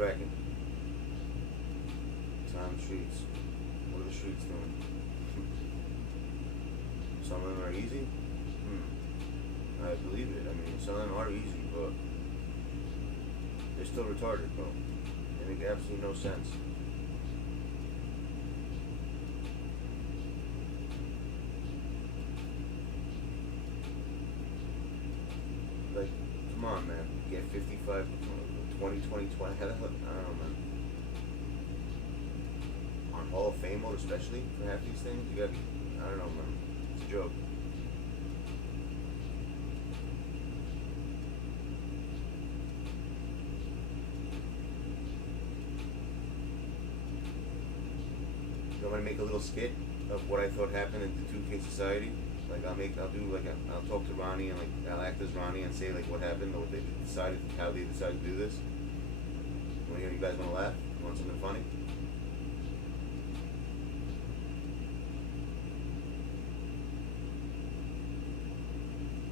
cracking? Time streets. What are the streets doing? Some of them are easy? I believe it. I mean, some of them are easy, but they're still retarded, bro. They make absolutely no sense. Like, come on, man. Get 55, 20, 20, 20. How the hell? I don't know, man. On Hall of Fame mode, especially, for half these things, you gotta be, I don't know, man. It's a joke. I'm gonna make a little skit of what I thought happened in the 2K society. Like I'll talk to Ronnie and like I'll act as Ronnie and say like what happened or what they decided, how they decided to do this. You guys wanna laugh? You want something funny?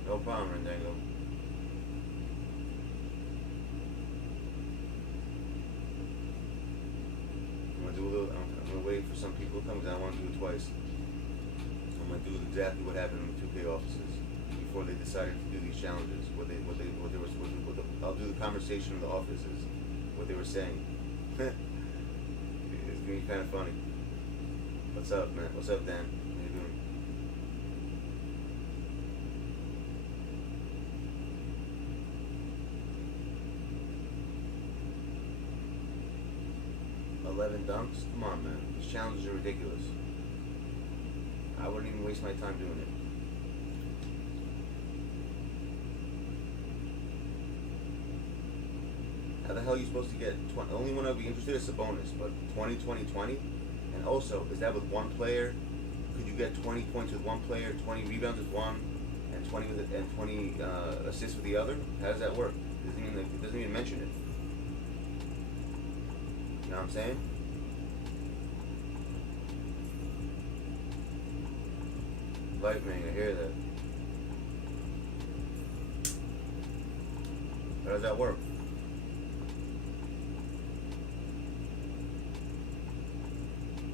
No problem, Rendango. I'm gonna wait for some people to come because I don't want to do it twice. I'm gonna do exactly what happened in the 2K offices before they decided to do these challenges. I'll do the conversation in the offices, what they were saying. It's gonna be kind of funny. What's up, man? What's up, Dan? How you doing? Dunks? Come on, man. These challenges are ridiculous. I wouldn't even waste my time doing it. How the hell are you supposed to get 20? The only one I'd be interested in is a bonus, but 20, 20, 20? And also, is that with one player? Could you get 20 points with one player, 20 rebounds with one, and 20 with and 20 assists with the other? How does that work? It doesn't even mention it. You know what I'm saying? Lightning, I hear that. How does that work?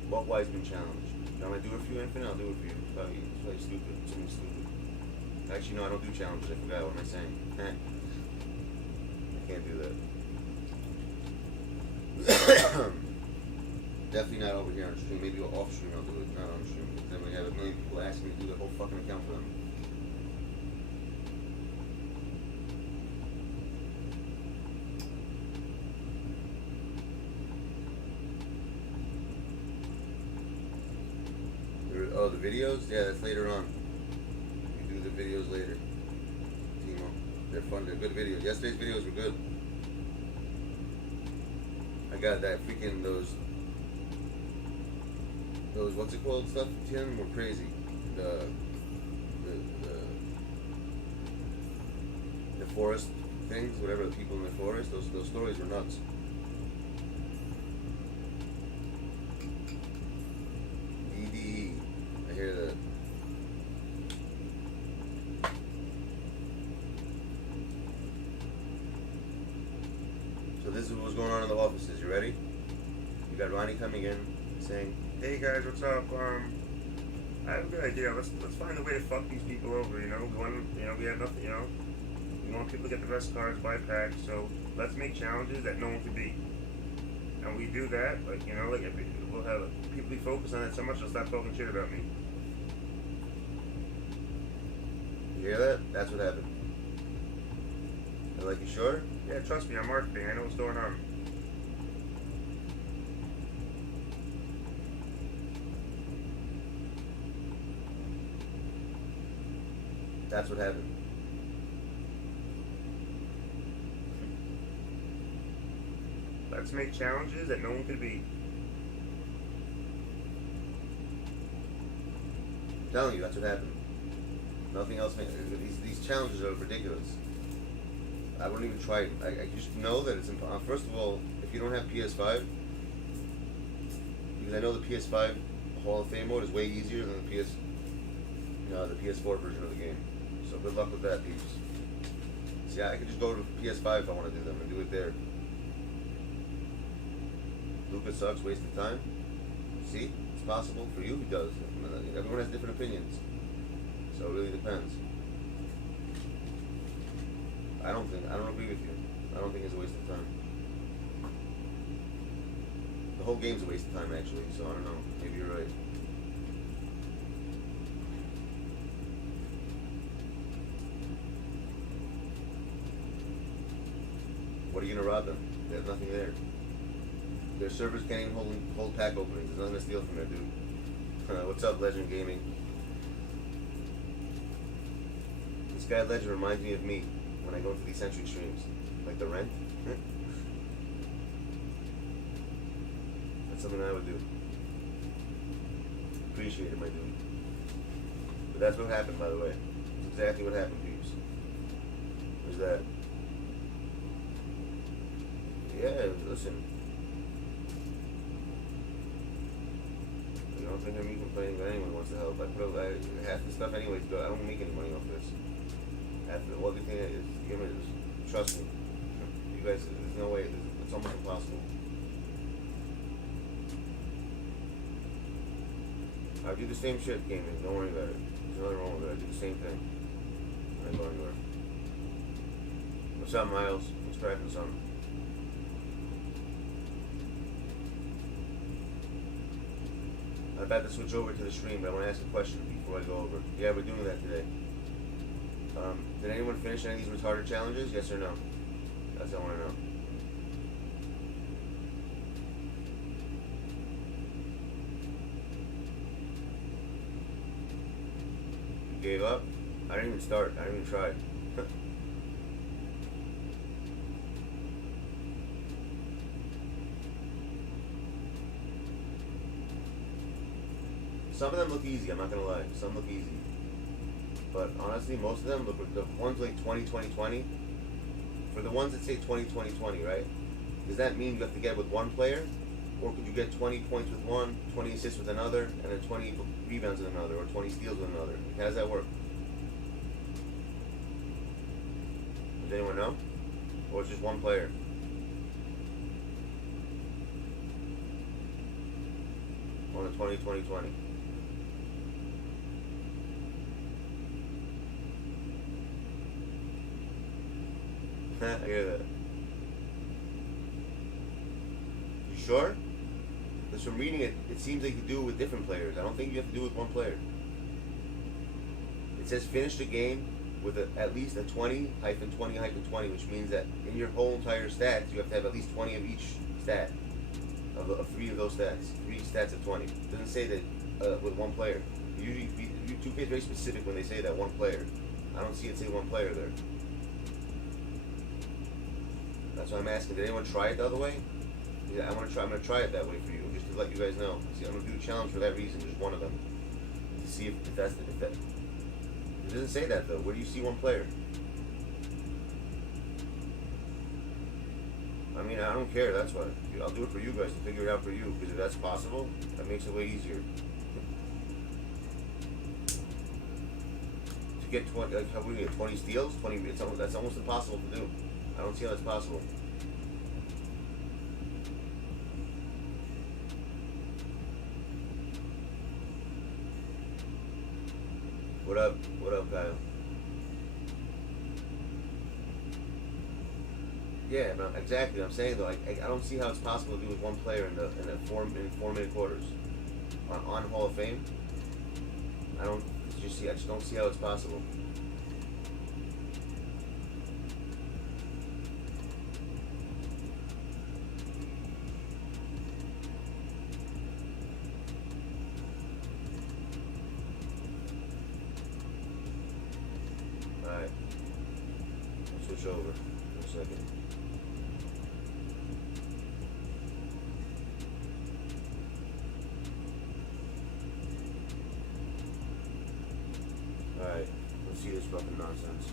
What Wiseman challenge? I'm gonna do it for you, Infinite? I'll do it for you. It's probably stupid. It's something stupid. Actually, no, I don't do challenges. I forgot. What am I saying? I can't do that. Definitely not over here on stream. Maybe off stream I'll do it. Not on stream. Then we have a million people asking me to do the whole fucking account for them. Oh, the videos? Yeah, that's later on. We do the videos later. Timo. They're fun. They're good videos. Yesterday's videos were good. I got that freaking those what's it called stuff, Tim, were crazy. The forest things, whatever, the people in the forest, those stories were nuts. DDE, I hear that. So this is what's going on in the offices. You ready? You got Ronnie coming in saying, "Hey guys, what's up? I have a good idea. Let's find a way to fuck these people over. You know, we want, we have nothing. We want people to get the best cards, buy packs. So let's make challenges that no one can beat. And we do that, like we'll have people be focused on it so much they'll stop talking shit about me." You hear that? That's what happened. They're like, "You sure?" "Yeah, trust me. I'm marketing. I know what's going on." That's what happened. Let's make challenges that no one could beat. I'm telling you, that's what happened. Nothing else. These challenges are ridiculous. I wouldn't even try it. I just know that it's impossible. First of all, if you don't have PS5, because I know the PS5 Hall of Fame mode is way easier than the PS4 version of the game. So good luck with that, peeps. See, I could just go to PS5 if I want to do them and do it there. Luka sucks, waste of time. See, it's possible for you. He does. Everyone has different opinions, so it really depends. I don't agree with you. I don't think it's a waste of time. The whole game's a waste of time, actually. So I don't know. Maybe you're right. What are you gonna rob them? There's nothing there. Their servers can't even hold pack openings. There's nothing to steal from there, dude. What's up, Legend Gaming? This guy Legend reminds me of me when I go into these Century streams. Like the rent. That's something I would do. Appreciate it, my dude. But that's what happened, by the way. That's exactly what happened, peeps. Was that? Yeah, listen. You don't think of me complaining that anyone wants to help. I put half the stuff anyways. I don't make any money off this. Well, the thing is, trust me. You guys, there's no way. It's almost impossible. I do the same shit, gaming. Don't worry about it. There's nothing wrong with it. I do the same thing. I ain't going anywhere. What's up, Miles? What's cracking, son? I'm about to switch over to the stream, but I want to ask a question before I go over. Yeah, we're doing that today. Did anyone finish any of these retarded challenges? Yes or no? That's what I want to know. You gave up? I didn't even start. I didn't even try. Some of them look easy, I'm not gonna lie. Some look easy. But honestly, most of them look, the ones like 20-20-20, for the ones that say 20-20-20, right? Does that mean you have to get with one player? Or could you get 20 points with one, 20 assists with another, and then 20 rebounds with another, or 20 steals with another? How does that work? Does anyone know? Or it's just one player? On the 20-20-20. I hear that. You sure? Because from reading it, it seems like you do it with different players. I don't think you have to do it with one player. It says finish the game with at least a 20-20-20, which means that in your whole entire stats, you have to have at least 20 of each stat. Of 3 of those stats. 3 stats of 20. It doesn't say that with one player. Usually, 2K is very specific when they say that one player. I don't see it say one player there. That's why I'm asking. Did anyone try it the other way? Yeah, I'm gonna try it that way for you, just to let you guys know. See, I'm gonna do a challenge for that reason, just one of them, to see if that's if that. It doesn't say that though. Where do you see one player? I mean, I don't care. That's why I'll do it for you guys to figure it out for you, because if that's possible, that makes it way easier. To get 20, like, how would you get 20 steals? 20. That's almost impossible to do. I don't see how that's possible. What up? What up, Kyle? Yeah, no, exactly. I'm saying though, I don't see how it's possible to do with one player in 4-minute quarters on Hall of Fame. I just don't see how it's possible. Alright. I'll switch over in a second. Alright, let's see this fucking nonsense.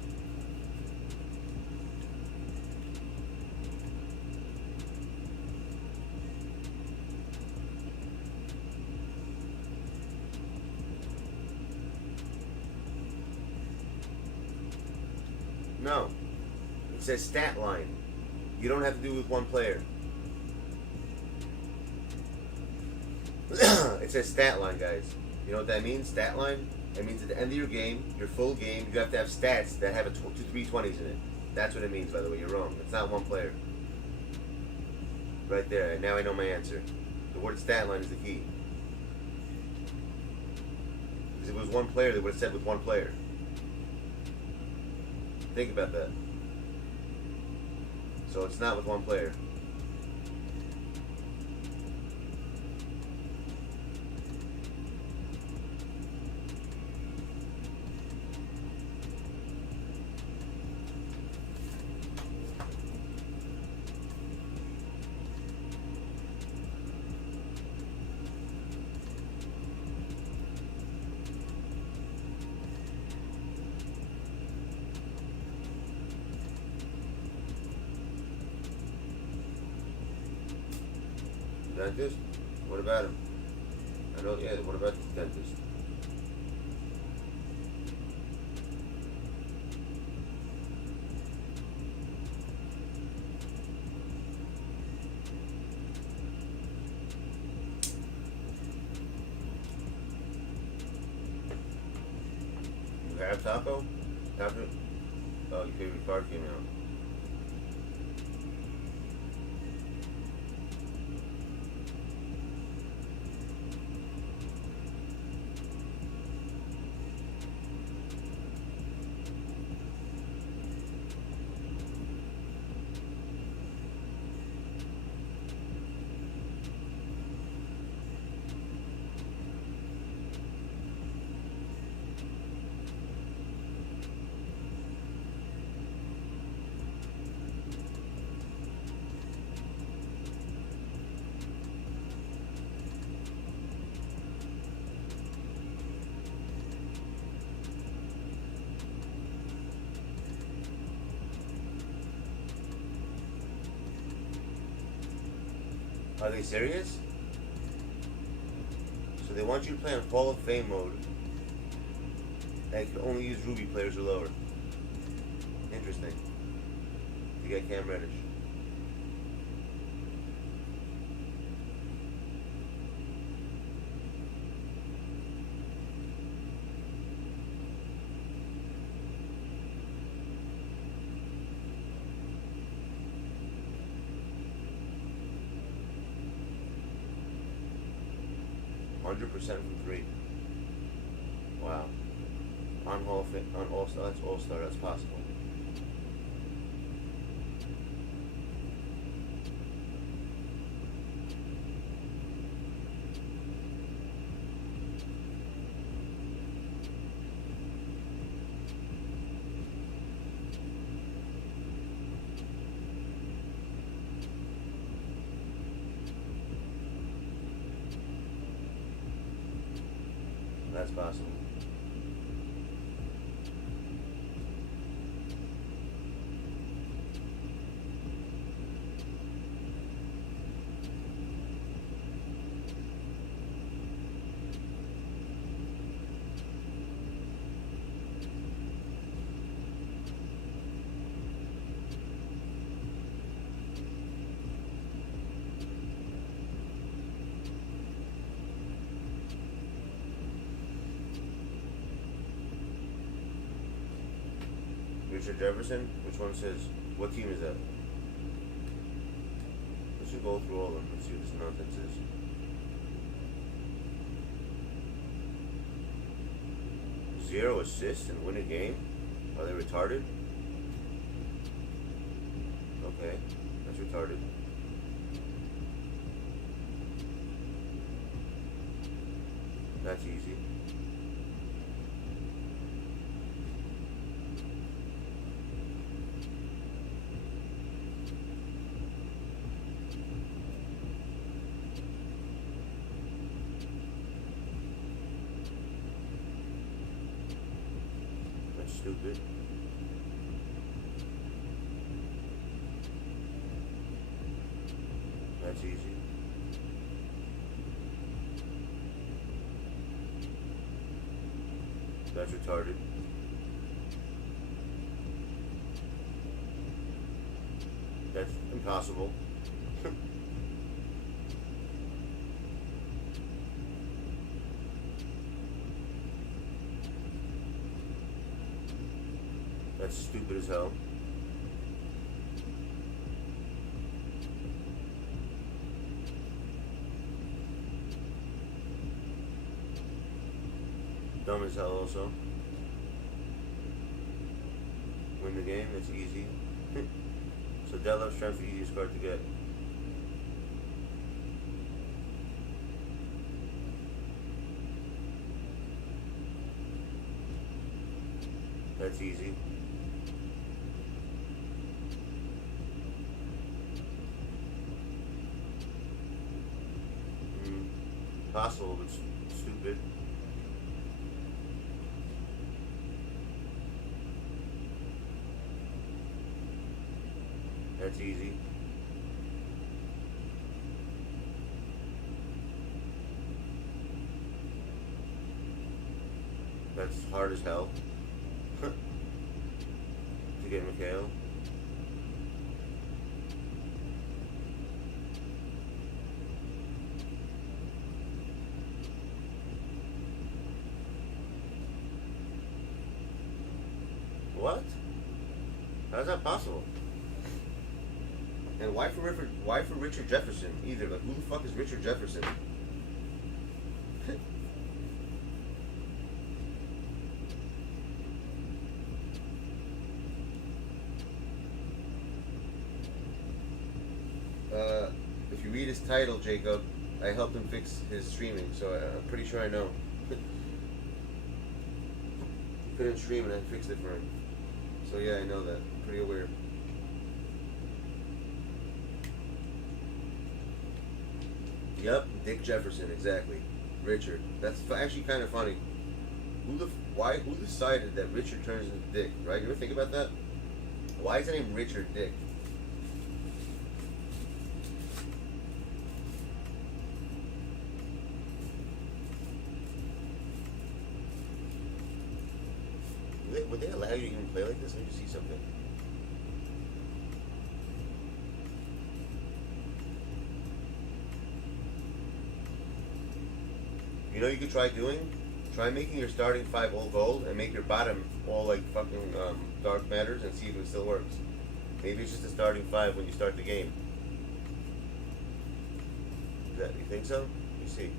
No. It says stat line. You don't have to do it with one player. it says stat line, guys. You know what that means? Stat line? It means at the end of your game, your full game, you have to have stats that have two 320s in it. That's what it means, by the way. You're wrong. It's not one player. Right there. Now I know my answer. The word stat line is the key. Because if it was one player, they would have said with one player. Think about that. So it's not with one player. Dentist? What about him? I know, yeah, what about the dentist? You have Taco? Taco? Oh, your favorite card came out. Are they serious? So they want you to play on Hall of Fame mode and can only use Ruby players or lower. Interesting. To get Cam Reddish. %, from 3. Wow. On Hall of Fame, on All-Star, that's All-Star, that's possible. That's possible. Richard Jefferson? Which one says? What team is that? Let's just go through all of them. Let's see what this nonsense is. 0 assists and win a game? Are they retarded? Okay, that's retarded. That's easy. Stupid. That's easy. That's retarded. That's impossible. That's stupid as hell. Dumb as hell also. Win the game, that's easy. So deadlift strength, the easiest card to get. That's easy. Possible, but stupid. That's easy. That's hard as hell. To get Mikhail. What? How's that possible? And why for Richard Jefferson either? Like, who the fuck is Richard Jefferson? If you read his title, Jacob, I helped him fix his streaming, so I'm pretty sure I know. He couldn't stream and I fixed it for him. So yeah, I know that. Pretty aware. Yep, Dick Jefferson, exactly. Richard. That's actually kind of funny. Who decided that Richard turns into Dick, right? You ever think about that? Why is his name Richard Dick? Would they allow you to even play like this? Let me just see something. You know you could try doing? Try making your starting 5 all gold and make your bottom all like fucking dark matters and see if it still works. Maybe it's just a starting 5 when you start the game. You think so? You see.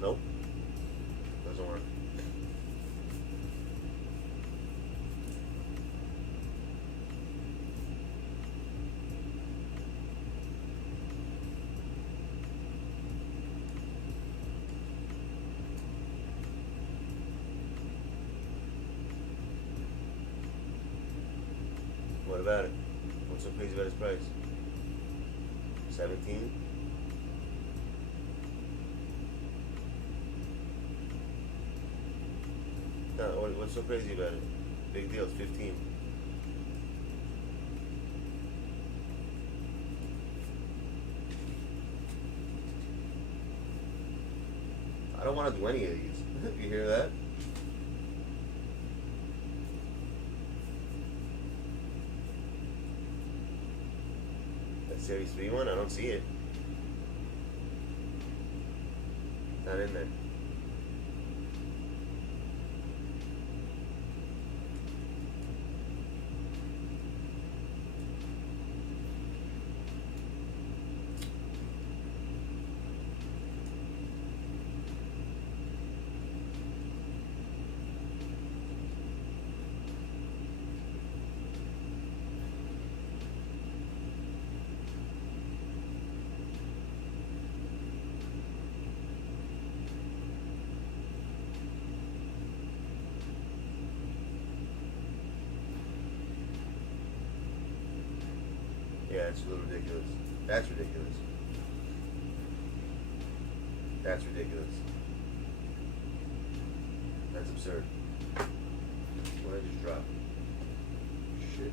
Nope. Doesn't work. What about it? What's so crazy about his price? 17? No, what's so crazy about it? Big deal, it's 15. I don't want to do any of these. You hear that? That Series 3 one? I don't see it. Not in there. Yeah, it's a little ridiculous. That's ridiculous. That's ridiculous. That's absurd. What did I just drop? Shit.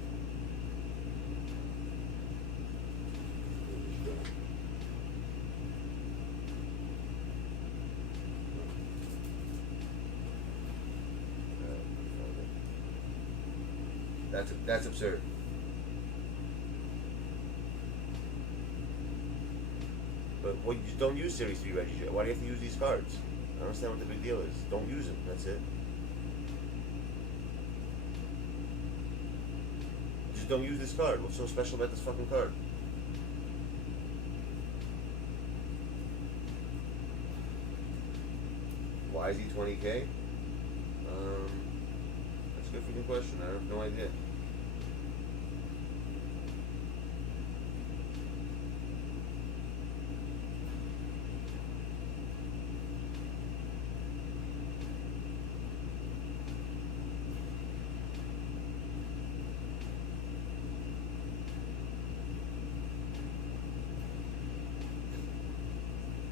What did I just drop? That's absurd. But what, you just don't use Series 3 Reggie. Why do you have to use these cards? I don't understand what the big deal is. Don't use them. That's it. Just don't use this card. What's so special about this fucking card? Why is he 20K? That's a good freaking question. I have no idea.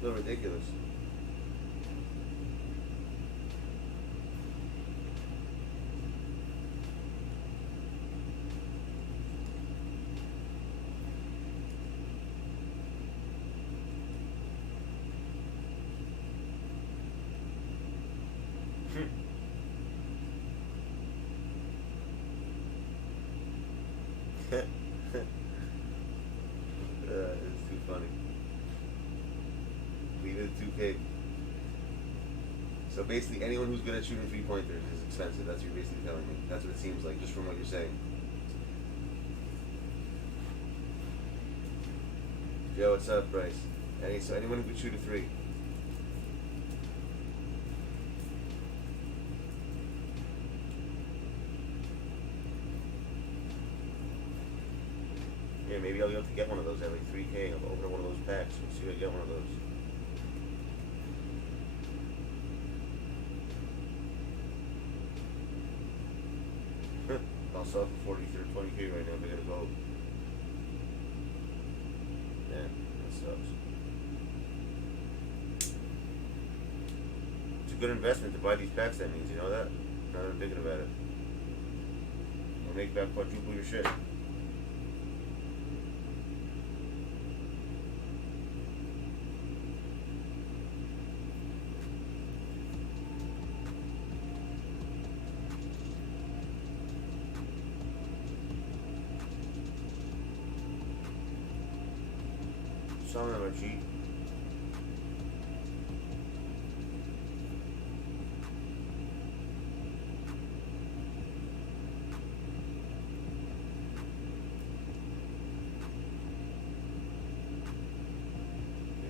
A little ridiculous. It's too funny. Leave it at 2K. So basically, anyone who's good at shooting 3-pointers is expensive. That's what you're basically telling me. That's what it seems like, just from what you're saying. Yo, what's up, Bryce? So anyone who could shoot a 3. Yeah, maybe I'll be able to get one of those at like 3K. I'll open one of those packs and see if I get one of those. I'll sell for 40 or 20K right now if I gotta go. Yeah, that sucks. It's a good investment to buy these packs, that means, you know that? Now that I'm thinking about it. I'll make back quadruple your shit. Some of them are cheap.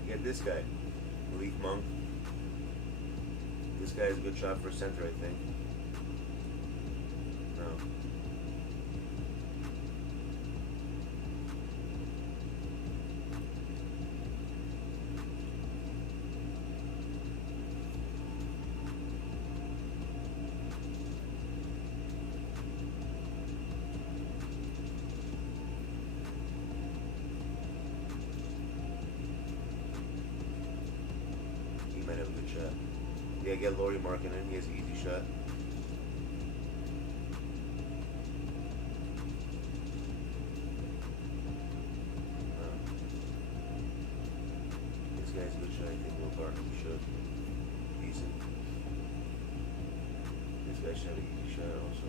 Get this guy, Malik Monk. This guy is a good shot for a center, I think. No. Might have a good shot. Yeah, get Laurie marking in. He has an easy shot. This guy's a good shot. I think Will Barton should. Decent. This guy should have an easy shot also.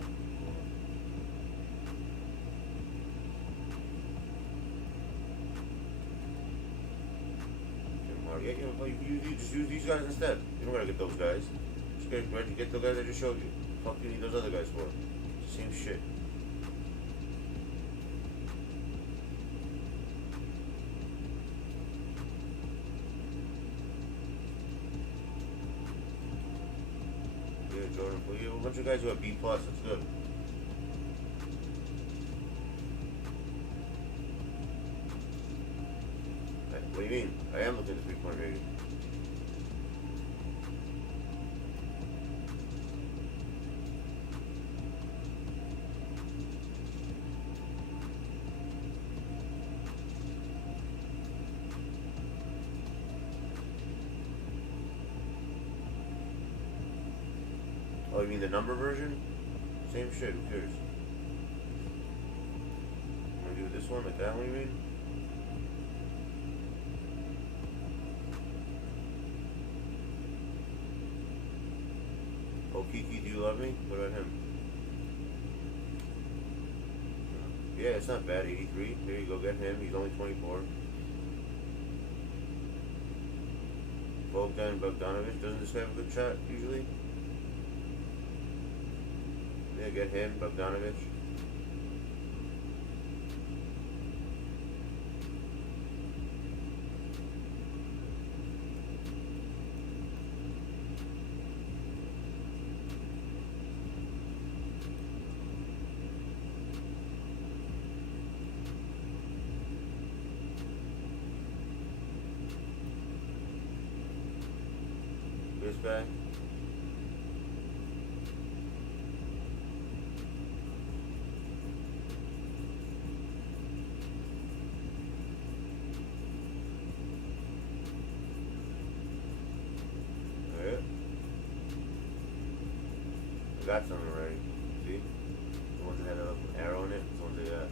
Yeah, you just use these guys instead. You don't gotta get those guys. Just get the guys I just showed you. Fuck do you need those other guys for? Same shit. Yeah, Jordan. Well, a bunch of guys who have B+, that's good. What do you mean? I am looking at the 3-point rating. Oh, you mean the number version? Same shit, who cares? I'm gonna do this one, like that one, you mean? Oh, Kiki, do you love me? What about him? Yeah, it's not bad, 83. There you go, get him. He's only 24. Bogdan Bogdanovic, doesn't this guy have a good shot, usually? Yeah, get him, Bogdanovic. This guy. Alright. I got some already. See? The ones that had an arrow in it, the ones I got.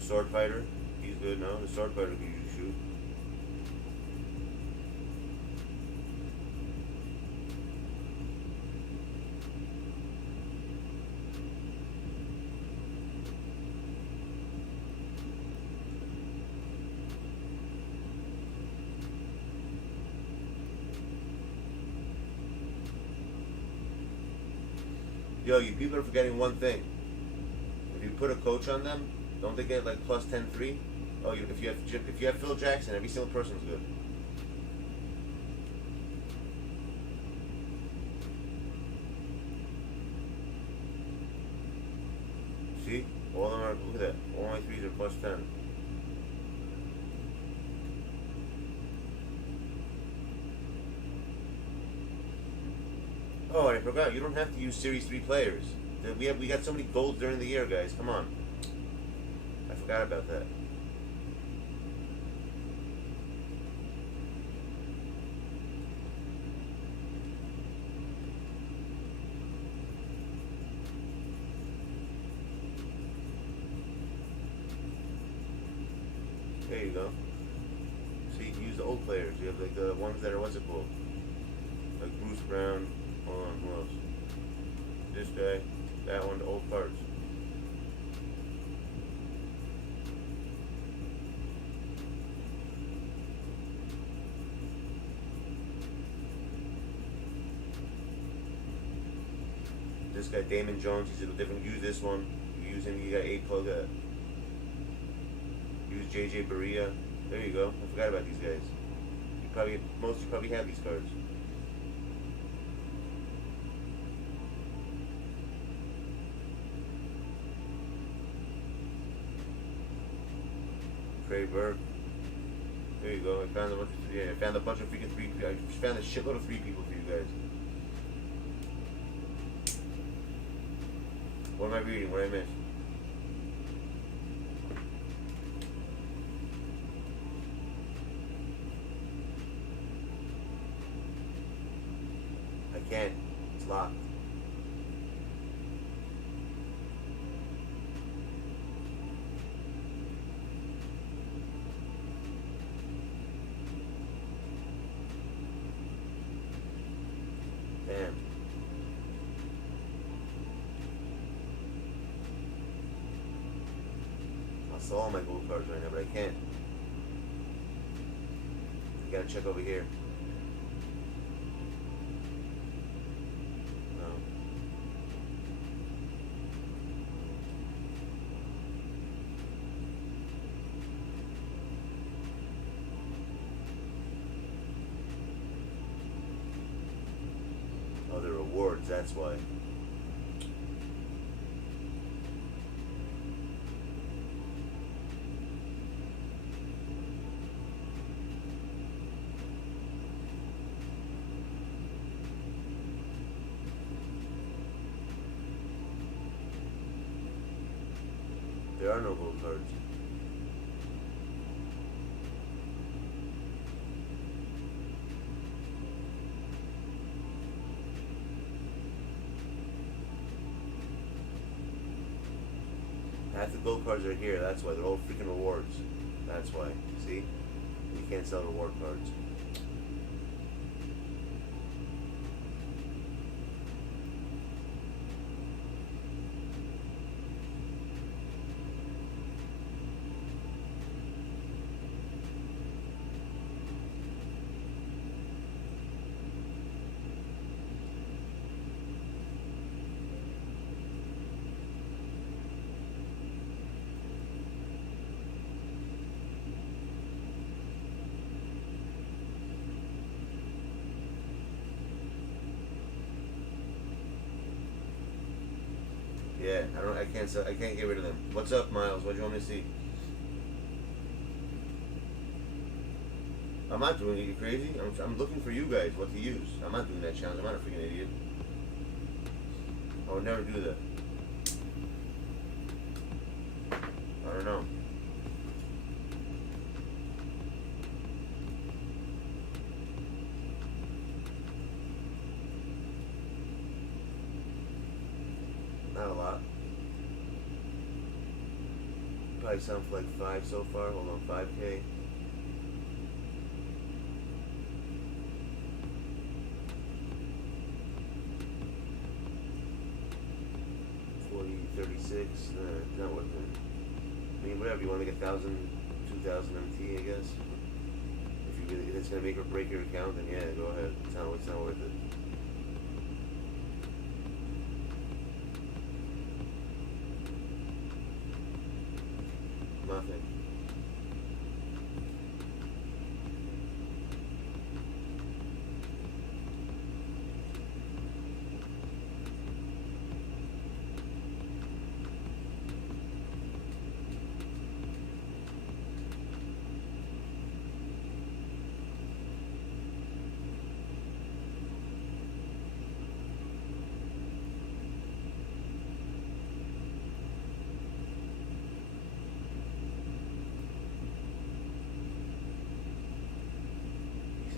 Sword fighter. He's good now. The sword fighter can usually shoot. Yo, you people are forgetting one thing. If you put a coach on them, don't they get like plus 10-3? Oh, if you have Phil Jackson, every single person's good. See? All of them are, look at that. All my threes are plus 10. Oh, I forgot. You don't have to use Series 3 players. We got so many golds during the year, guys. Come on. I forgot about that. There you go. So you can use the old players. You have like the ones that are, what's it called? Like Bruce Brown. Hold on, who else? This guy. That one, the old cards. This guy, Damon Jones, he's a different. Use this one. You use him, you got 8 plug. Use JJ Barea. There you go. I forgot about these guys. Most of you probably have these cards. Trey Burke. There you go. I found a bunch of I found a bunch of freaking 3. I found a shitload of 3 people for you guys. What am I reading? What did I miss? I can't. It's locked. Damn. I saw all my gold cards right now, but I can't. I gotta check over here. No. Oh, they're rewards, that's why. There are no gold cards. Half the gold cards are here, that's why. They're all freaking rewards. That's why. See? You can't sell reward cards. Yeah, I can't get rid of them. What's up, Miles? What do you want me to see? I'm not doing it, you crazy? I'm looking for you guys, what to use. I'm not doing that challenge, I'm not a freaking idiot. I would never do that. I don't know. Not a lot. Probably sound for like 5 so far. Hold on, 5K. Not worth it. I mean, whatever, you want to make 1,000, 2,000 MT, I guess. If it's going to make or break your account, then yeah, go ahead. It's not worth it. Nothing.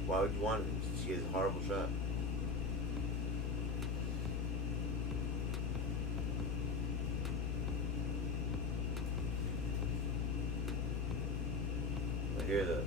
Why would you want it? She has a horrible shot. I hear that.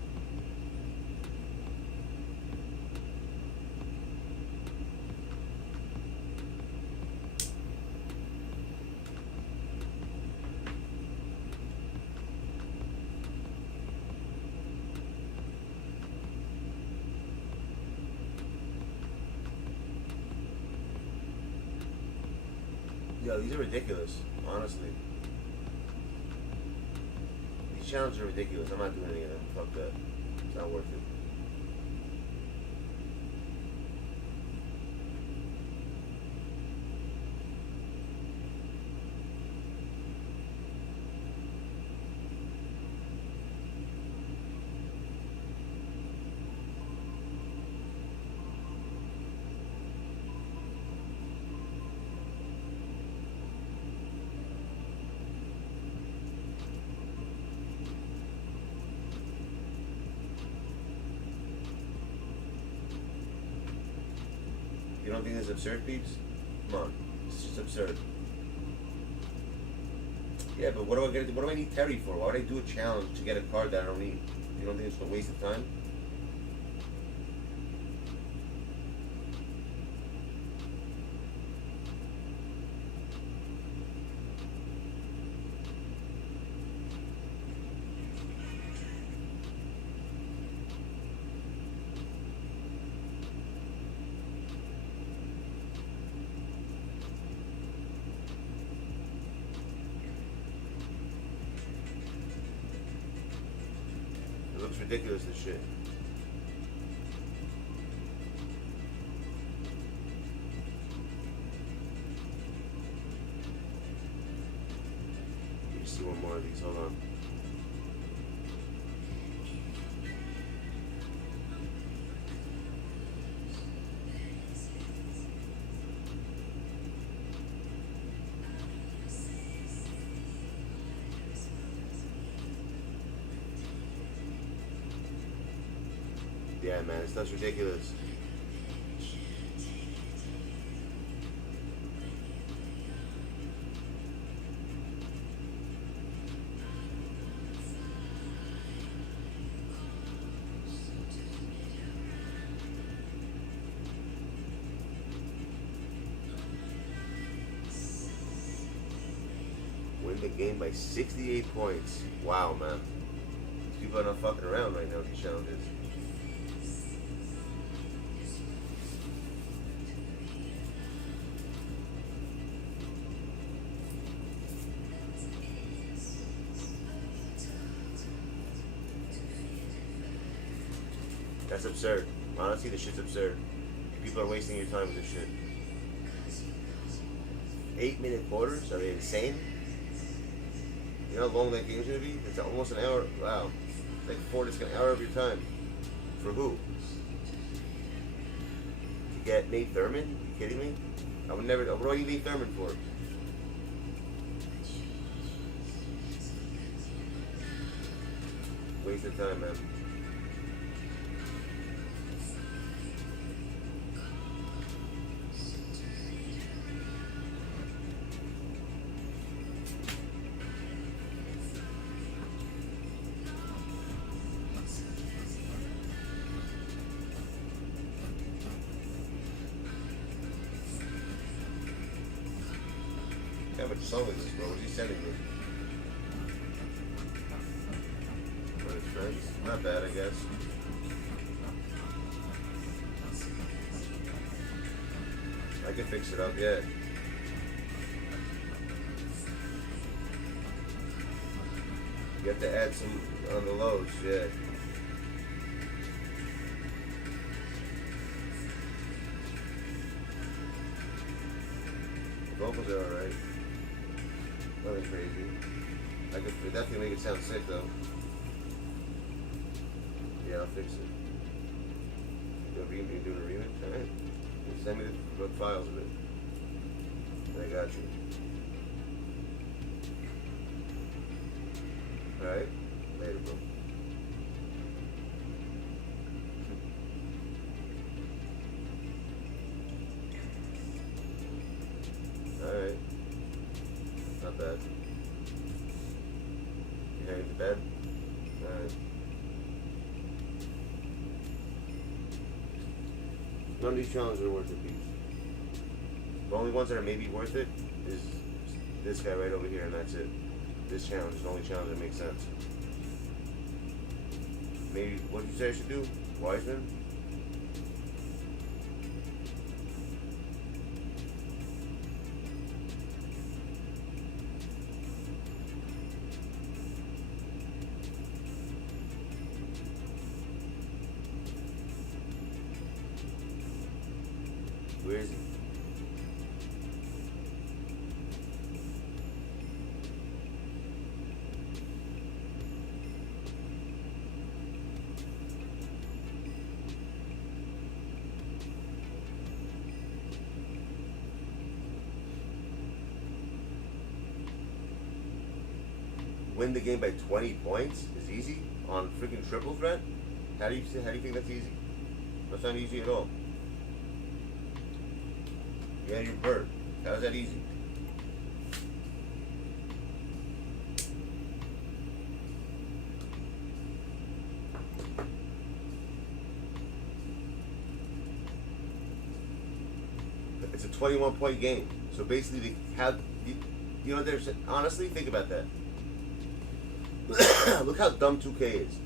Yo, these are ridiculous, honestly. These challenges are ridiculous. I'm not doing any of them. Fuck that. It's not worth it. You don't think this is absurd, peeps? Come on, it's just absurd. Yeah, but what do I need Terry for? Why would I do a challenge to get a card that I don't need? You don't think it's a waste of time? It looks ridiculous as shit. Let me see one more of these, hold on. Yeah, man, this stuff's ridiculous. the game by 68 points. Wow, man. These people are not fucking around right now with these challenges. That's absurd. Honestly, this shit's absurd. People are wasting your time with this shit. 8-minute quarters? Are they insane? You know how long that game's gonna be? It's almost an hour. Wow. It's like an hour of your time. For who? To get Nate Thurman? Are you kidding me? I would never. What do I need Nate Thurman for? Waste of time, man. How much song is this, bro? What's he sending me? For his friends? Not bad, I guess. I can fix it up, yeah. You have to add some on the lows, yeah. The vocals are alright. Nothing crazy. I could definitely make it sound sick though. Yeah, I'll fix it. You're doing a remix? Alright. Send me the files of it. I got you. Alright. Later, bro. Alright. Not bad. You heading to bed? Alright. None of these challenges are worth it, peeps. The only ones that are maybe worth it is this guy right over here, and that's it. This challenge is the only challenge that makes sense. Maybe, what did you say I should do? Wiseman? Where is he? Win the game by 20 points is easy on freaking triple threat? How do you think that's easy? That's not easy at all. Yeah, you're bird. How's that easy? It's a 21-point game. So basically, you know, there's honestly think about that. Look how dumb 2K is.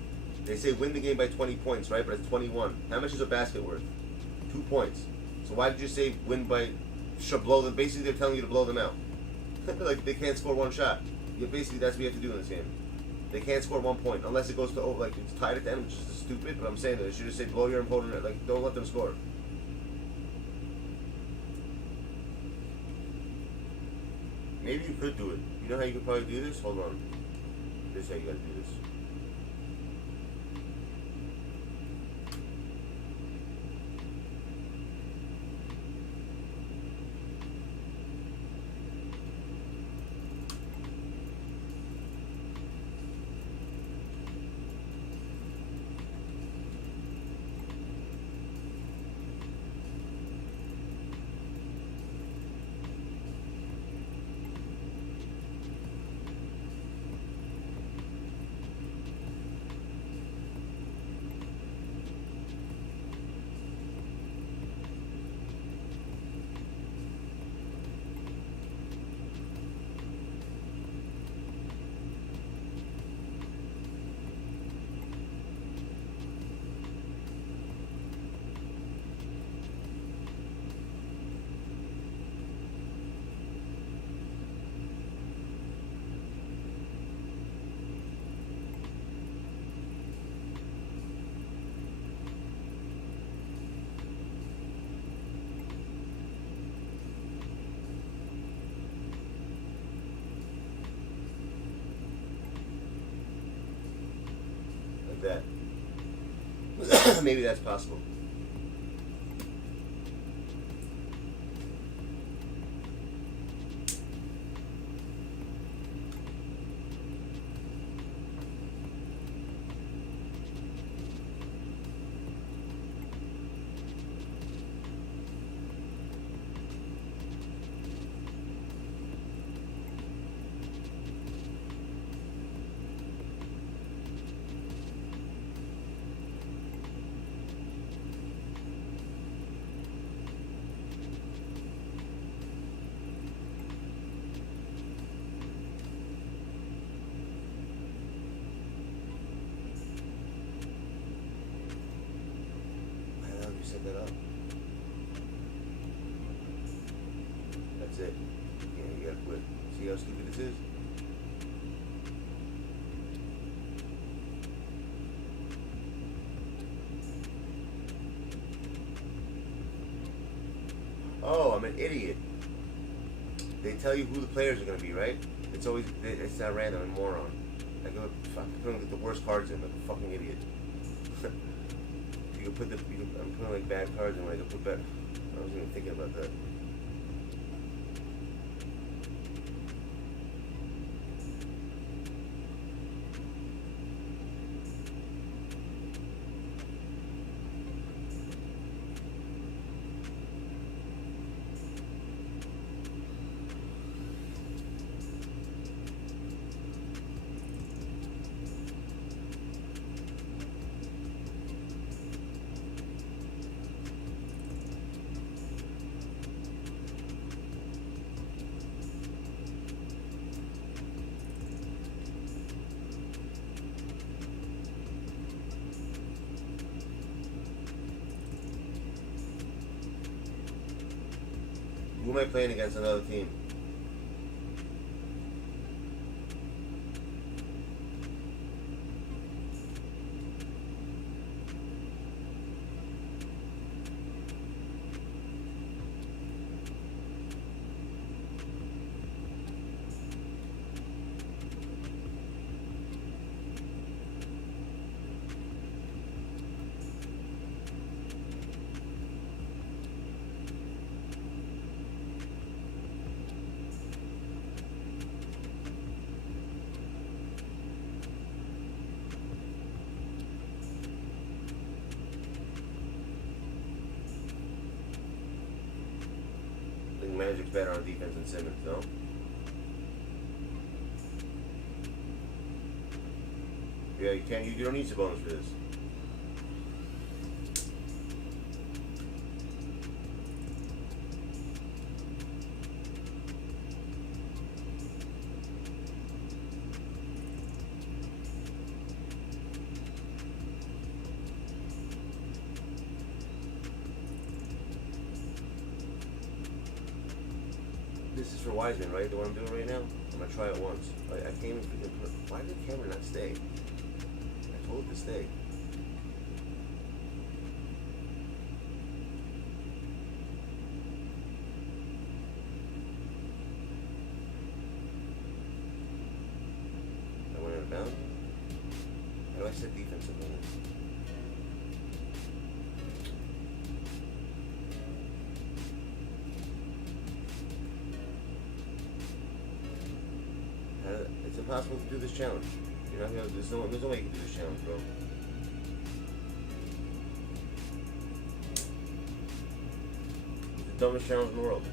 They say win the game by 20 points, right? But it's 21. How much is a basket worth? 2 points. So why did you say win by? Should blow them. Basically, they're telling you to blow them out. Like they can't score one shot. Yeah, basically, that's what you have to do in this game. They can't score 1 point unless it goes to like it's tied at the end, which is stupid. But I'm saying that they should just say blow your opponent. Like don't let them score. Maybe you could do it. You know how you could probably do this? Hold on. This is how you gotta do this. Maybe that's possible. Set that up. That's it. Yeah, you gotta quit. See how stupid this is? Oh, I'm an idiot. They tell you who the players are gonna be, right? It's always, it's not random, I'm a moron. I go, fuck, I'm putting the worst cards in, like a fucking idiot. You can put I'm putting like bad cards in, like I put back. I wasn't even thinking about that. Who am I playing against another team? Magic's better on defense than Simmons, no? Yeah, you can't. You don't need Sabonis for this. This is for Wiseman, right? The one I'm doing right now? I'm gonna try it once. I can't even put. Why did the camera not stay? I told it to stay. I went out of bounds. How do I set defensive limits? It's impossible to do this challenge. You're not gonna, there's no way you can do this challenge, bro. It's the dumbest challenge in the world.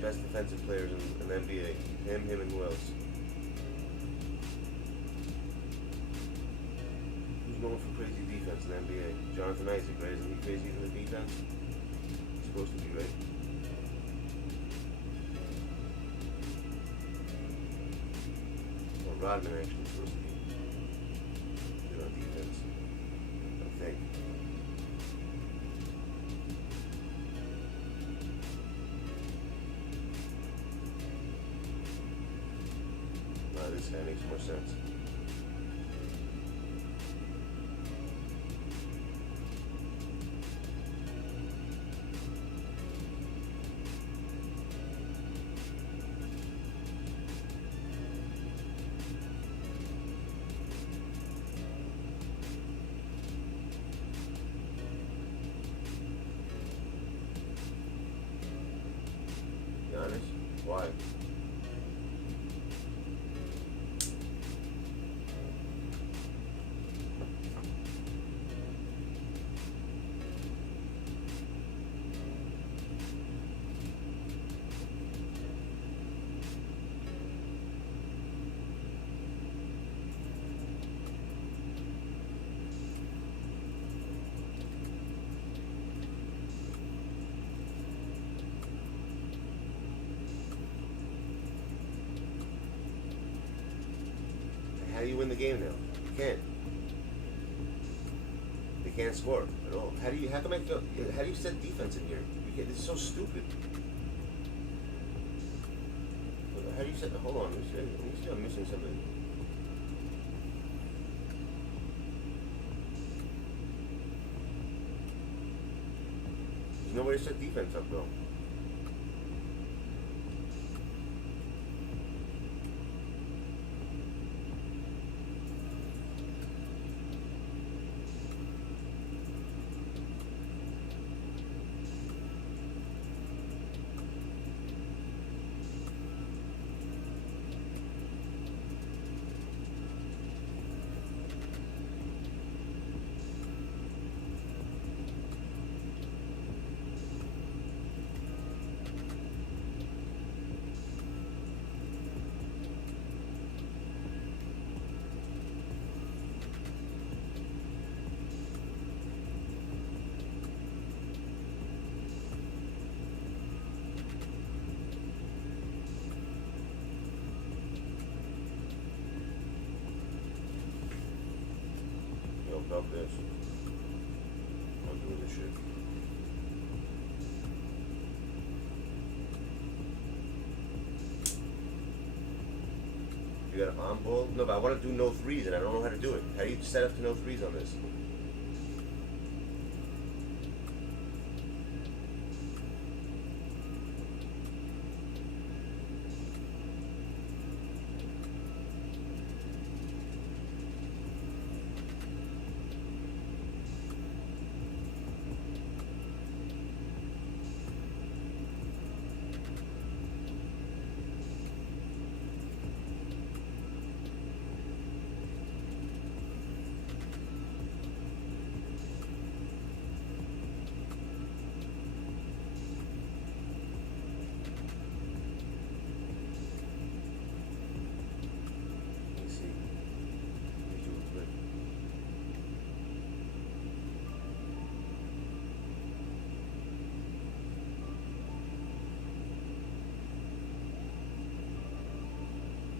Best defensive players in the NBA. Him, and who else? Who's known for crazy defense in the NBA? Jonathan Isaac, right? Isn't he crazy in the defense? He's supposed to be, right? Well, Rodman actually is supposed to be good on defense, I think. this guy makes more sense. Be honest. Why? How do you win the game now? You can't. They can't score at all. How do you? How come I feel? How do you set defense in here? You can't, this is so stupid. How do you set? Hold on. Let me see. I'm missing something. There's no way to set defense up though. About this. I'm doing this shit. You got an on ball? No, but I want to do no threes and I don't know how to do it. How do you set up to no threes on this?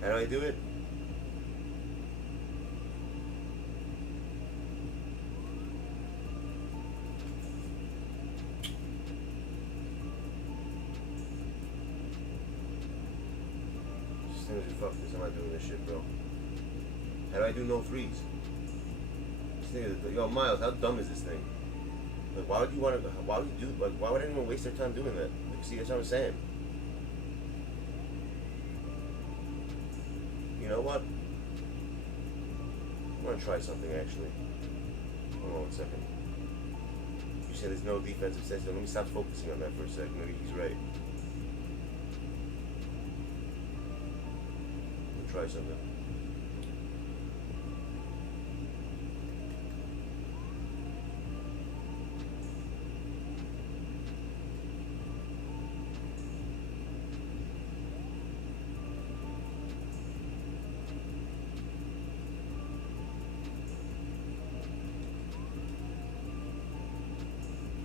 How do I do it? As soon as you fuck this, I'm not doing this shit, bro. How do I do no threes? This thing is, yo, Miles, how dumb is this thing? Like, why would you want to? Why would you do? Like, why would anyone waste their time doing that? Like, see, that's what I'm saying. You know what? I'm gonna try something actually. Hold on 1 second. You said there's no defensive sense. Let me stop focusing on that for a second. Maybe he's right. I'll try something.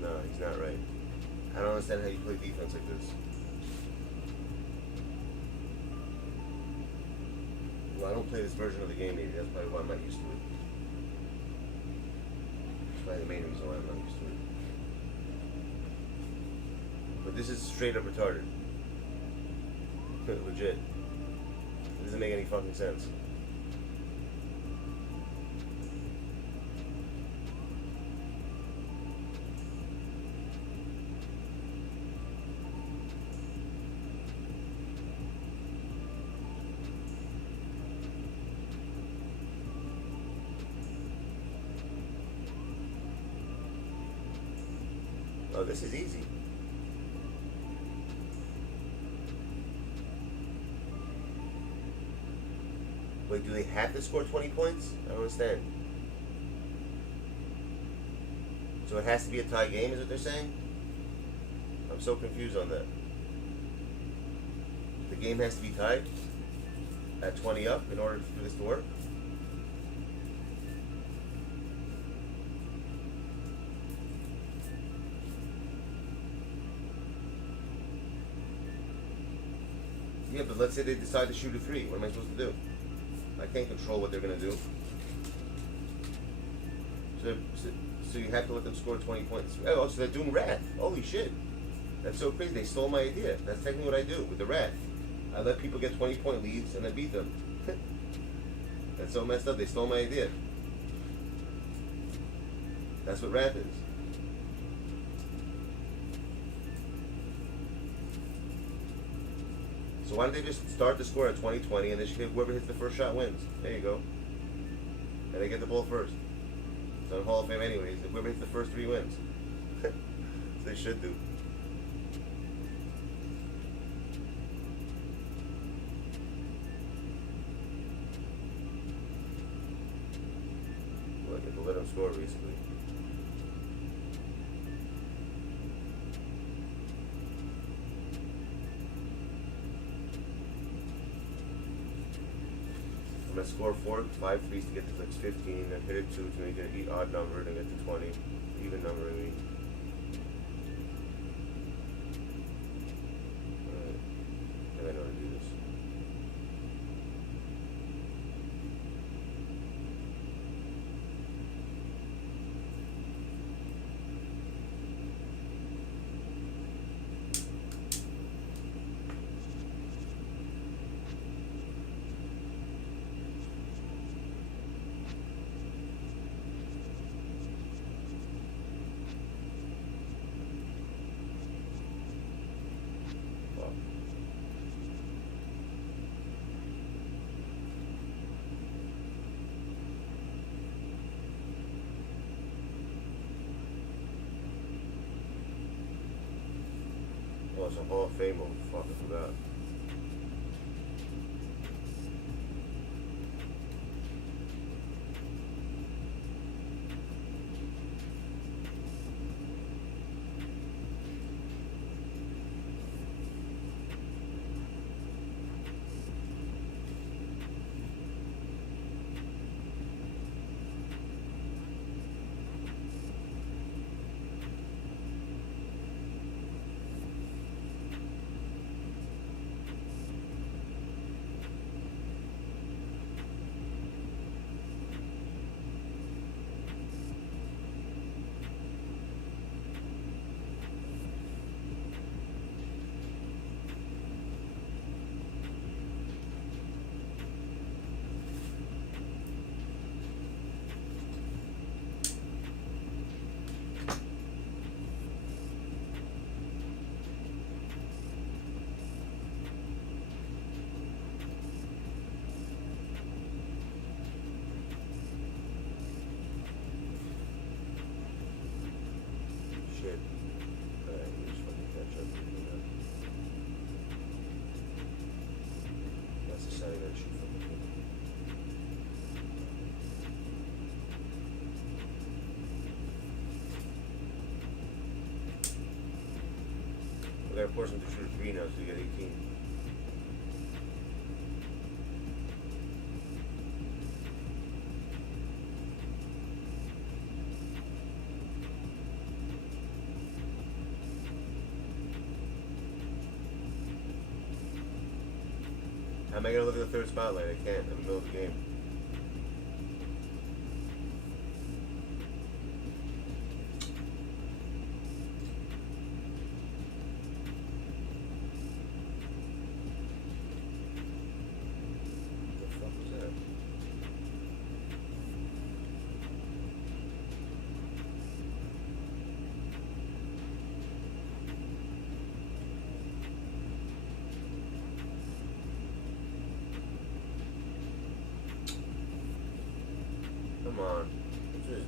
No, he's not right. I don't understand how you play defense like this. Well, I don't play this version of the game maybe. That's probably why I'm not used to it. That's probably the main reason why I'm not used to it. But this is straight up retarded. Legit. This is doesn't make any fucking sense. Oh, this is easy. Wait, do they have to score 20 points? I don't understand. So it has to be a tie game, is what they're saying? I'm so confused on that. The game has to be tied at 20 up in order for this to work? Yeah, but let's say they decide to shoot a 3. What am I supposed to do? I can't control what they're going to do. So you have to let them score 20 points. Oh, so they're doing Wrath. Holy shit. That's so crazy. They stole my idea. That's technically what I do with the Wrath. I let people get 20-point leads and then beat them. That's so messed up. They stole my idea. That's what Wrath is. So why don't they just start the score at 20-20 and they should get whoever hits the first shot wins. There you go. And they get the ball first. It's on Hall of Fame anyways. Whoever hits the first 3 wins. So they should do. Well, I get to let them score basically. I'm gonna score 5 threes to get to like 15, then hit it 2 to make it an odd number, then get to 20, even number. I mean. Alright, and I know how to do this. Oh, it's a Hall of Fame mode. Fuck, I forgot. Shit. Alright, we just fucking catch up. That's the side of that shit fucking thing. We gotta force him to shoot a 3 now so we get 18. How am I gonna look at the third spotlight? I can't. I'm in the middle of the game.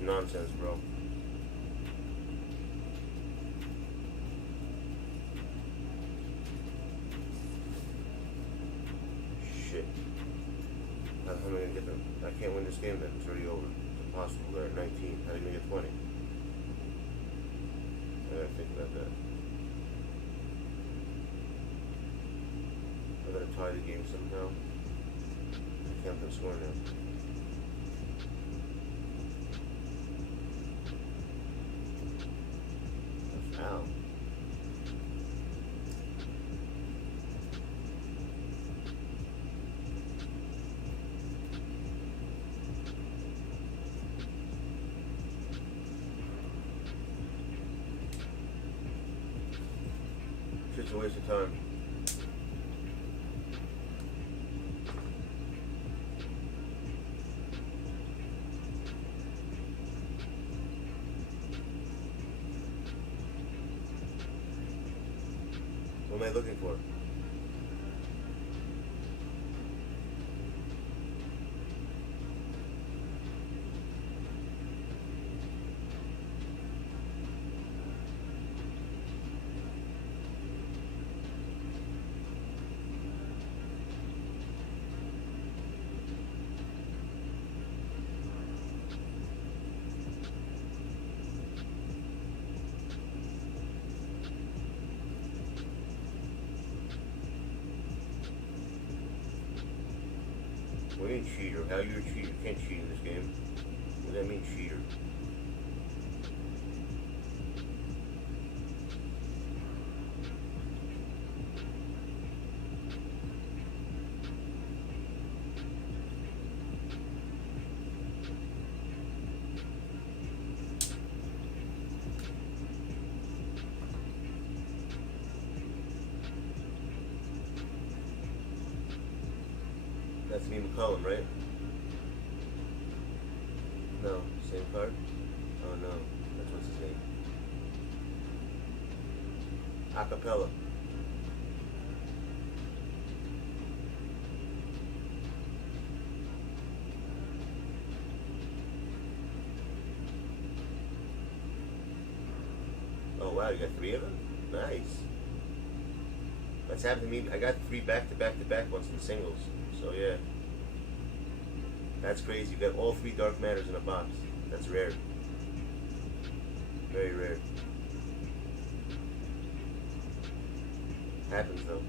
nonsense, bro. Shit. How am I gonna get them? I can't win this game then. It's already over. It's impossible. They're at 19. How are you gonna get 20? I gotta think about that. I gotta tie the game somehow. I can't have them score now. Ow. It's a waste of time. What am I looking for? What do you mean cheater? How you're a cheater? You can't cheat in this game. What does that mean, cheater? That's me, McCollum, right? No, same card? Oh no, that's what's his name. Acapella. Oh wow, you got 3 of them? Nice. That's happened to me. I got 3 back to back to back once in singles. So yeah. That's crazy. You got all 3 dark matters in a box. That's rare. Very rare. Happens though.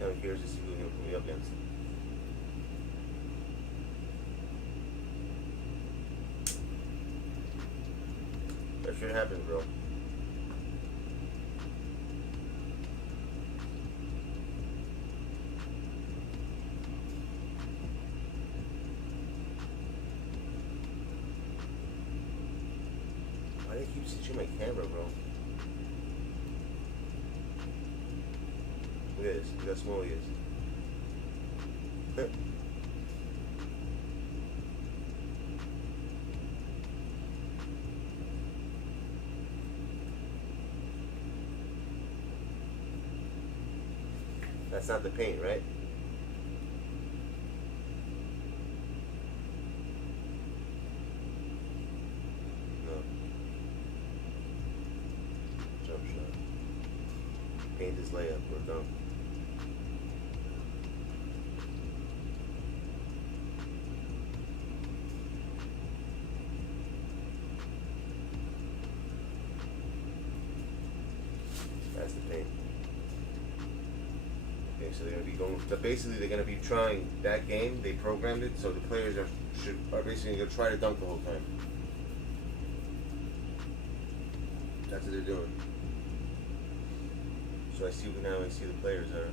Now here's to see who he'll put me up against. That shit happens, bro. Why do they keep switching my camera, bro? Look at this. Look how small he is. That's not the paint, right? his layup or dunk. That's the paint. Okay, so they're gonna be going. Basically, they're gonna be trying that game. They programmed it so the players are basically gonna try to dunk the whole time. That's what they're doing. So I see the players are.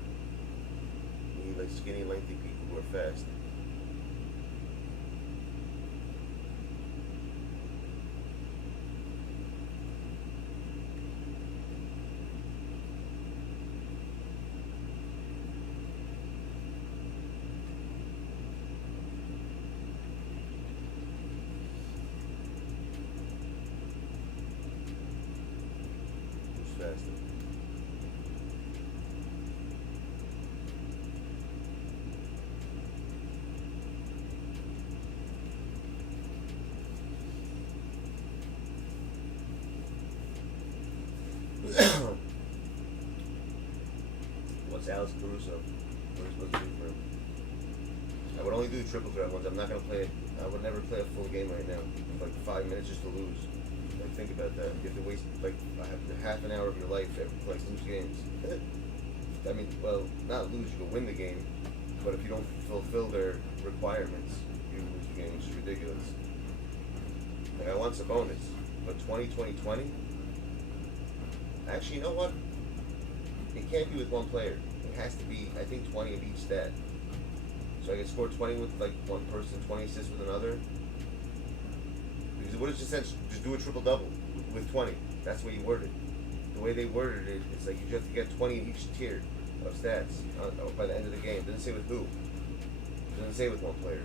You need like skinny, lengthy people who are fast. Faster. What's Alex Caruso? What are we supposed to do for him? I would only do the triple threat ones. I'm not gonna play it. I would never play a full game right now. Like 5 minutes just to lose. Like, think about that. You have to waste like half an hour of your life to like lose games. I mean, well, not lose, you go win the game, but if you don't fulfill their requirements, you lose the game, which is ridiculous. Like, I want some bonus, but 20. Actually, you know what? It can't be with one player. It has to be, I think, 20 of each stat. So I can score 20 with like one person, 20 assists with another. Because what is the sense? Just do a triple double with 20. That's the way you word it. The way they worded it, it's like you have to get 20 in each tier of stats by the end of the game. It doesn't say with who. It doesn't say with one player.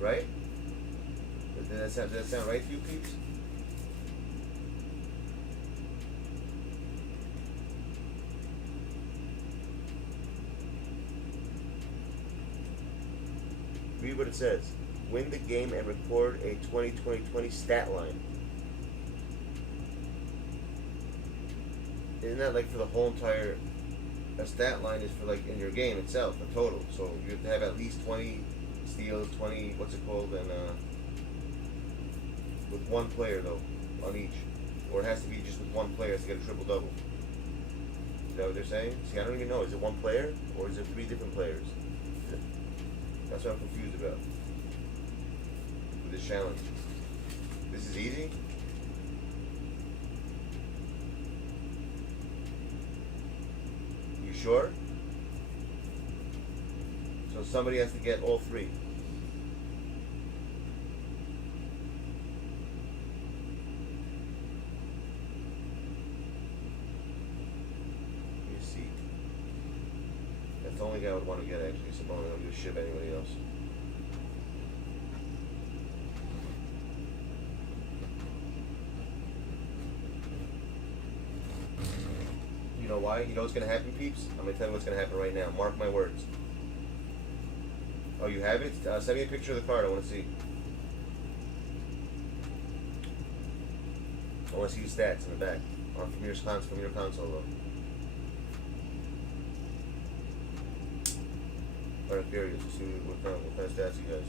Right? Does that sound right to you, peeps? Read what it says. Win the game and record a 20-20-20 stat line. Isn't that like for the whole entire... A stat line is for like in your game itself, a total. So you have to have at least 20 steals, 20, what's it called, and with one player though, on each. Or it has to be just with one player to get a triple double. Is that what they're saying? See, I don't even know. Is it one player or is it 3 different players? That's what I'm confused about with this challenge. This is easy? You sure? So somebody has to get all 3. That's the only guy I would want to get, actually. So I don't give a shit about anybody else. You know why? You know what's going to happen, peeps? I'm going to tell you what's going to happen right now. Mark my words. Oh, you have it? Send me a picture of the card. I want to see. I want to see the stats in the back. From your console, though. I'm curious to see what kind of stats he has.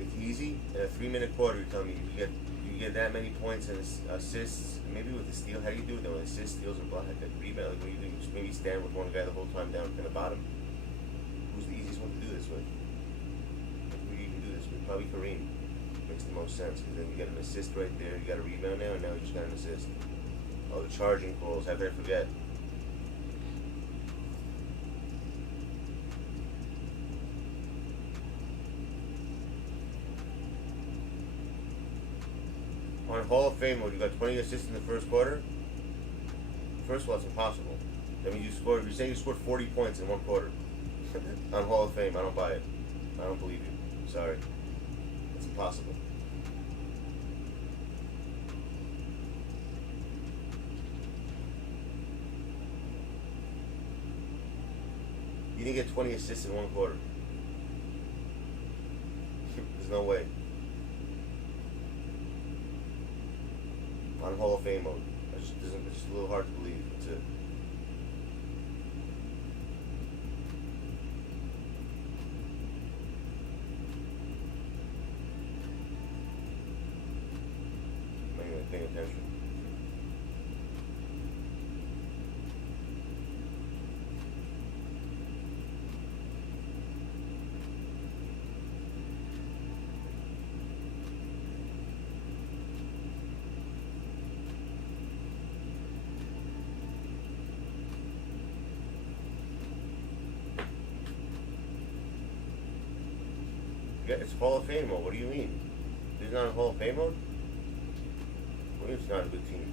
It's easy. In a 3-minute quarter, you tell me you get that many points and assists. Maybe with the steal, how do you do it though? Assists, steals, or block? Like rebound. Like what do you do? You just maybe stand with one guy the whole time down in the bottom. Who's the easiest one to do this with? Probably Kareem. Makes the most sense because then you get an assist right there. You got a rebound now, and now you just got an assist. Oh, the charging calls. How did I forget? On Hall of Fame mode, you got 20 assists in the first quarter. First of all, it's impossible. I mean, you're saying you scored 40 points in 1 quarter. On Hall of Fame, I don't buy it. I don't believe you. Sorry. It's impossible. You didn't get 20 assists in 1 quarter. There's no way. On Hall of Fame mode. It's just a little hard to believe. That's it. I'm not even paying attention. Yeah, it's Hall of Fame mode. What do you mean? It's not in Hall of Fame mode? What do you mean it's not a good team?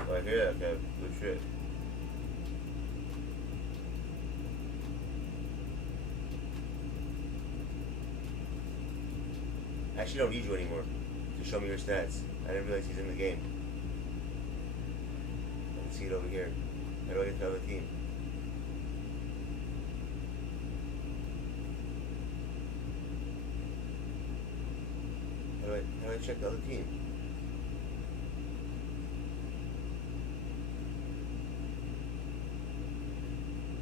Oh, I hear that, Kev. Good shit. I actually don't need you anymore to show me your stats. I didn't realize he's in the game. I can see it over here. How do I get to the other team? How do I check the other team?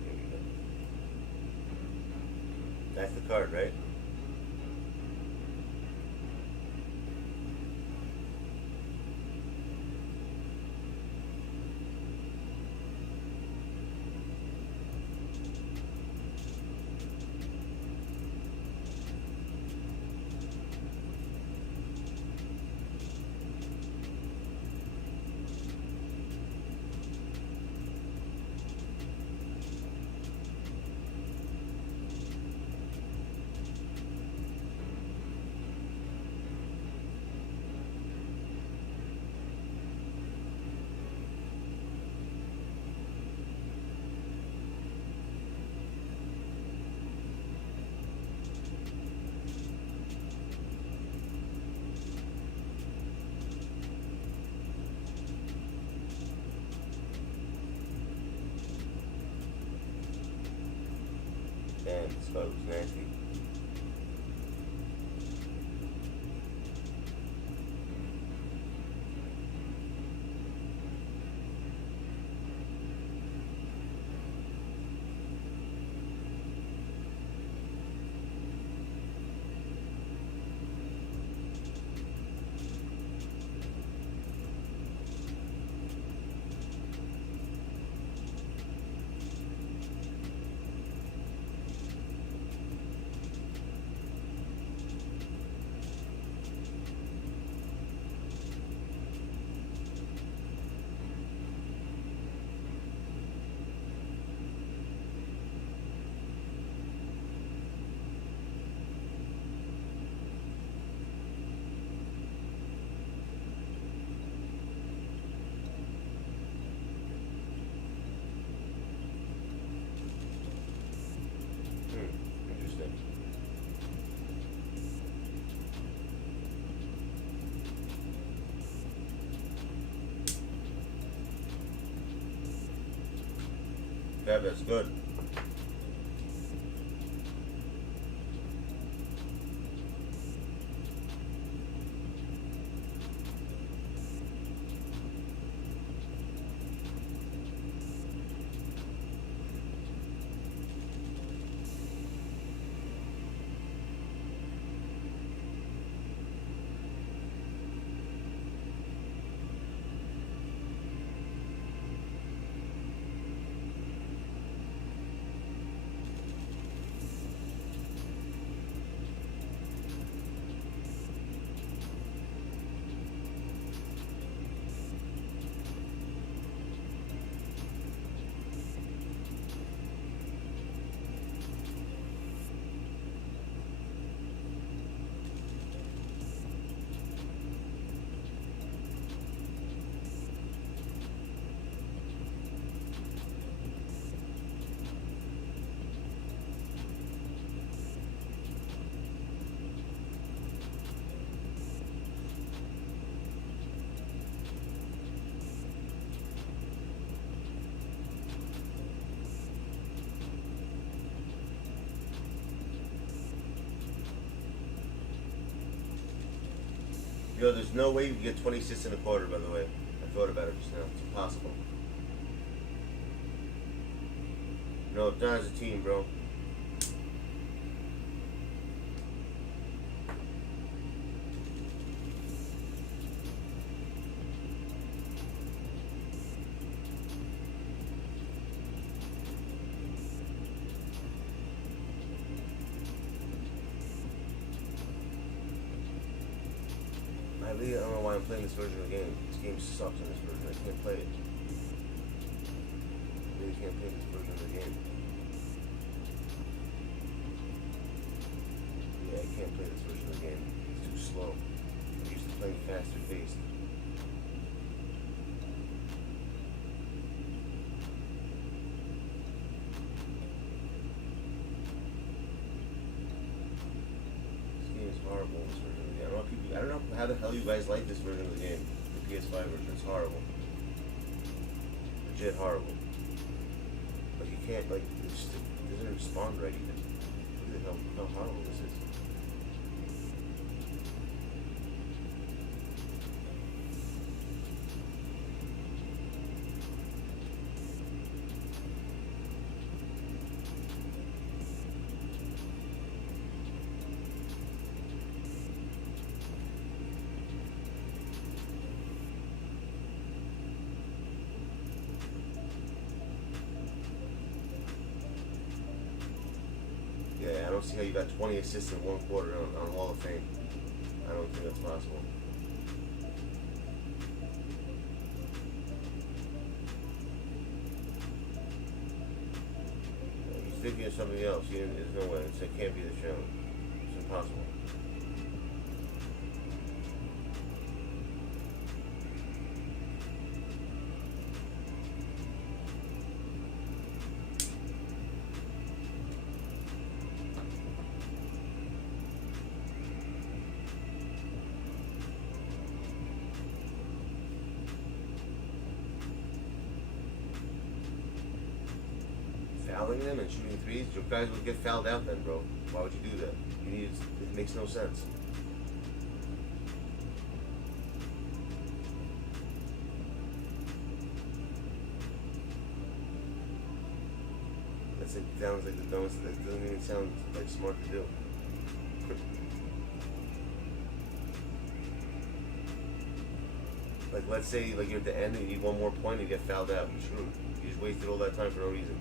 There you go. That's the card, right? Damn, this card looks nasty. Interesting. Yeah, that's good. Joe, there's no way you can get 20 assists in a quarter, by the way. I thought about it just now. It's impossible. No, it's not as a team, bro. I don't know why I'm playing this version of the game. This game sucks on this version. I can't play it. I really can't play this version of the game. Yeah, I can't play this version of the game. It's too slow. I'm used to playing faster paced. This game is horrible in this version of the game. I don't know how the hell you guys like this version of the game. The PS5 version. It's horrible. Legit horrible. Like you can't, like, it doesn't respond right even. Look at how horrible this is. Yeah, I don't see how you got 20 assists in one quarter on Hall of Fame. I don't think that's possible. He's thinking of something else. There's no way. It can't be the show. It's impossible. Fouling them and shooting threes, your guys would get fouled out then, bro. Why would you do that? It makes no sense. It sounds like the dumbest. That doesn't even sound like smart to do. Like, let's say like you're at the end and you need one more point and you get fouled out. You're screwed. You just wasted all that time for no reason.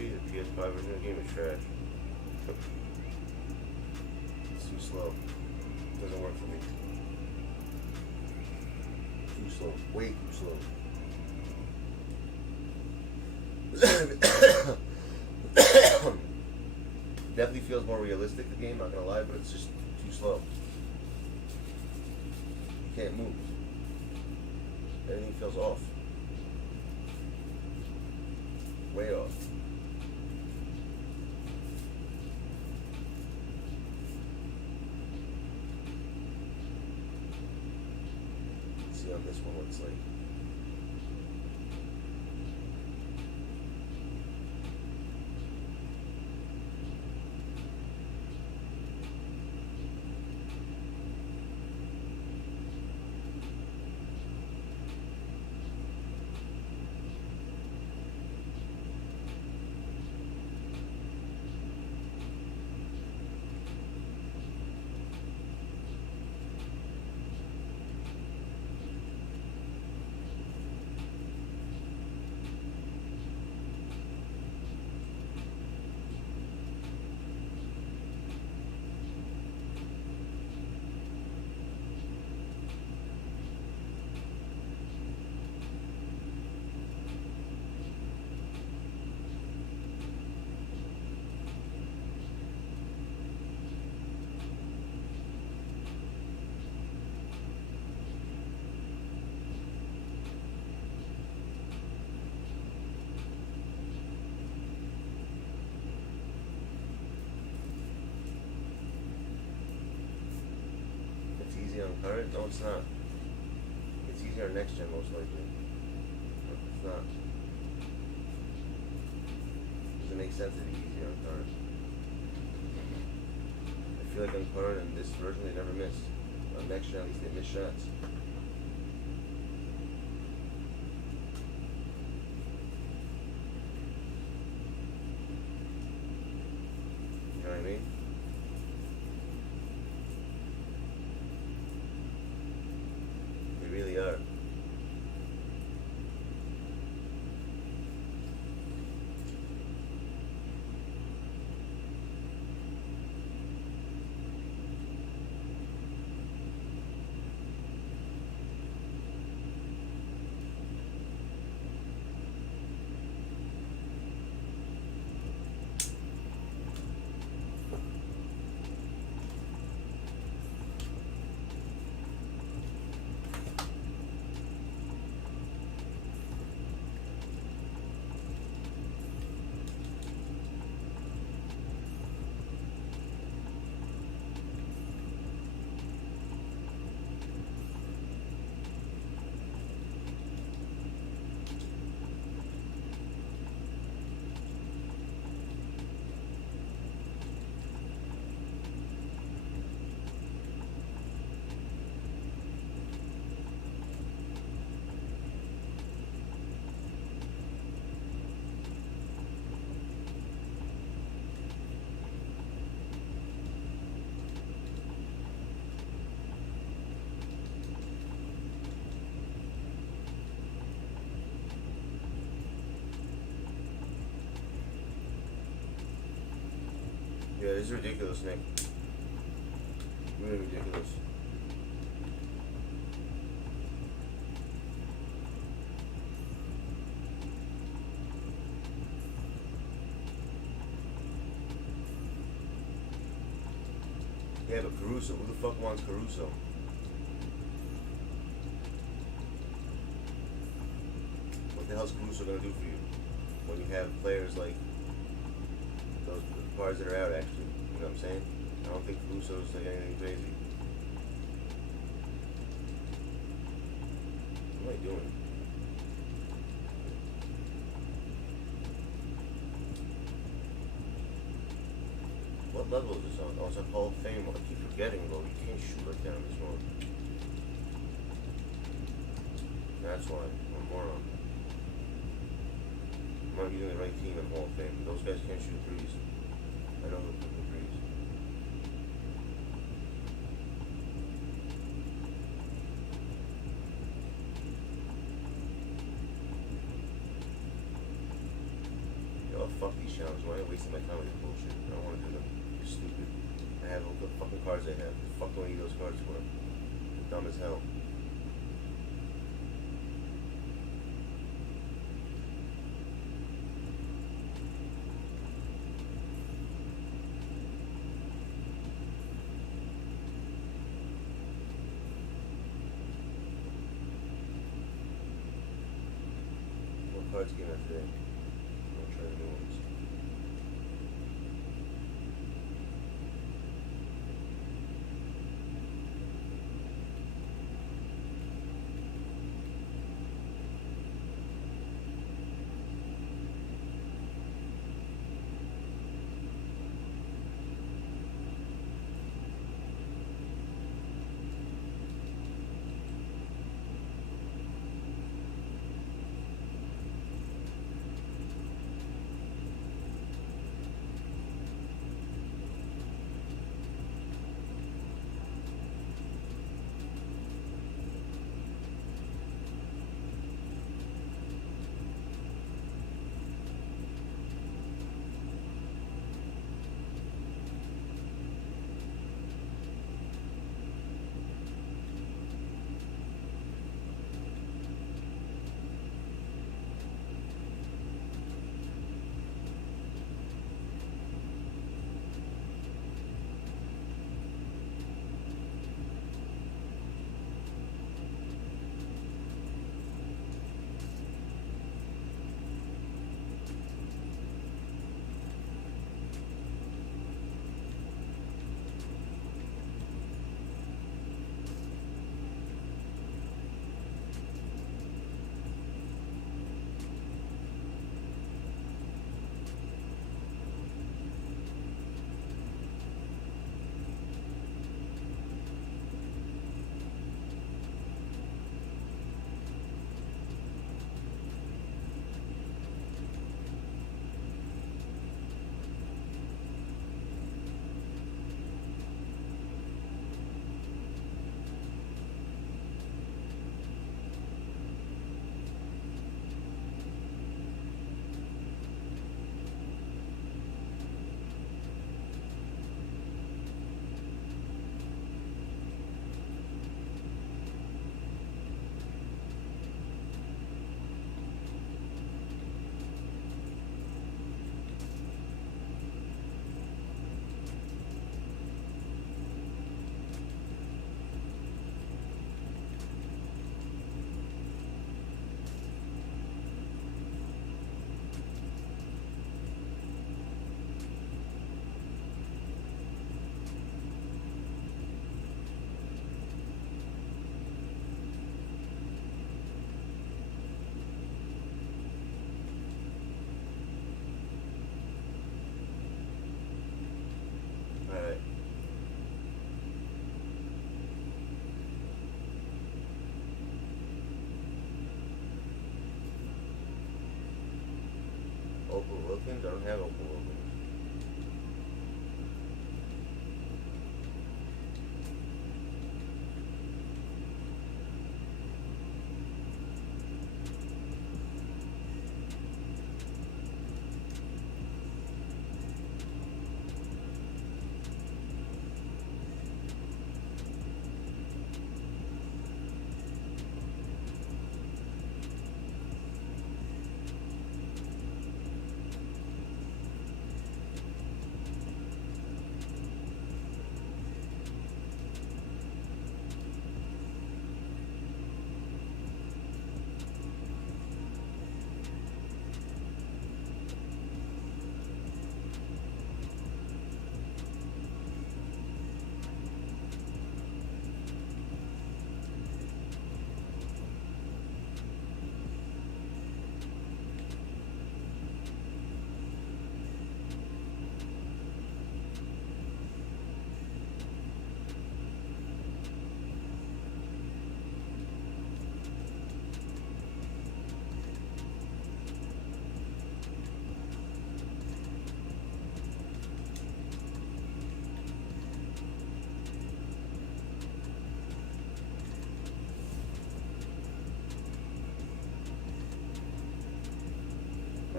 The PS5 version of the game is trash. It's too slow. It doesn't work for me. Too slow. Way too slow. Definitely feels more realistic, the game, not gonna lie, but it's just too slow. You can't move. Everything feels off. Way off. See on this one what it's like. cut it? No, it's not. It's easier on next gen, most likely. But it's not. Doesn't make sense to be easier on cars. I feel like on car and this version they never miss. On next gen, at least they miss shots. You know what I mean? They really are. Yeah, this is ridiculous, Nick. Really ridiculous. Yeah, but Caruso, who the fuck wants Caruso? What the hell's Caruso gonna do for you? When you have players like those cards that are out, actually. You know what I'm saying? I don't think Caruso's like anything crazy. What am I doing? What level is this on? Oh, it's on Hall of Fame. I keep forgetting, bro. You can't shoot like that on this one. That's why. I'm a moron. I'm not using the right team in Hall of Fame. Those guys can't shoot threes. I know they'll put the threes. Yo, fuck these challenges. Why am I wasting my time with this bullshit? I don't want to do them. They're stupid. I have all the fucking cards I have. The fuck do I need those cards for? They're dumb as hell. Cards came out today. I'm gonna try the new ones.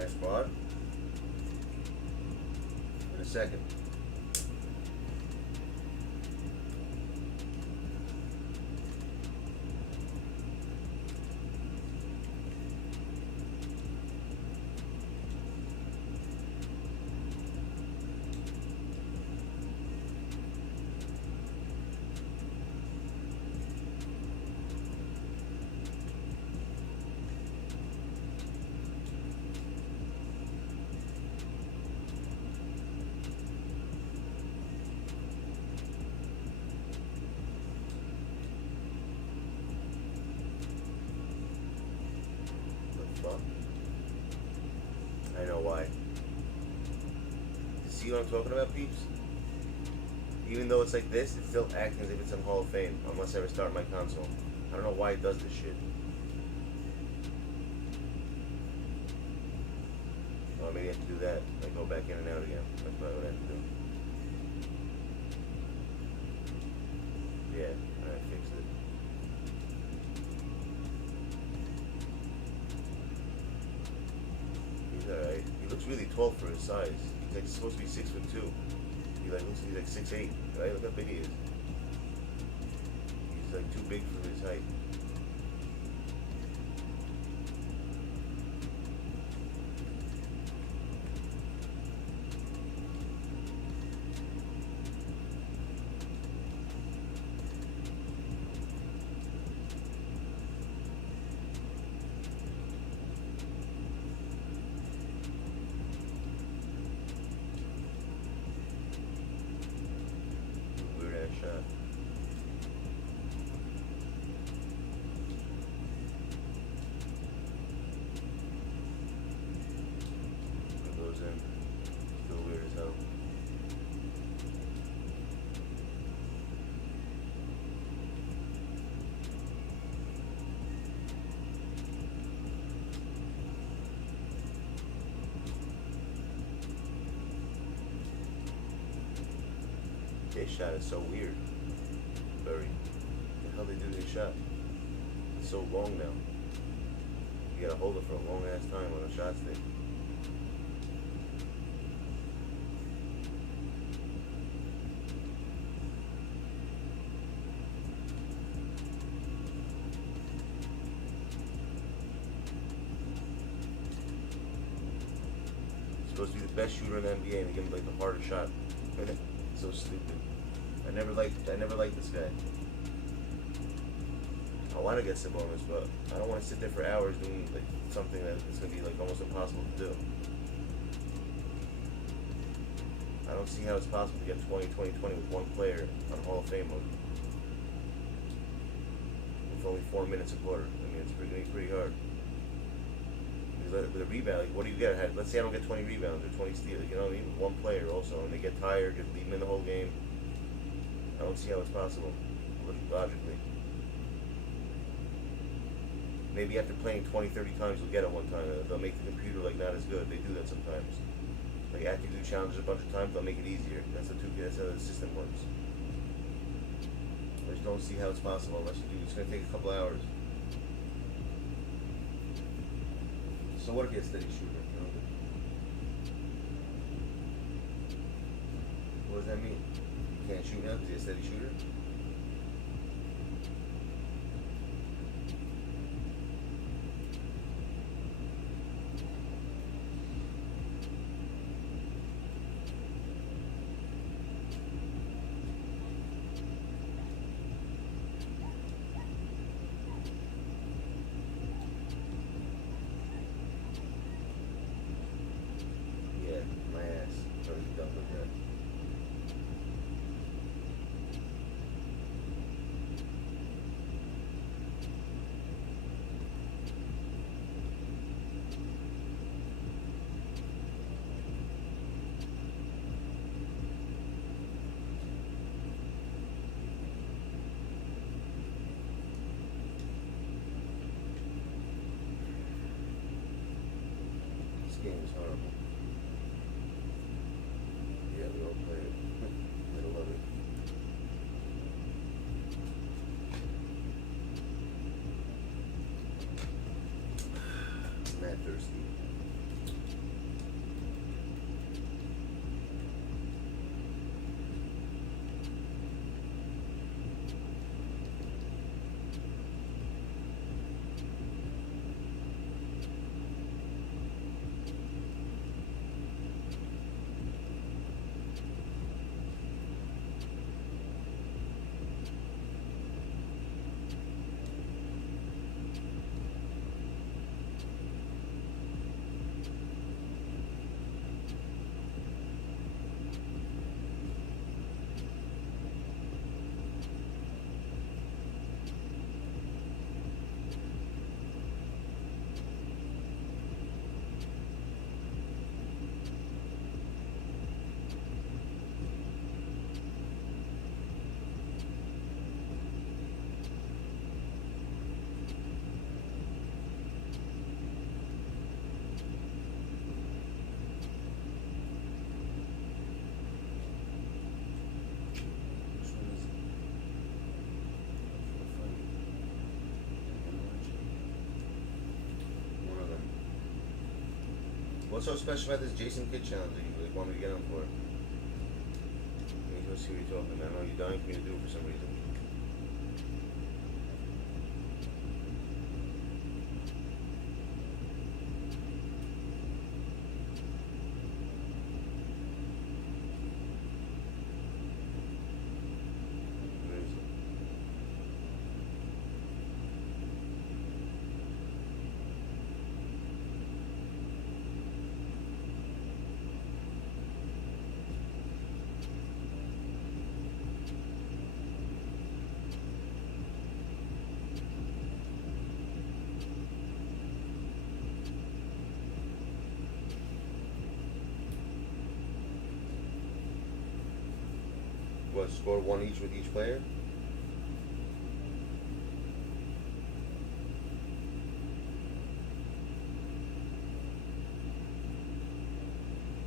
my squad in a second. I know why. See what I'm talking about, peeps? Even though it's like this, it's still acting as if it's in Hall of Fame, unless I restart my console. I don't know why it does this shit. Well, maybe I have to do that. Like go back in and out again. That's probably what I have to do. Yeah, I fixed it. He's alright. He looks really tall for his size. He's like supposed to be 6'2". He like looks he's like 6'8", right? Look how big he is. He's like too big for his height. Shot. It goes in. Still weird as hell. This shot is so weird. Very. The hell they do this shot? It's so long now. You gotta hold it for a long ass time on a shot stick. He's supposed to be the best shooter in the NBA and they give him like the hardest shot. So stupid. I never liked this guy. I want to get Sabonis, but I don't want to sit there for hours doing like something that's gonna be like almost impossible to do. I don't see how it's possible to get 20-20-20 with one player on Hall of Fame mode. With only 4 minutes a quarter. I mean, it's pretty hard. With a rebound, like, what do you get? Let's say I don't get 20 rebounds or 20 steals, you know what I mean? With one player also, and they get tired, just leave them in the whole game. I don't see how it's possible, logically. Maybe after playing 20-30 times, you'll get it one time. They'll make the computer like not as good. They do that sometimes. Like after you do challenges a bunch of times, they'll make it easier. That's how the system works. I just don't see how it's possible unless you do. It's gonna take a couple hours. So what if you're a steady shooter? You know? What does that mean? You can't shoot now because you're a steady shooter? What's so special about this Jason Kidd challenge that you like want me to get him for? Let me go see what you're talking about. I know you're dying for me to do it for some reason. What, score one each with each player?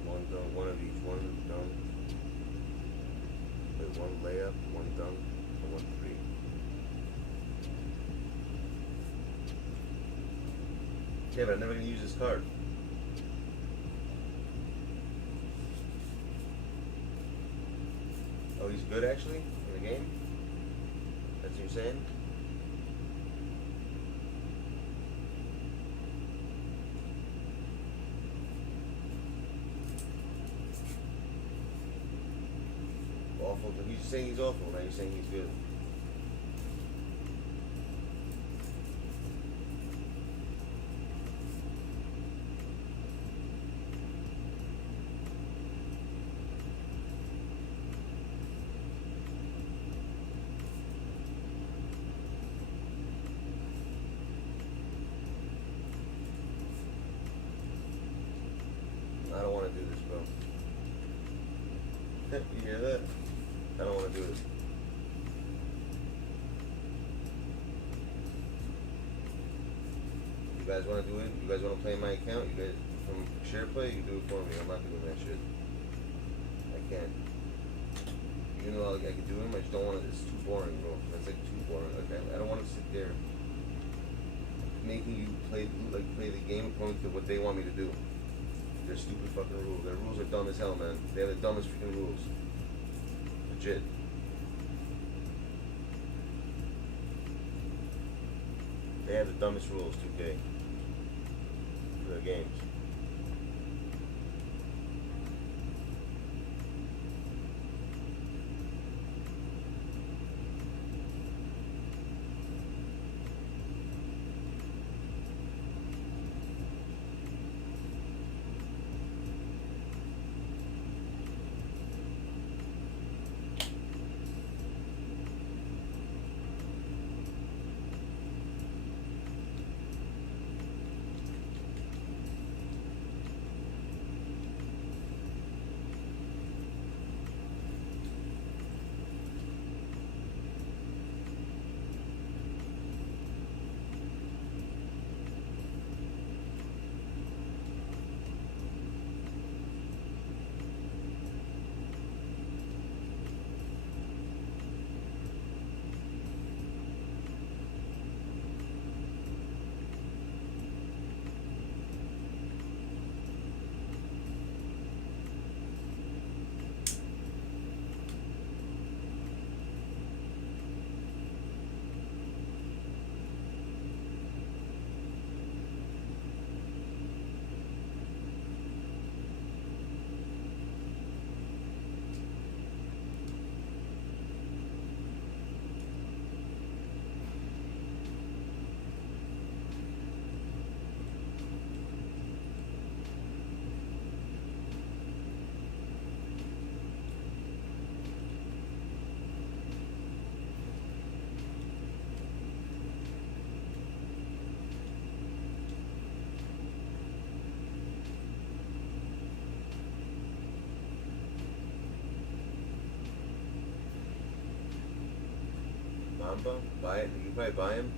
One dunk, one of each, one dunk. Wait, one layup, one dunk, and one three. Yeah, but I'm never gonna use this card. Oh, he's good actually in the game? That's what you're saying? Awful. He's saying he's awful, now you're saying he's good. I don't want to do this, bro. You hear that? I don't want to do this. You guys want to do it? You guys want to play my account? You guys from share play? You do it for me. I'm not doing that shit. I can't. Even though I can do them, I just don't want to. It's too boring, bro. That's like too boring. Okay, I don't want to sit there making you play the game according to what they want me to do. Their stupid fucking rules. Their rules are dumb as hell, man. They have the dumbest freaking rules. Legit. They have the dumbest rules, 2K. For their games. Mamba? Buy it? You probably buy him?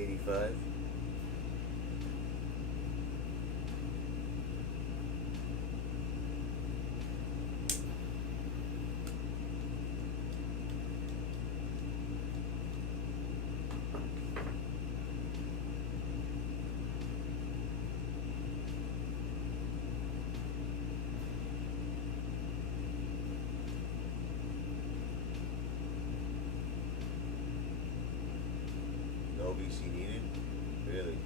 85. No VC needed? Really?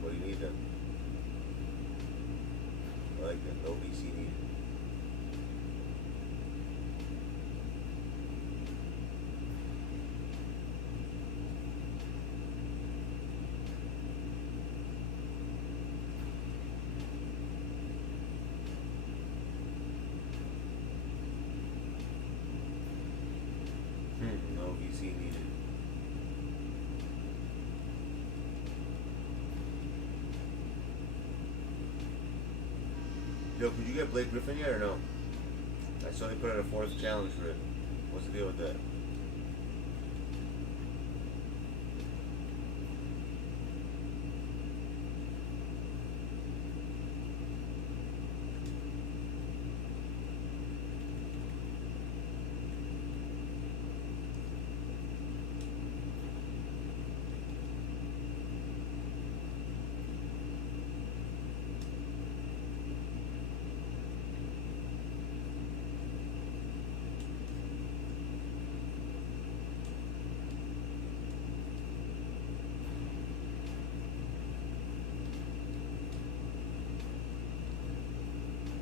What do you need then? I like that. No VC needed. No VC needed. Yo, could you get Blake Griffin yet or no? I saw they put out a 4th challenge for it. What's the deal with that?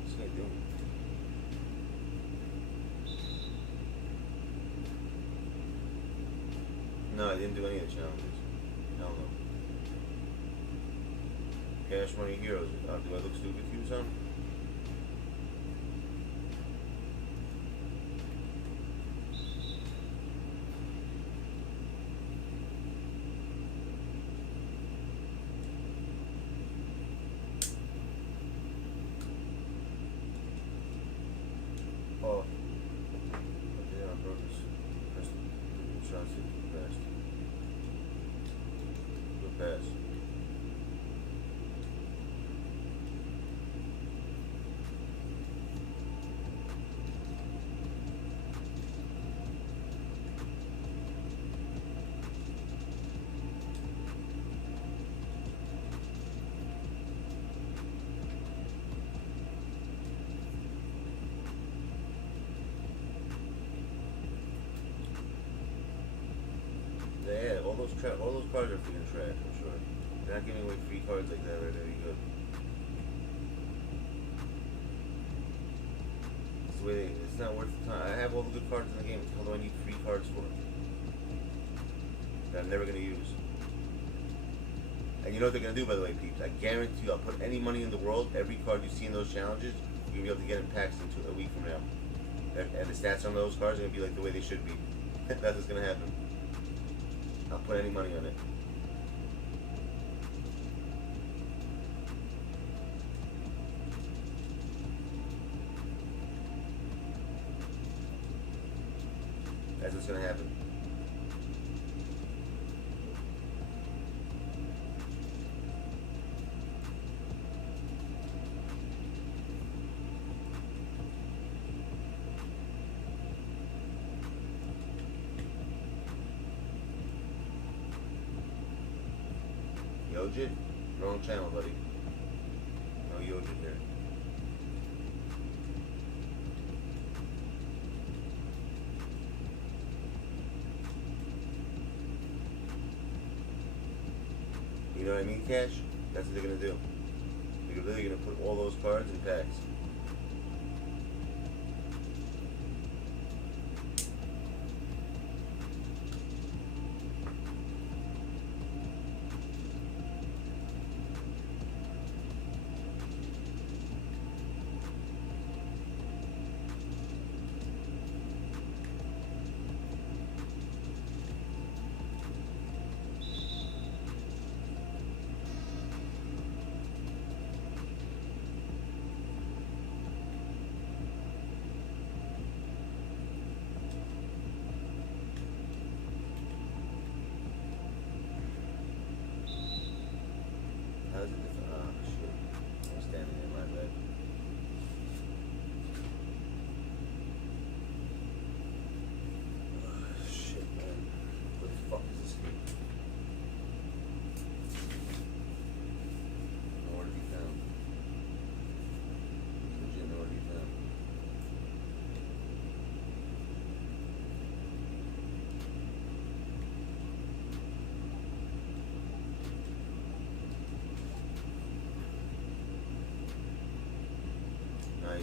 What's that doing? No, I didn't do any of the challenges. Hell no. Cash Money Heroes. Do I look stupid to you, son? Oh. Yeah, brothers. That's the shots in the past. Good pass. Yeah, all those cards are freaking trash, I'm sure. They're not giving away free cards like that are very good. It's the way it's not worth the time. I have all the good cards in the game. What do I need free cards for? That I'm never gonna use. And you know what they're gonna do, by the way, peeps? I guarantee you, I'll put any money in the world, every card you see in those challenges, you're gonna be able to get in packs into a week from now. And the stats on those cards are gonna be like the way they should be. That's what's gonna happen. I'll put any money on it. That's what's gonna happen. Yojit? Wrong channel, buddy. No Yojit here. You know what I mean, Cash? That's what they're gonna do. They're really gonna put all those cards in packs.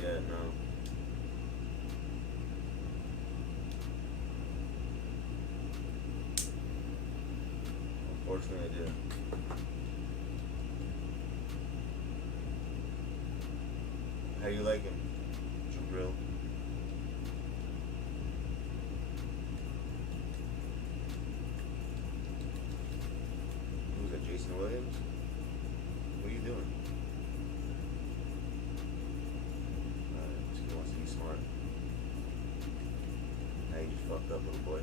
yet, no. Unfortunately, I did. How you liking Jabril? Who's that, Jason Williams? What are you doing? He wants to be smart. Now you just fucked up, little boy.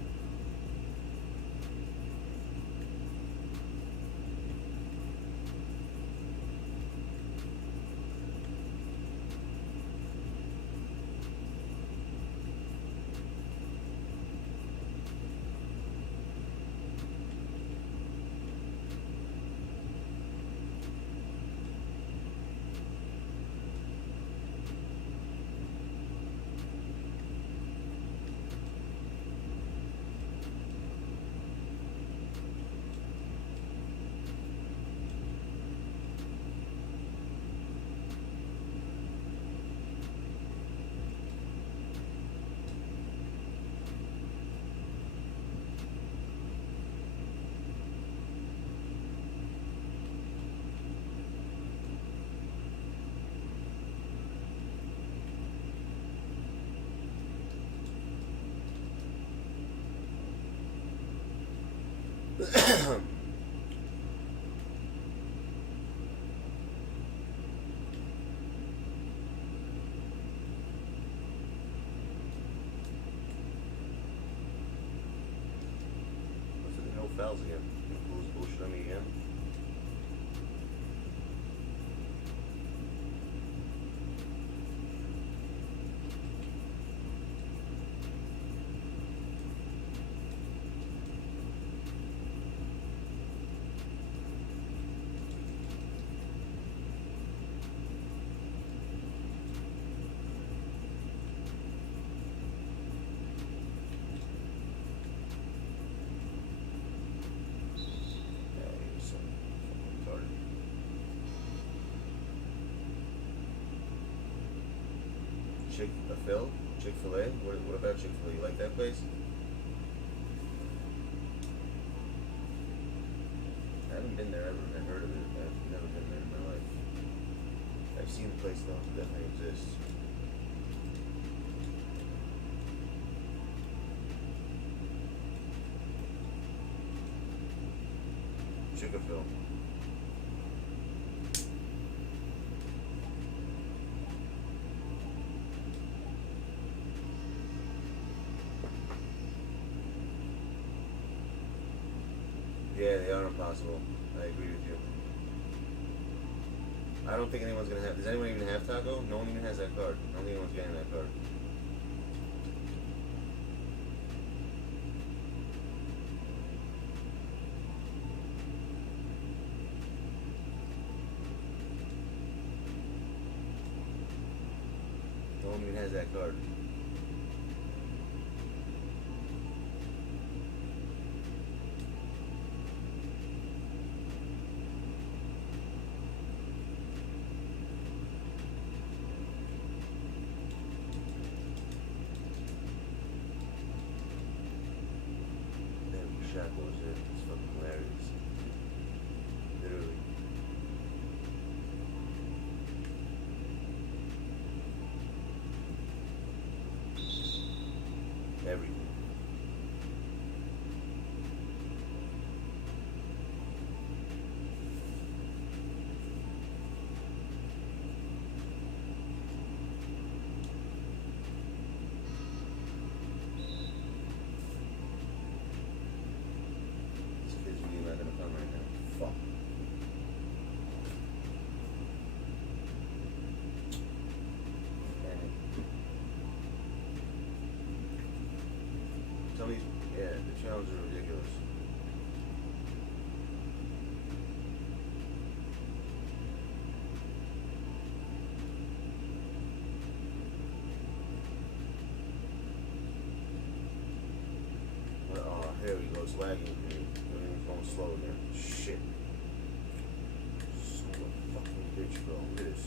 No fouls again. Who's bullshit on me again? Chick-fil-A? What about Chick-fil-A? You like that place? I haven't been there ever. I've heard of it. I've never been there in my life. I've seen the place though. It definitely exists. Chick-fil-A. Yeah, they are impossible. I agree with you. I don't think anyone's gonna have. Does anyone even have taco? No one even has that card. I don't think anyone's getting that card. No one even has that card. It's fucking hilarious. Literally. Everything. Yeah, the challenges are ridiculous. Oh, here we go. It's lagging for me. Everything's going slow again. Shit. Son of a fucking bitch, bro. Look at this.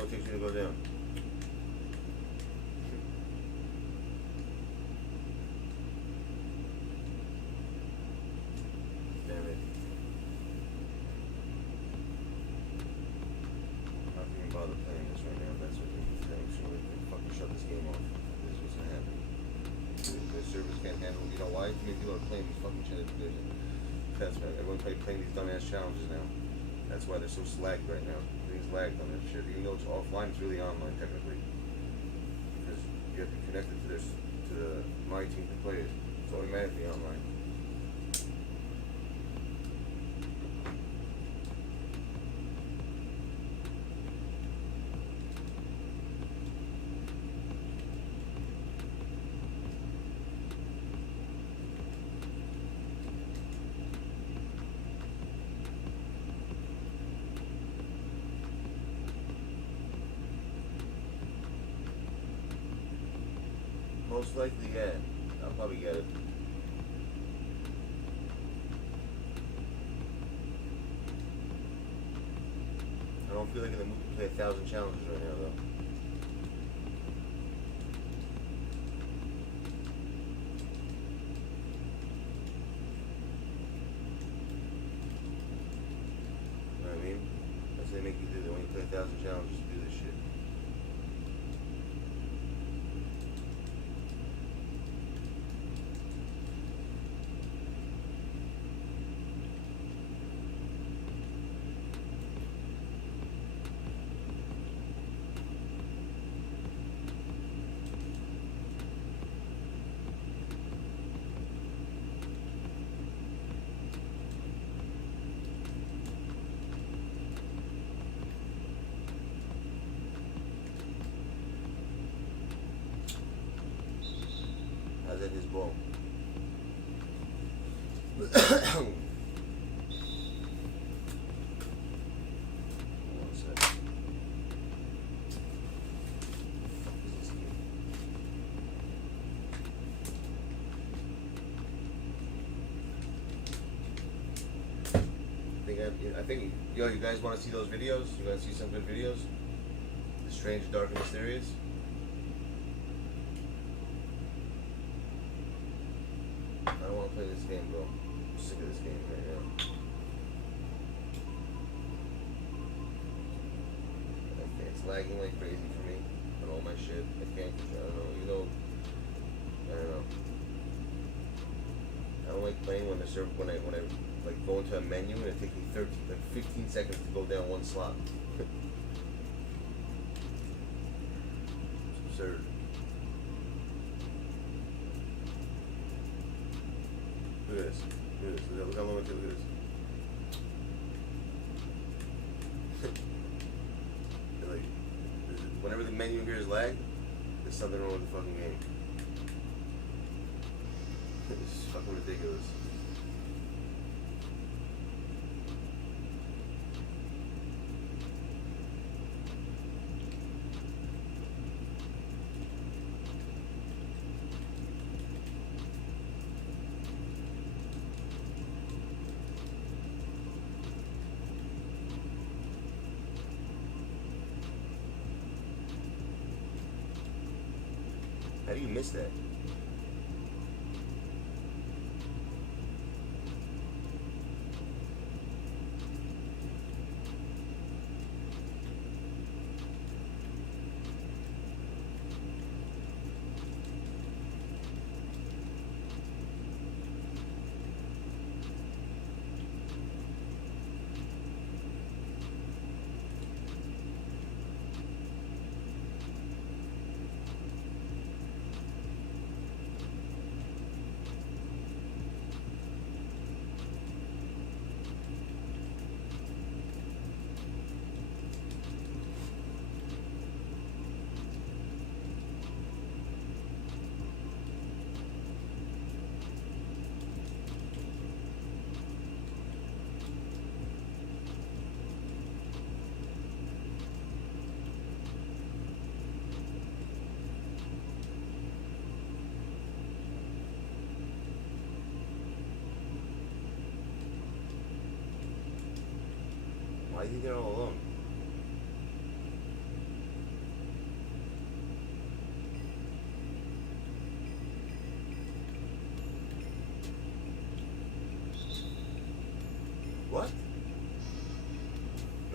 long it takes you to go down? Damn it. How can you bother playing this right now? That's what you're saying. So we can fucking shut this game off. This is what's gonna happen. The servers can't handle it. You know why? Too many people are playing these fucking challenges. That's right. Everyone's playing these dumbass challenges now. That's why they're so slagged right now. Everything's lagged on that shit. Even though it's offline, it's really online technically. Because you have to be connected to this, to my team to play it. It's automatically online. Most likely, yeah. I'll probably get it. I don't feel like in the mood to play 1,000 challenges right now, though. You know what I mean? That's what they make you do. They want you to play 1,000 challenges to do this shit. How's that his ball? One sec. Fuck is this game? I think, yo, you guys want to see those videos? You want to see some good videos? The Strange, Dark, and Mysterious? I don't want to play this game, bro. I'm sick of this game right now. It's lagging like crazy for me on all my shit. I can't, I don't know, you know, I don't know. I don't like playing when the server, when I like go into a menu and it takes me 15 seconds to go down one slot. It's absurd. Look at this. Look at this. Look how long it took. Look at this. Like, whenever the menu here is lagged, there's something wrong with the fucking game. It's fucking ridiculous. How do you miss that? Why are you there all alone?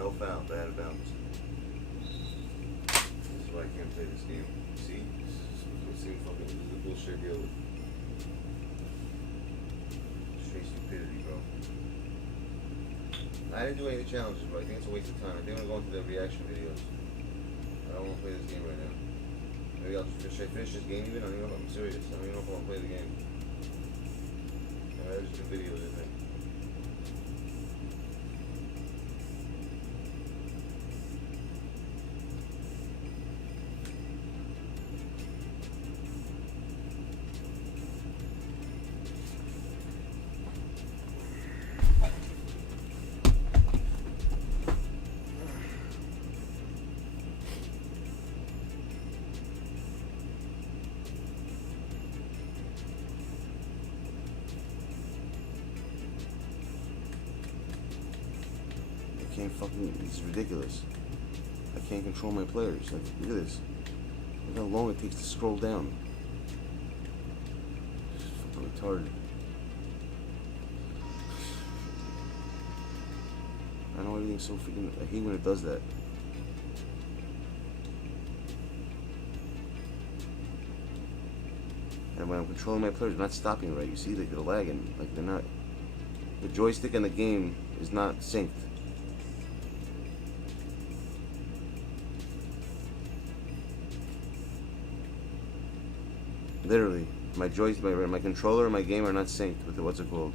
No foul, bad of bounds. This is why I can't play this game. See? This is the bullshit deal with. Straight stupidity, bro. I didn't do any of the challenges, bro. I think it's a waste of time. I think I'm going to the reaction videos. I don't want to play this game right now. Maybe should I finish this game even? I don't even know if I'm serious. I don't even know if I want to play the game. Alright, just do videos, I think. Can't fucking, it's ridiculous. I can't control my players. Like, look at this. Look how long it takes to scroll down. It's fucking retarded. I know everything's so freaking, I hate when it does that. And when I'm controlling my players, they're not stopping right. You see, like, they're lagging. Like, they're not, the joystick in the game is not synced. Literally, my joystick, my controller and my game are not synced with the, what's it called?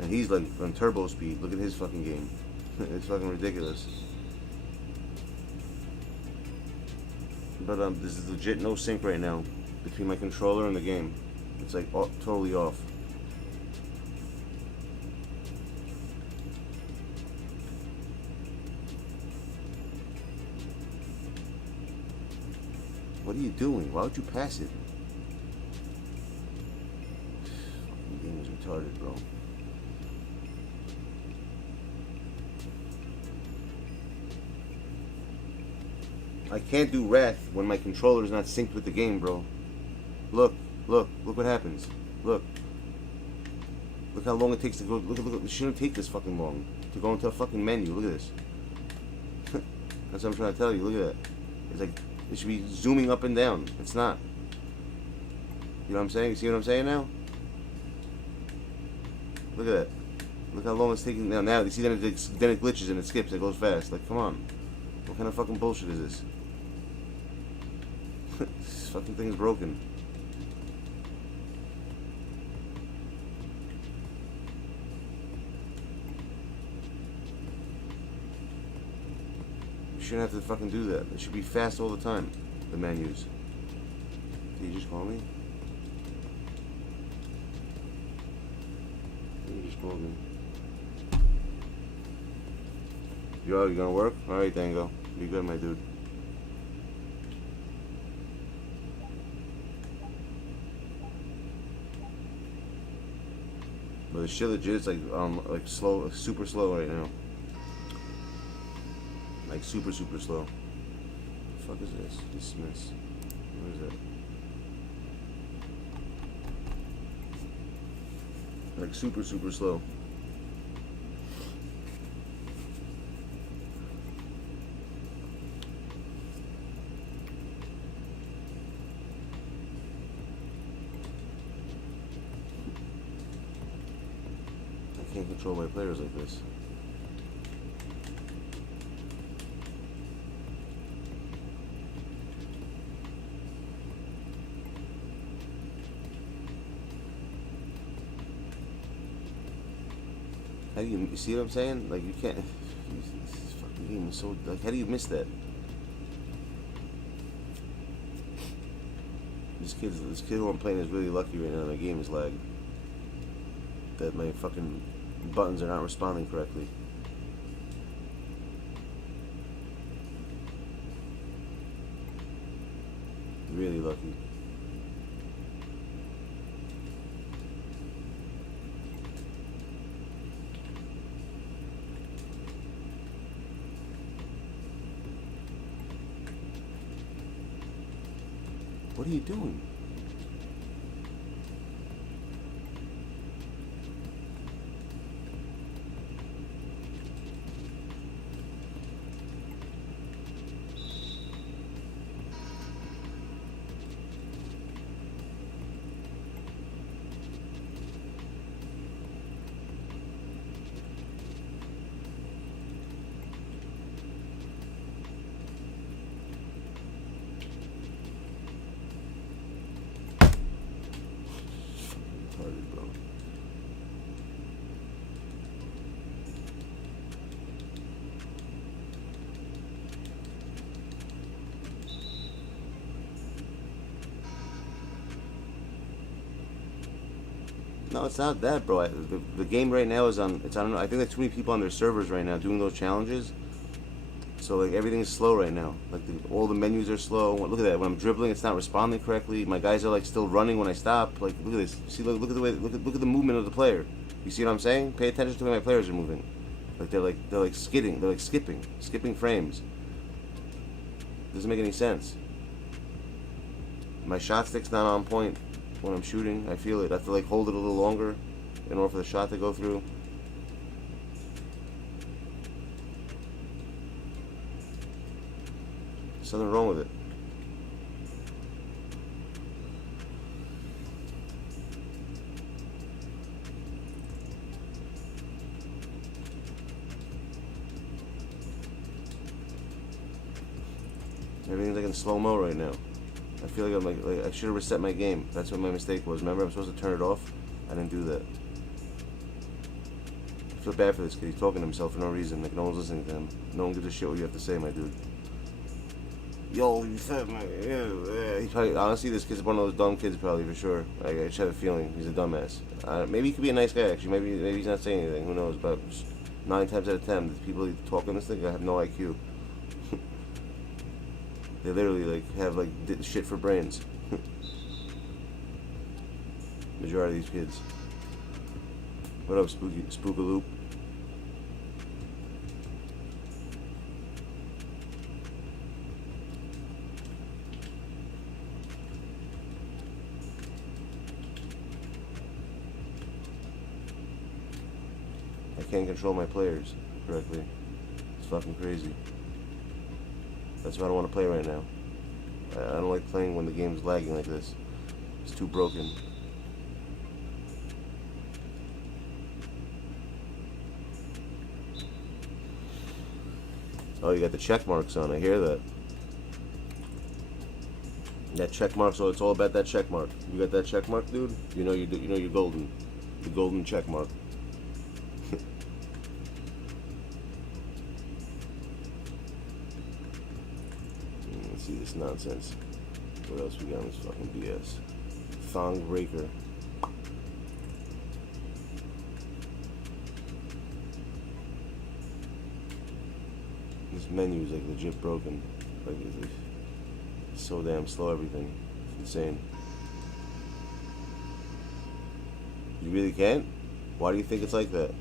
And he's like on turbo speed. Look at his fucking game. It's fucking ridiculous. But this is legit no sync right now between my controller and the game. It's like totally off. What are you doing? Why would you pass it? Fucking game is retarded, bro. I can't do Wrath when my controller is not synced with the game, bro. Look what happens. Look how long it takes to go. Look, it shouldn't take this fucking long to go into a fucking menu. Look at this. That's what I'm trying to tell you. Look at that. It's like, it should be zooming up and down. It's not. You know what I'm saying? You see what I'm saying now? Look at that. Look how long it's taking now. Now, you see then it glitches and it skips. It goes fast. Like, come on. What kind of fucking bullshit is this? This fucking thing is broken. You shouldn't have to fucking do that. It should be fast all the time, the menus. Did you just call me? You just called me. Yo, you gonna work? Alright, Dango. Be good, my dude. But the shit legit is like slow, super slow right now. Like super slow. What the fuck is this? Dismiss. What is that? Like super slow. I can't control my players like this. How do you see what I'm saying? Like, you can't. This fucking game is so. Like, how do you miss that? This kid who I'm playing is really lucky right now. My game is lagged. That my fucking buttons are not responding correctly. Really lucky. What are you doing? Bro. No, it's not that, bro. The game right now is on. It's I don't know. I think there's too many people on their servers right now doing those challenges. So like everything is slow right now. Like all the menus are slow. Look at that. When I'm dribbling, it's not responding correctly. My guys are like still running when I stop. Like look at this. See, look at the way. Look at the movement of the player. You see what I'm saying? Pay attention to the way my players are moving. Like they're like skidding. They're like skipping frames. Doesn't make any sense. My shot stick's not on point when I'm shooting. I feel it. I have to like hold it a little longer in order for the shot to go through. There's nothing wrong with it. Everything's like in slow-mo right now. I feel like I'm like I should have reset my game. That's what my mistake was. Remember, I'm supposed to turn it off. I didn't do that. I feel bad for this kid. He's talking to himself for no reason. Like no one's listening to him. No one gives a shit what you have to say, my dude. Yo, you said my yeah. He probably, honestly, this kid's one of those dumb kids, probably for sure. I just have a feeling he's a dumbass. Maybe he could be a nice guy. Actually, maybe he's not saying anything. Who knows? But 9 times out of 10, the people who talk on this thing have no IQ. They literally like have like shit for brains. Majority of these kids. What up, Spookaloop? I can't control my players correctly. It's fucking crazy. That's why I don't want to play right now. I don't like playing when the game's lagging like this. It's too broken. Oh, you got the check marks on. I hear that. That check mark. So it's all about that check mark. You got that check mark, dude. You know you do. You know you're golden. The golden check mark. Let's see this nonsense. What else we got on this fucking BS? Thong breaker. This menu is like legit broken. Like it's so damn slow. Everything. It's insane. You really can't? Why do you think it's like that?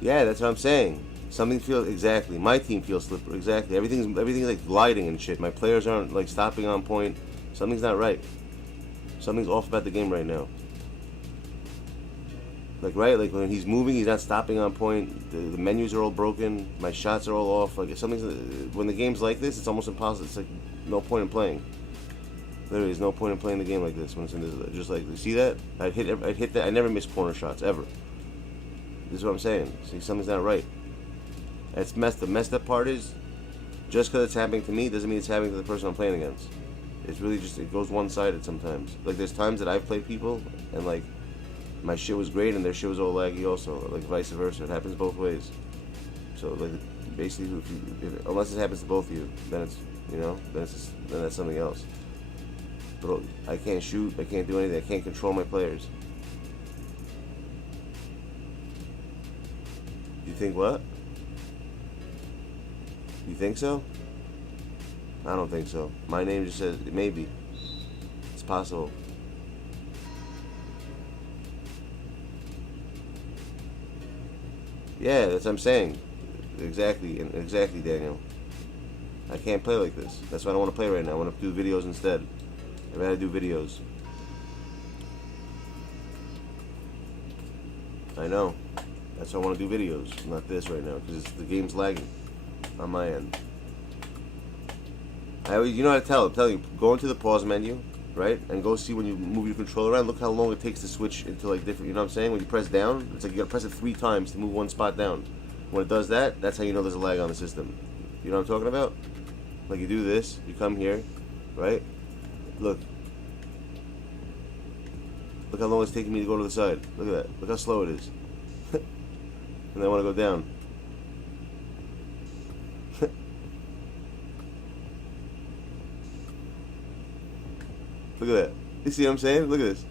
Yeah, that's what I'm saying. Something feels exactly. My team feels slippery. Exactly. Everything's like gliding and shit. My players aren't like stopping on point. Something's not right. Something's off about the game right now. Like right, like when he's moving, he's not stopping on point. The menus are all broken. My shots are all off. Like something's when the game's like this, it's almost impossible. It's like no point in playing. Literally, there's no point in playing the game like this when it's in this. Just like you see that, I'd hit that. I never miss corner shots ever. This is what I'm saying. See, something's not right. It's messed. The messed up part is, just because it's happening to me doesn't mean it's happening to the person I'm playing against. It's really just, it goes one-sided sometimes. Like there's times that I've played people and like my shit was great and their shit was all laggy also, like vice versa. It happens both ways. So like basically, unless it happens to both of you, then it's, you know, then that's something else. But I can't shoot, I can't do anything, I can't control my players. You think what? You think so? I don't think so. My name just says maybe. It's possible. Yeah, that's what I'm saying. Exactly, Daniel. I can't play like this. That's why I don't want to play right now. I want to do videos instead. I'd rather do videos. I know. That's why I want to do videos, not this right now, because the game's lagging on my end. You know how to tell. I'm telling you, go into the pause menu, right, and go see when you move your controller around. Look how long it takes to switch into like different. You know what I'm saying? When you press down, it's like you gotta press it 3 times to move one spot down. When it does that, that's how you know there's a lag on the system. You know what I'm talking about? Like you do this, you come here, right? Look. Look how long it's taking me to go to the side. Look at that. Look how slow it is. And I want to go down. Look at that. You see what I'm saying? Look at this.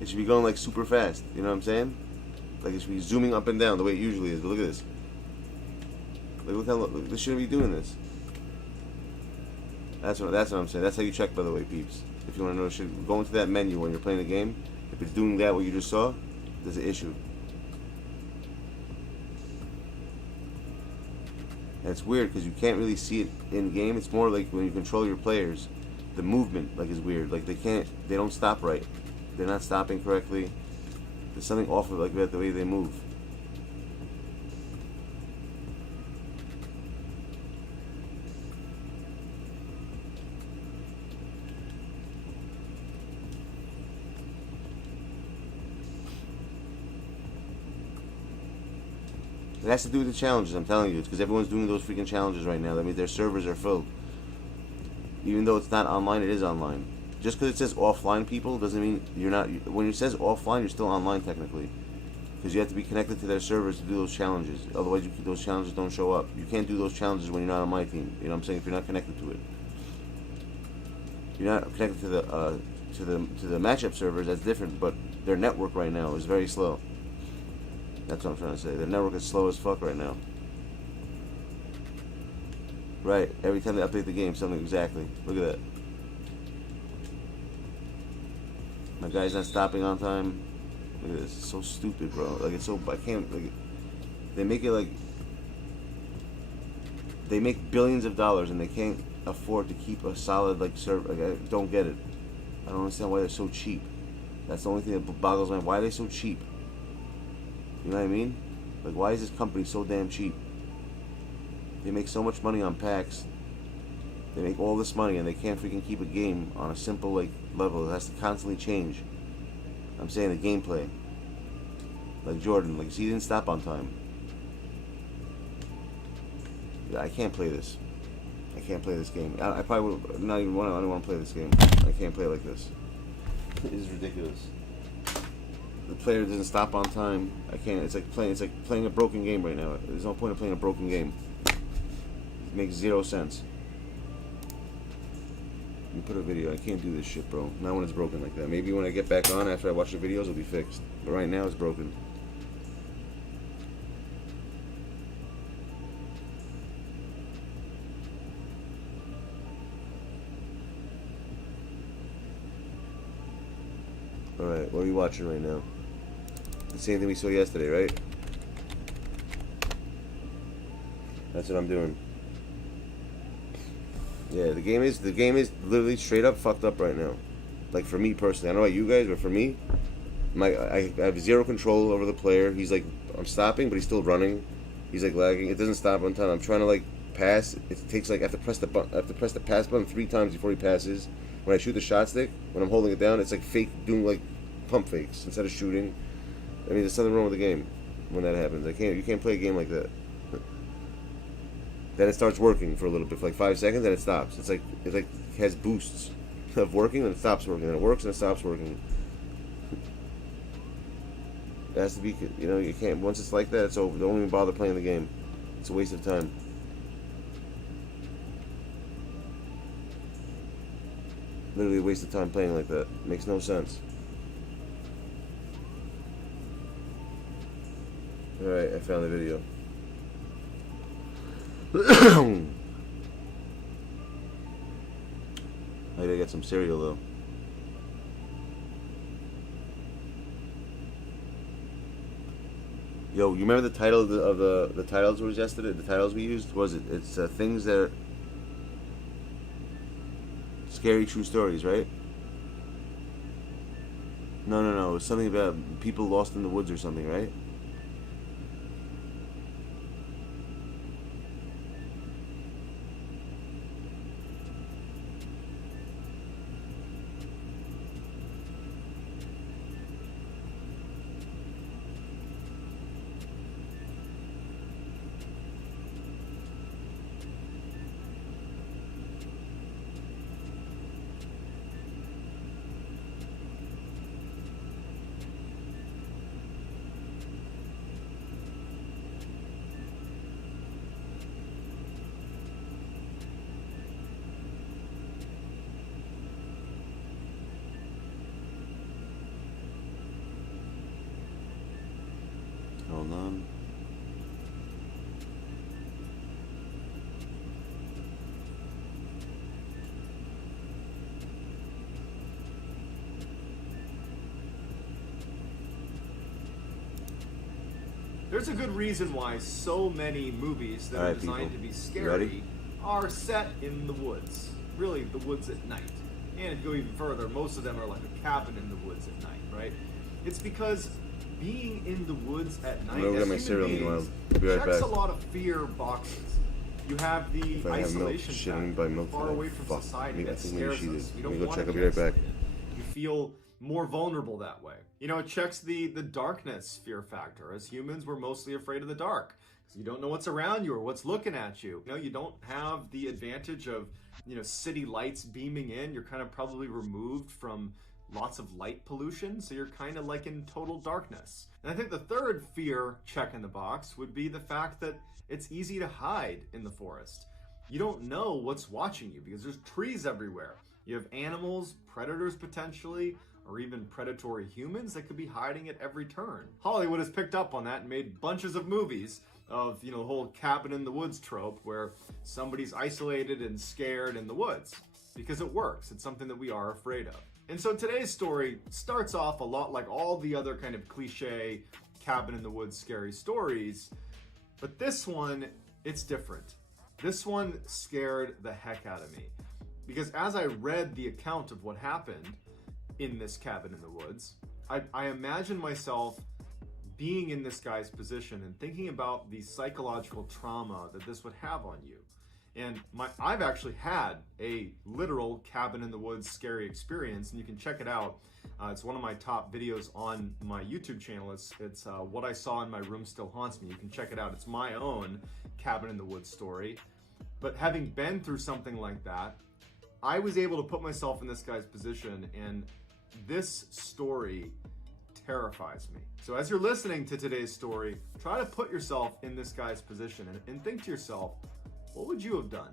It should be going like super fast. You know what I'm saying? Like it should be zooming up and down the way it usually is. But look at this. Look how look, this shouldn't be doing this. That's what I'm saying. That's how you check, by the way, peeps. If you want to know, go into that menu when you're playing the game. If it's doing that, what you just saw, there's an issue. And it's weird because you can't really see it in game. It's more like when you control your players, the movement like is weird. Like they don't stop right. They're not stopping correctly. There's something off of like that the way they move. It has to do with the challenges, I'm telling you. It's because everyone's doing those freaking challenges right now. That means their servers are filled. Even though it's not online, it is online. Just because it says offline, people, doesn't mean you're not. When it says offline, you're still online technically. Because you have to be connected to their servers to do those challenges. Otherwise, those challenges don't show up. You can't do those challenges when you're not on my team. You know what I'm saying? If you're not connected to it. If you're not connected to the matchup servers, that's different. But their network right now is very slow. That's what I'm trying to say. Their network is slow as fuck right now. Right. Every time they update the game, something exactly. Look at that. My guy's not stopping on time. Look at this. It's so stupid, bro. Like it's so. I can't. Like, they make it like. They make billions of dollars and they can't afford to keep a solid like server. Like, I don't get it. I don't understand why they're so cheap. That's the only thing that boggles my mind. Why are they so cheap? You know what I mean? Like, why is this company so damn cheap? They make so much money on packs. They make all this money and they can't freaking keep a game on a simple like level. It has to constantly change. I'm saying the gameplay. Like Jordan, like he didn't stop on time. Yeah, I can't play this. I can't play this game. I probably would not even want to. I don't want to play this game. I can't play like this. It is ridiculous. The player doesn't stop on time. I can't. It's like playing a broken game right now. There's no point in playing a broken game. It makes 0 sense. Let me put a video. I can't do this shit, bro. Not when it's broken like that. Maybe when I get back on after I watch the videos, it'll be fixed. But right now, it's broken. Alright, what are we watching right now? The same thing we saw yesterday, right? That's what I'm doing. Yeah, the game is literally straight up fucked up right now. Like for me personally, I don't know about you guys, but for me, I have 0 control over the player. He's like, I'm stopping, but he's still running. He's like lagging. It doesn't stop on time. I'm trying to like pass. It takes like I have to press the pass button 3 times before he passes. When I shoot the shot stick, when I'm holding it down, it's like fake, doing like pump fakes instead of shooting. I mean, there's something wrong with the game when that happens. You can't play a game like that. Then it starts working for a little bit, for like 5 seconds, and it stops. It has boosts. of working, then it stops working. Then it works and it stops working. It has to be, you know, you can't, once it's like that, it's over. Don't even bother playing the game. It's a waste of time. Literally a waste of time playing like that. Makes no sense. Alright, I found the video. I gotta get some cereal though. Yo, you remember the title of the titles was yesterday? The titles we used was it? It's things that are scary true stories, right? No. It was something about people lost in the woods or something, right? Hold on. There's a good reason why so many movies that are designed to be scary are set in the woods. Really, the woods at night. And to go even further, most of them are like a cabin in the woods at night, right? It's because being in the woods at night as human beings checks a lot of fear boxes. You have the isolation factor, far away from society, that scares us. We don't want to be isolated. You feel more vulnerable that way. You know, it checks the darkness fear factor. As humans, we're mostly afraid of the dark because you don't know what's around you or what's looking at you. You know, you don't have the advantage of, you know, city lights beaming in. You're kind of probably removed from lots of light pollution, so you're kind of like in total darkness. And I think the third fear check in the box would be the fact that it's easy to hide in the forest. You don't know what's watching you because there's trees everywhere. You have animals, predators potentially, or even predatory humans that could be hiding at every turn. Hollywood has picked up on that and made bunches of movies of, you know, the whole cabin in the woods trope where somebody's isolated and scared in the woods because it works. It's something that we are afraid of. And so today's story starts off a lot like all the other kind of cliche cabin in the woods scary stories, but this one, it's different. This one scared the heck out of me because as I read the account of what happened in this cabin in the woods, I imagined myself being in this guy's position and thinking about the psychological trauma that this would have on you. And I've actually had a literal cabin in the woods scary experience, and you can check it out. It's one of my top videos on my YouTube channel. It's What I Saw in My Room Still Haunts Me. You can check it out. It's my own cabin in the woods story. But having been through something like that, I was able to put myself in this guy's position, and this story terrifies me. So as you're listening to today's story, try to put yourself in this guy's position and think to yourself, what would you have done?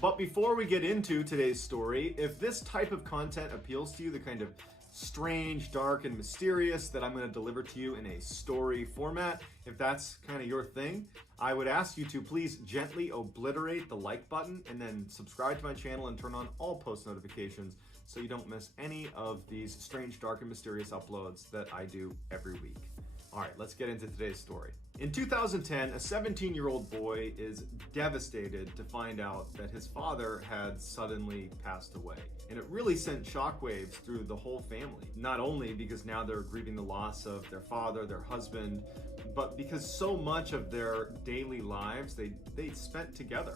But before we get into today's story, if this type of content appeals to you, the kind of strange, dark, and mysterious that I'm going to deliver to you in a story format, if that's kind of your thing, I would ask you to please gently obliterate the like button and then subscribe to my channel and turn on all post notifications so you don't miss any of these strange, dark, and mysterious uploads that I do every week. All right, let's get into today's story. In 2010, a 17-year-old boy is devastated to find out that his father had suddenly passed away. And it really sent shockwaves through the whole family. Not only because now they're grieving the loss of their father, their husband, but because so much of their daily lives they spent together.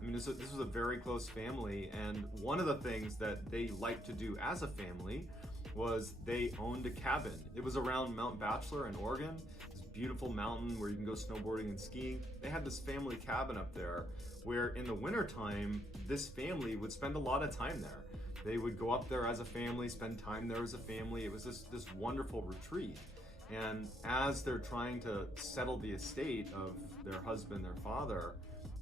I mean, this was a very close family, and one of the things that they liked to do as a family was they owned a cabin. It was around Mount Bachelor in Oregon, this beautiful mountain where you can go snowboarding and skiing. They had this family cabin up there where in the wintertime, this family would spend a lot of time there. They would go up there as a family, spend time there as a family. It was this wonderful retreat. And as they're trying to settle the estate of their husband, their father,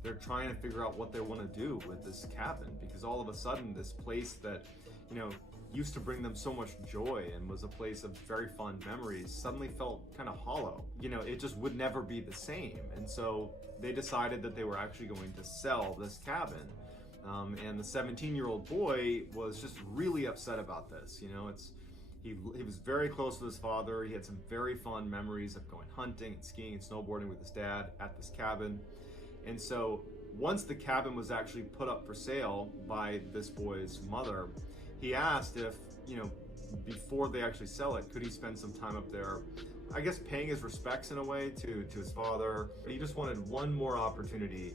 they're trying to figure out what they want to do with this cabin, because all of a sudden this place that, you know, used to bring them so much joy and was a place of very fond memories suddenly felt kind of hollow. You know, it just would never be the same. And so they decided that they were actually going to sell this cabin. And the 17-year-old boy was just really upset about this. You know, he was very close to his father. He had some very fond memories of going hunting and skiing and snowboarding with his dad at this cabin. And so once the cabin was actually put up for sale by this boy's mother, he asked if, you know, before they actually sell it, could he spend some time up there, I guess paying his respects in a way to his father. He just wanted one more opportunity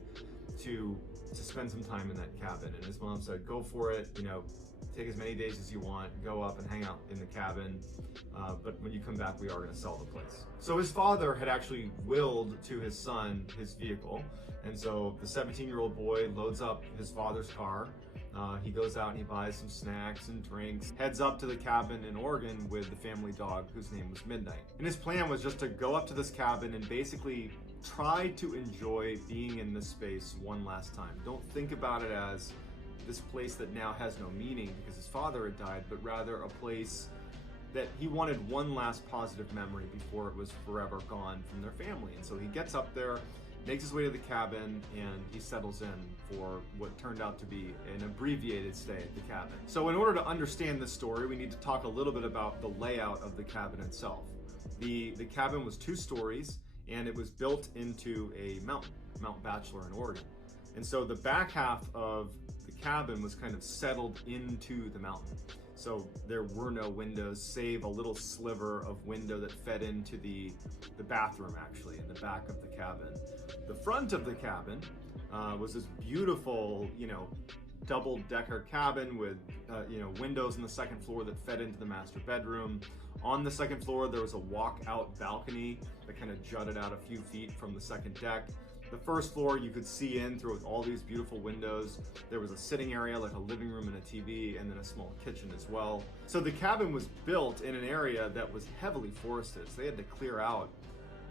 to spend some time in that cabin. And his mom said, go for it, you know, take as many days as you want, go up and hang out in the cabin, but when you come back, we are going to sell the place. So his father had actually willed to his son his vehicle, and so the 17-year-old boy loads up his father's car. He goes out and he buys some snacks and drinks, heads up to the cabin in Oregon with the family dog whose name was Midnight. And his plan was just to go up to this cabin and basically try to enjoy being in this space one last time. Don't think about it as this place that now has no meaning because his father had died, but rather a place that he wanted one last positive memory before it was forever gone from their family. And so he gets up there, makes his way to the cabin, and he settles in for what turned out to be an abbreviated stay at the cabin. So in order to understand this story, we need to talk a little bit about the layout of the cabin itself. The cabin was 2 stories, and it was built into a mountain, Mount Bachelor in Oregon. And so the back half of the cabin was kind of settled into the mountain. So there were no windows, save a little sliver of window that fed into the bathroom, actually, in the back of the cabin. The front of the cabin was this beautiful, you know, double-decker cabin with, you know, windows on the second floor that fed into the master bedroom. On the second floor, there was a walk-out balcony that kind of jutted out a few feet from the second deck. The first floor you could see in through all these beautiful windows. There was a sitting area, like a living room and a TV, and then a small kitchen as well. So the cabin was built in an area that was heavily forested. So they had to clear out,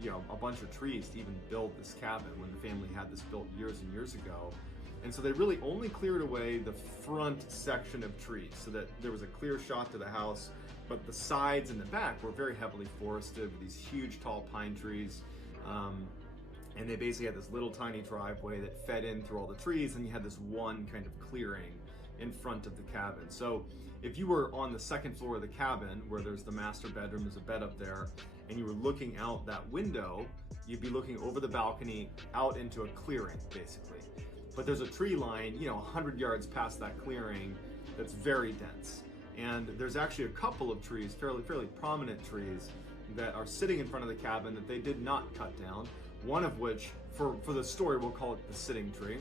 you know, a bunch of trees to even build this cabin when the family had this built years and years ago. And so they really only cleared away the front section of trees so that there was a clear shot to the house, but the sides and the back were very heavily forested with these huge tall pine trees. And they basically had this little tiny driveway that fed in through all the trees, and you had this one kind of clearing in front of the cabin. So if you were on the second floor of the cabin, where there's the master bedroom, there's a bed up there, and you were looking out that window, you'd be looking over the balcony out into a clearing, basically. But there's a tree line, you know, 100 yards past that clearing that's very dense. And there's actually a couple of trees, fairly prominent trees, that are sitting in front of the cabin that they did not cut down. One of which, for the story, we'll call it the sitting tree.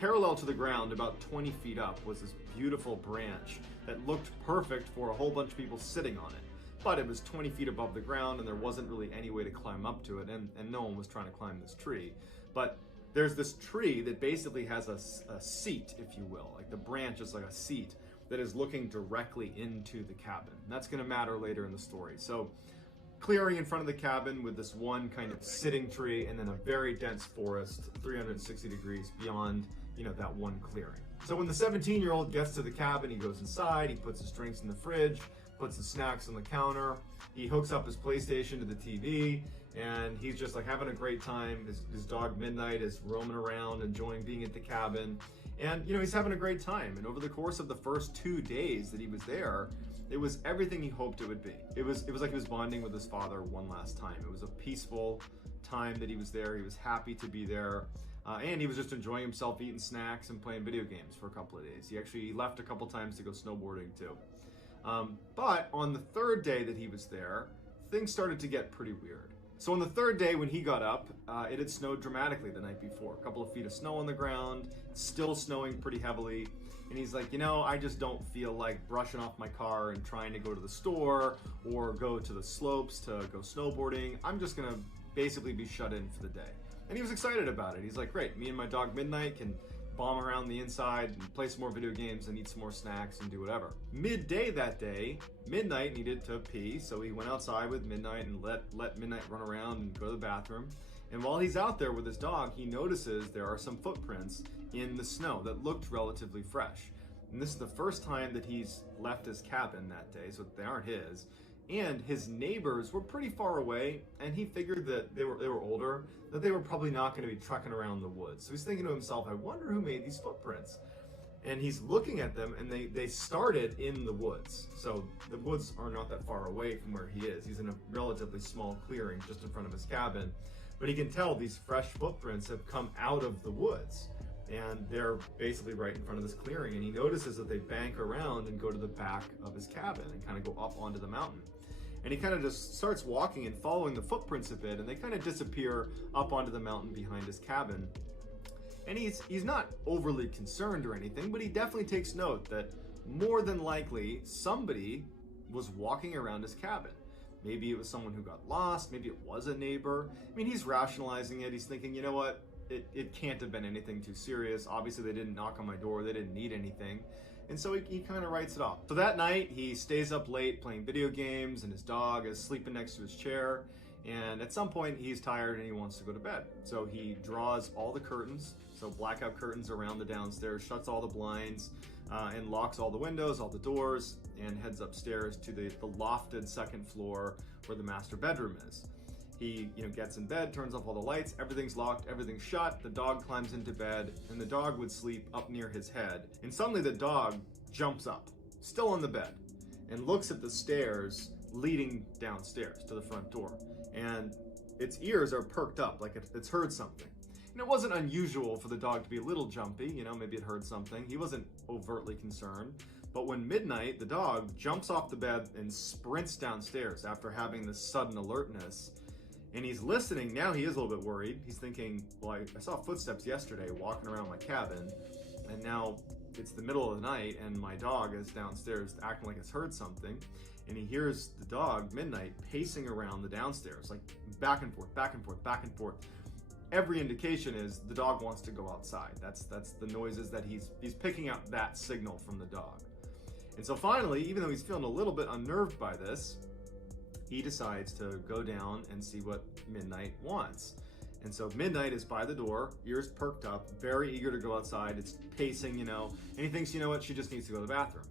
Parallel to the ground, about 20 feet up, was this beautiful branch that looked perfect for a whole bunch of people sitting on it. But it was 20 feet above the ground, and there wasn't really any way to climb up to it, and no one was trying to climb this tree. But there's this tree that basically has a seat, if you will. Like the branch is like a seat that is looking directly into the cabin. And that's going to matter later in the story. So clearing in front of the cabin with this one kind of sitting tree, and then a very dense forest 360 degrees beyond, you know, that one clearing. So when the 17-year-old gets to the cabin, he goes inside, he puts his drinks in the fridge, puts the snacks on the counter, he hooks up his PlayStation to the TV, and he's just like having a great time. His dog Midnight is roaming around, enjoying being at the cabin. And, you know, he's having a great time. And over the course of the first 2 days that he was there, it was everything he hoped it would be. It was like he was bonding with his father one last time. It was a peaceful time that he was there. He was happy to be there. And he was just enjoying himself, eating snacks and playing video games for a couple of days. He actually left a couple times to go snowboarding too. But on the 3rd day that he was there, things started to get pretty weird. So on the 3rd day when he got up, it had snowed dramatically the night before. A couple of feet of snow on the ground, still snowing pretty heavily. And he's like, you know, I just don't feel like brushing off my car and trying to go to the store or go to the slopes to go snowboarding. I'm just gonna basically be shut in for the day. And he was excited about it. He's like, great, me and my dog Midnight can bomb around the inside and play some more video games and eat some more snacks and do whatever. Midday that day, Midnight needed to pee, so he went outside with Midnight and let Midnight run around and go to the bathroom. And while he's out there with his dog, he notices there are some footprints in the snow that looked relatively fresh. And this is the first time that he's left his cabin that day, so they aren't his. And his neighbors were pretty far away, and he figured that they were older, that they were probably not going to be trekking around the woods. So he's thinking to himself, I wonder who made these footprints. And he's looking at them, and they started in the woods. So the woods are not that far away from where he is. He's in a relatively small clearing just in front of his cabin. But he can tell these fresh footprints have come out of the woods. And they're basically right in front of this clearing. And he notices that they bank around and go to the back of his cabin and kind of go up onto the mountain. And he kind of just starts walking and following the footprints a bit, and they kind of disappear up onto the mountain behind his cabin. And he's not overly concerned or anything, but he definitely takes note that more than likely somebody was walking around his cabin. Maybe it was someone who got lost, maybe it was a neighbor. I mean, he's rationalizing it. He's thinking, you know what? It can't have been anything too serious. Obviously, they didn't knock on my door. They didn't need anything. And so he kind of writes it off. So that night, he stays up late playing video games, and his dog is sleeping next to his chair. And at some point, he's tired and he wants to go to bed. So he draws all the curtains, so blackout curtains around the downstairs, shuts all the blinds, and locks all the windows, all the doors, and heads upstairs to the lofted second floor where the master bedroom is. He, gets in bed, turns off all the lights, everything's locked, everything's shut, the dog climbs into bed, and the dog would sleep up near his head. And suddenly the dog jumps up, still on the bed, and looks at the stairs leading downstairs to the front door. And its ears are perked up, like it's heard something. And it wasn't unusual for the dog to be a little jumpy, maybe it heard something. He wasn't overtly concerned. But when Midnight, the dog, jumps off the bed and sprints downstairs after having this sudden alertness, and he's listening, now he is a little bit worried. He's thinking, well, I saw footsteps yesterday walking around my cabin, and now it's the middle of the night, and my dog is downstairs acting like it's heard something, and he hears the dog, Midnight, pacing around the downstairs, like back and forth, back and forth, back and forth. Every indication is the dog wants to go outside. That's the noises that he's picking up that signal from the dog. And so finally, even though he's feeling a little bit unnerved by this, he decides to go down and see what Midnight wants. And so Midnight is by the door, ears perked up, very eager to go outside. It's pacing, and he thinks, you know what, she just needs to go to the bathroom.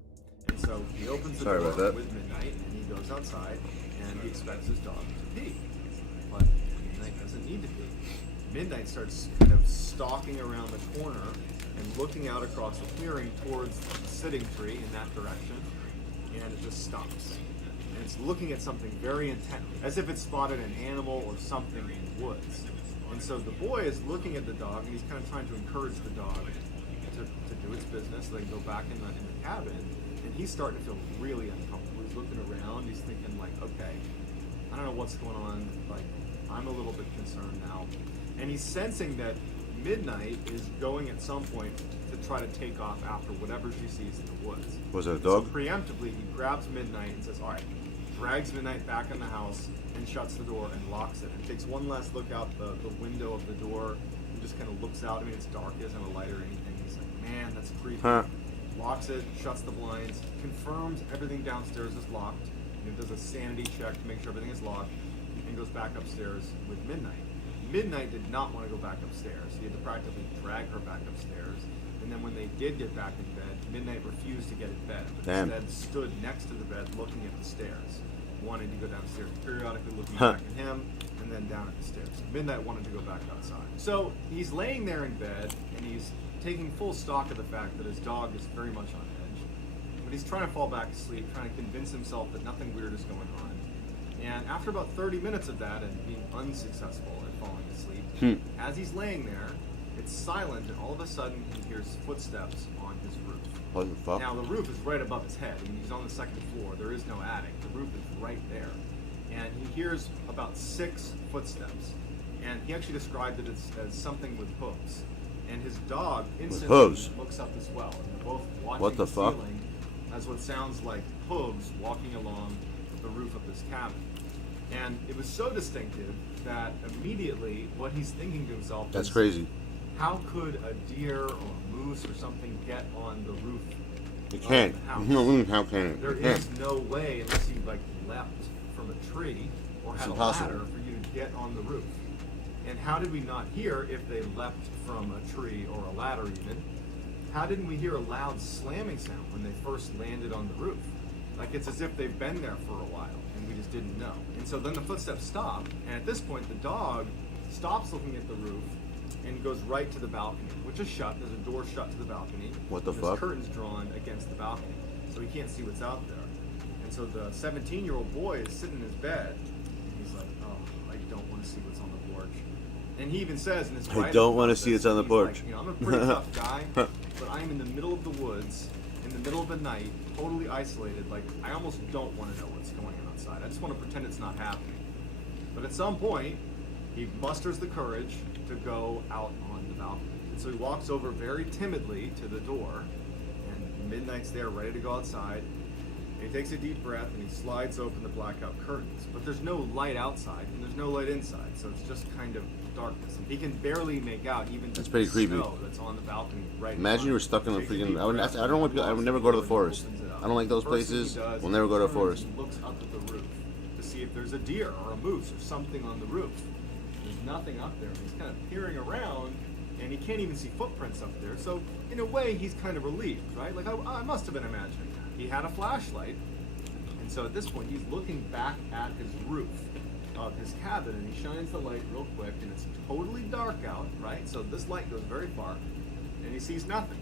And so he opens the door with Midnight, and he goes outside, and he expects his dog to pee. But Midnight doesn't need to pee. Midnight starts kind of stalking around the corner and looking out across the clearing towards the sitting tree in that direction, and it just stops. And it's looking at something very intently, as if it spotted an animal or something in the woods. And so the boy is looking at the dog, and he's kind of trying to encourage the dog to do its business, so they can go back in the cabin. And he's starting to feel really uncomfortable. He's looking around, he's thinking like, okay, I don't know what's going on, like, I'm a little bit concerned now. And he's sensing that Midnight is going at some point to try to take off after whatever she sees in the woods. Was it a dog? So preemptively, he grabs Midnight and says, all right, drags Midnight back in the house and shuts the door and locks it. And takes one last look out the window of the door and just kind of looks out. I mean, it's dark, he doesn't have a light or anything. He's like, man, that's creepy. Locks it, shuts the blinds, confirms everything downstairs is locked, and does a sanity check to make sure everything is locked, and goes back upstairs with Midnight. Midnight did not want to go back upstairs. He had to practically drag her back upstairs. And then when they did get back in bed, Midnight refused to get in bed, but instead stood next to the bed looking at the stairs, wanting to go downstairs, periodically looking back at him, and then down at the stairs. Midnight wanted to go back outside. So he's laying there in bed, and he's taking full stock of the fact that his dog is very much on edge. But he's trying to fall back asleep, trying to convince himself that nothing weird is going on. And after about 30 minutes of that and being unsuccessful at falling asleep, as he's laying there, it's silent, and all of a sudden he hears footsteps on his roof. What the fuck? Now the roof is right above his head. I mean, he's on the second floor. There is no attic. The roof is right there. And he hears about 6 footsteps. And he actually described it as something with hooves. And his dog instantly looks up as well. And they're both watching the ceiling as what sounds like hooves walking along the roof of this cabin. And it was so distinctive that immediately what he's thinking to himself That's crazy. How could a deer or a moose or something get on the roof? It can't. No, how can it? There is no way unless you like leapt from a tree or had a ladder for you to get on the roof. And how did we not hear if they leapt from a tree or a ladder even? How didn't we hear a loud slamming sound when they first landed on the roof? Like it's as if they've been there for a while and we just didn't know. And so then the footsteps stop, and at this point the dog stops looking at the roof and goes right to the balcony, which is shut. There's a door shut to the balcony. What the fuck? There's curtains drawn against the balcony, so he can't see what's out there. And so the 17-year-old boy is sitting in his bed, and he's like, oh, I don't want to see what's on the porch. And he even says in his I don't want to see what's on the porch. Like, you know, I'm a pretty tough guy, but I'm in the middle of the woods, in the middle of the night, totally isolated. Like, I almost don't want to know what's going on outside. I just want to pretend it's not happening. But at some point, he musters the courage to go out on the balcony. And so he walks over very timidly to the door, and midnight's there, ready to go outside. And he takes a deep breath and he slides open the blackout curtains. But there's no light outside and there's no light inside, so it's just kind of darkness. And he can barely make out even the snow that's on the balcony right now. Imagine you were stuck in a freaking. I would never go to the forest. I don't like those places. We'll never go to the forest. He looks up at the roof to see if there's a deer or a moose or something on the roof. There's nothing up there. He's kind of peering around, and he can't even see footprints up there. So in a way, he's kind of relieved, right? Like I must have been imagining that. He had a flashlight, and so at this point, he's looking back at his roof of his cabin, and he shines the light real quick, and it's totally dark out, right? So this light goes very far, and he sees nothing.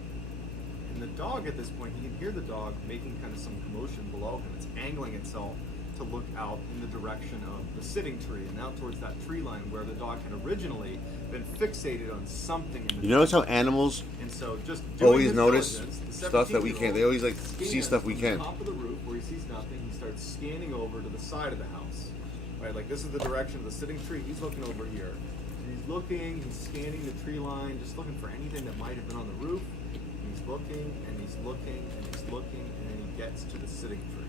And the dog at this point, he can hear the dog making kind of some commotion below him. It's angling itself to look out in the direction of the sitting tree and out towards that tree line where the dog had originally been fixated on something. In the you notice how animals and so just always notice stuff that we can't. They always like see stuff we can't. Top of the roof where he sees nothing, he starts scanning over to the side of the house. Right, like this is the direction of the sitting tree. He's looking over here. And he's looking, he's scanning the tree line, just looking for anything that might have been on the roof. And he's looking and he's looking and he's looking, and then he gets to the sitting tree.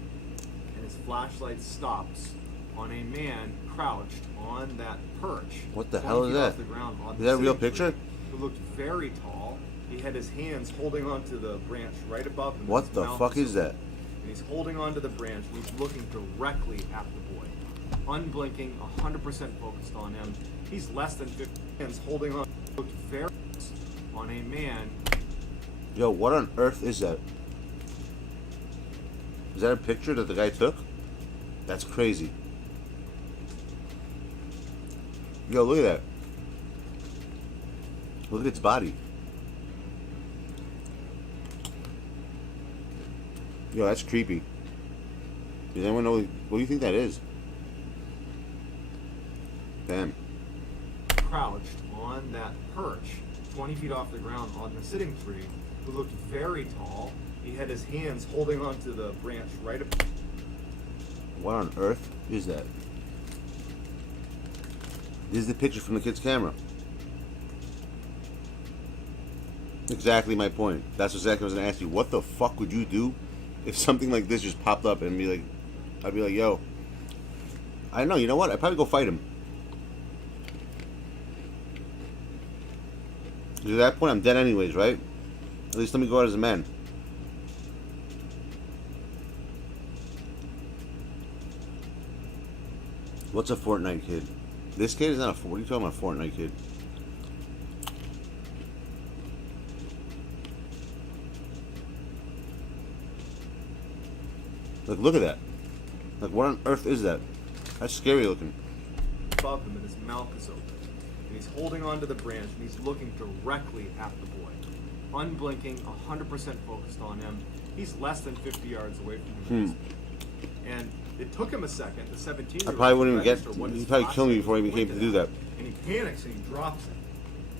And his flashlight stops on a man crouched on that perch. What the hell is that? Is that a real picture? Who looked very tall. He had his hands holding onto the branch right above him. What the fuck is that? And he's holding onto the branch, and he's looking directly at the boy. Unblinking, 100% focused on him. He's less than 50 hands holding on. Looked very on a man. Yo, what on earth is that? Is that a picture that the guy took? That's crazy. Yo, look at that. Look at its body. Yo, that's creepy. Does anyone know what do you think that is? Damn. Crouched on that perch, 20 feet off the ground on the sitting tree, who looked very tall. He had his hands holding onto the branch right up. What on earth is that? This is the picture from the kid's camera. Exactly my point. That's exactly what I was gonna ask you. What the fuck would you do if something like this just popped up and be like, I'd be like, yo, I don't know, you know what? I'd probably go fight him. Because at that point, I'm dead anyways, right? At least let me go out as a man. What's a Fortnite kid? This kid is not a... What are you talking about, Fortnite kid? Like, look at that. Like, what on earth is that? That's scary looking. Above him, and his mouth is open. And he's holding onto the branch, and he's looking directly at the boy. Unblinking, 100% focused on him. He's less than 50 yards away from him. And it took him a second, the 17-year-old. I probably wouldn't even get... He'd probably kill me before he came to do that. And he panics, and he drops it.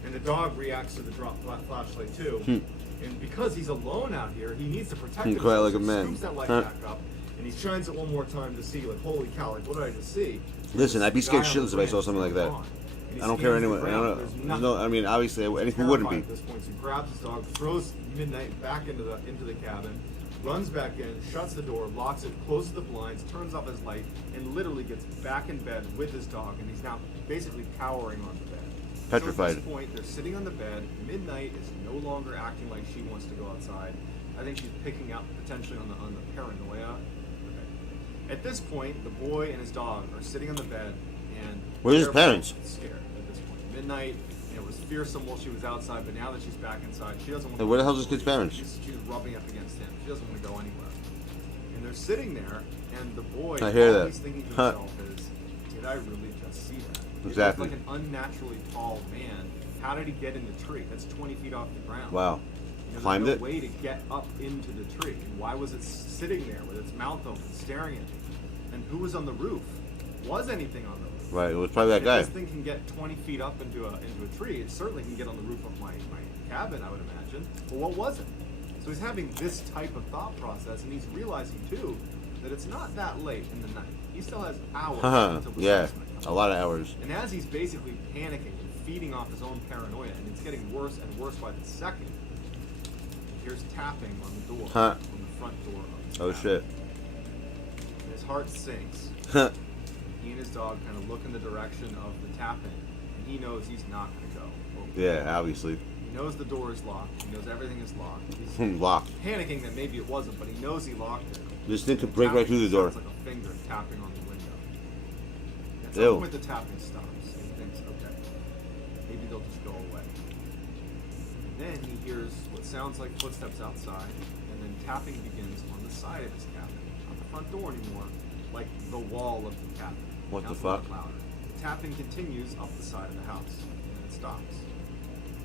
And the dog reacts to the drop flashlight, too. And because he's alone out here, he needs to protect himself. Quiet like a man. He scoops that light back up, and he shines it one more time to see, like, holy cow, like, what did I just see? Listen, I'd be scared shitless if I saw something like that. I don't care anyone. I mean, obviously, who wouldn't be? At this point, so he grabs his dog, throws Midnight back into the cabin, runs back in, shuts the door, locks it, closes the blinds, turns off his light, and literally gets back in bed with his dog, and he's now basically cowering on the bed. Petrified. So at this point, they're sitting on the bed. Midnight is no longer acting like she wants to go outside. I think she's picking up potentially on the paranoia. Okay. At this point, the boy and his dog are sitting on the bed, and where's his parents? Scared at this point. Midnight. It was fearsome while she was outside, but now that she's back inside, she doesn't want to. Hey, where the hell's this kid's parents? She's rubbing up against him. She doesn't want to go anywhere. And they're sitting there, and the boy, I hear all that. he's thinking to himself is, did I really just see that? Exactly. He looked like an unnaturally tall man. How did he get in the tree? That's 20 feet off the ground. Wow. Climbed there's it? no way to get up into the tree. And why was it sitting there with its mouth open, staring at me? And who was on the roof? Was anything on the roof? Right, it was probably that guy. If this thing can get 20 feet up into a tree, it certainly can get on the roof of my cabin, I would imagine. But what was it? So he's having this type of thought process, and he's realizing, too, that it's not that late in the night. He still has hours until the yeah, sun's gonna come. a lot of hours. And as he's basically panicking and feeding off his own paranoia, and it's getting worse and worse by the second, he hears tapping on the door, on the front door of his cabin. Shit. And his heart sinks. He and his dog kind of look in the direction of the tapping, and he knows he's not going to go. Well, Yeah, obviously. he knows the door is locked. He knows everything is locked. He's Locked. panicking that maybe it wasn't, but he knows he locked it. This thing could break right through the door. Sounds like a finger tapping on the window. At Ew. some point, the tapping stops, and he thinks, okay, maybe they'll just go away. And then he hears what sounds like footsteps outside, and then tapping begins on the side of his cabin, not the front door anymore, like the wall of the cabin. What the Sounds a fuck? lot louder. The tapping continues up the side of the house, and then it stops.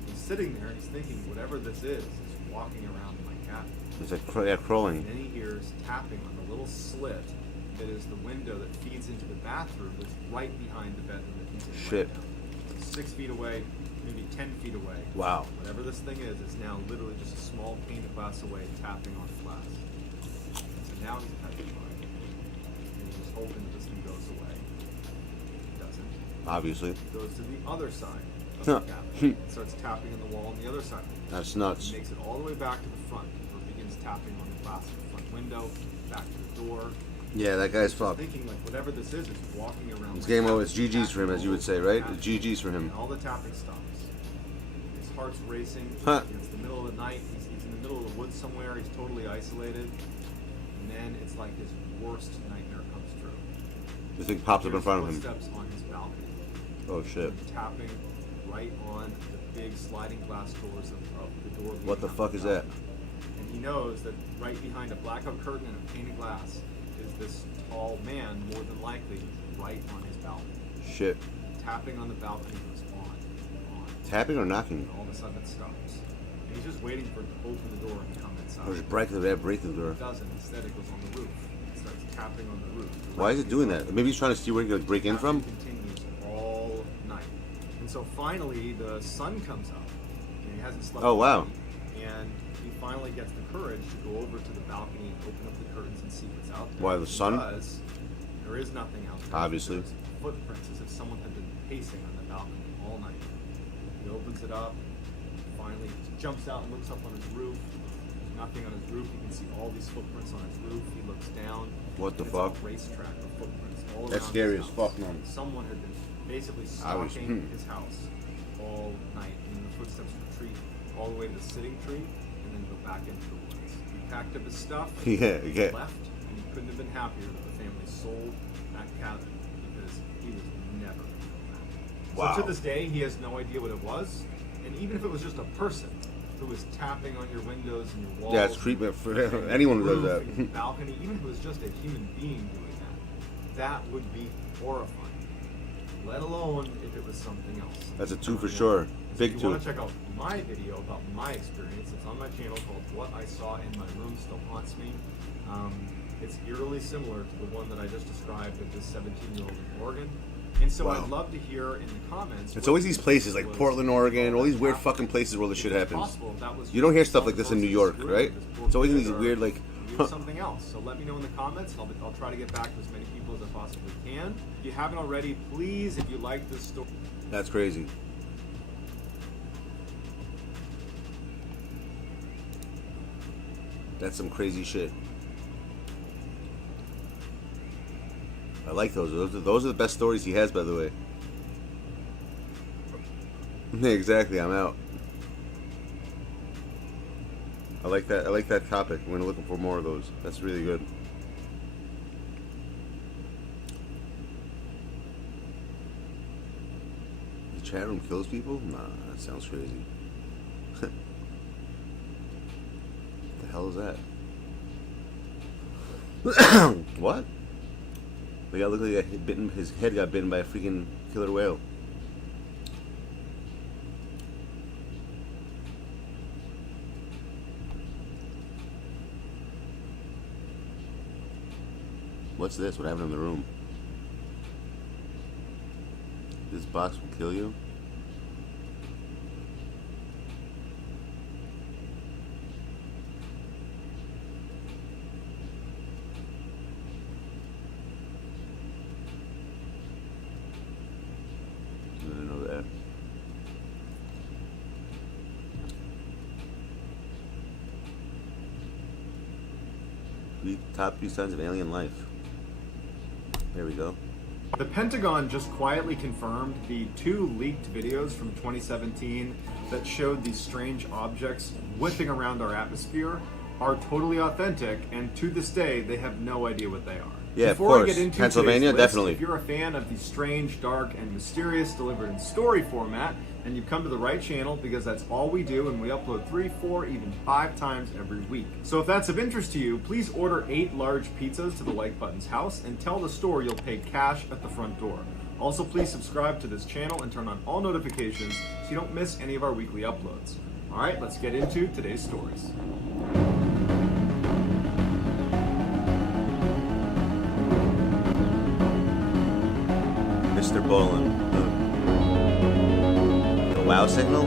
He's sitting there, and he's thinking, whatever this is walking around my cabin. It's like crawling. And then he hears tapping on the little slit that is the window that feeds into the bathroom that's right behind the bedroom that he's in Shit. right now. 6 feet away, maybe 10 feet away. Wow. Whatever this thing is, it's now literally just a small pane of glass away, tapping on the glass. So now he's petrified. And he's just hoping that this thing goes away. It doesn't. Obviously. It goes to the other side of the cabin. It starts tapping on the wall on the other side. That's nuts. He makes it all the way back to the front, where it begins tapping on the glass of the front window, back to the door. Yeah, that guy's Just fucked. thinking like whatever this is walking around. It's my game over. house, It's GG's for him, as you would say, right? It's GG's for him. And all the tapping stops. His heart's racing. It's the middle of the night. He's in the middle of the woods somewhere. He's totally isolated. And then it's like his worst nightmare comes true. The thing pops up in front of him. Footsteps on his balcony. Oh shit. Tapping right on the big sliding glass doors of the door. What the fuck is that? And he knows that right behind a blackout curtain and a pane of glass is this tall man, more than likely, right on his balcony. Shit. Tapping on the balcony goes on. Tapping or knocking? And all of a sudden it stops. And he's just waiting for it to open the door and come inside. Or just break the door. It doesn't. Instead, it goes on the roof. It starts tapping on the roof. Why is it doing that? Maybe he's trying to see where he can break in from? Continues all night. And so finally, the sun comes up. And he hasn't slept. Oh, wow. And he finally gets the courage to go over to the balcony and open up the curtains and see what's out there. Why, the sun? Because there is nothing out there. Obviously. There's footprints as if someone had been pacing on the balcony all night. He opens it up. Finally, he jumps out and looks up on his roof. There's nothing on his roof. You can see all these footprints on his roof. He looks down. What the It's fuck? a racetrack of footprints all That's around scary his as house. fuck, man. Someone had been basically stalking his house all night, and the footsteps retreat all the way to the sitting tree, and then go back into the woods. He packed up his stuff, Yeah. left, and he couldn't have been happier that the family sold that cabin because he was never going to go back. Wow. So to this day, he has no idea what it was, and even if it was just a person who was tapping on your windows and your walls, Yeah, it's creepy for anyone who does that. and your balcony, even if it was just a human being doing that would be horrifying. Let alone if it was something else. That's a 2 for sure. Big If 2. you want to check out my video about my experience, it's on my channel called What I Saw in My Room Still Haunts Me. It's eerily similar to the one that I just described of this 17-year-old in Oregon. And so Wow. I'd love to hear in the comments. It's always these places like Portland, Oregon, all these weird fucking places where this shit happens. You don't hear stuff like this in New York, right? It's always in these weird like. Something else. So let me know in the comments. I'll try to get back to as many people as I possibly can. If you haven't already, please, if you like this story. That's crazy. That's some crazy shit. I like those. Those are the best stories he has, by the way. Exactly, I'm out. I like that. I like that topic. We're looking for more of those. That's really good. The chat room kills people? Nah, that sounds crazy. The hell is that? What? The guy looked like his head got bitten by a freaking killer whale. What's this? What happened in the room? This box will kill you? I didn't know that. Read top 3 signs of alien life. There we go. The Pentagon just quietly confirmed the 2 leaked videos from 2017 that showed these strange objects whipping around our atmosphere are totally authentic, and to this day they have no idea what they are. Yeah, Before of course. I get into Pennsylvania, today's list, definitely. If you're a fan of the strange, dark, and mysterious delivered in story format, then you've come to the right channel, because that's all we do, and we upload 3, 4, even 5 times every week. So if that's of interest to you, please order 8 large pizzas to the Like Button's house and tell the store you'll pay cash at the front door. Also, please subscribe to this channel and turn on all notifications so you don't miss any of our weekly uploads. All right, let's get into today's stories. Mr. Bolin. The WoW signal?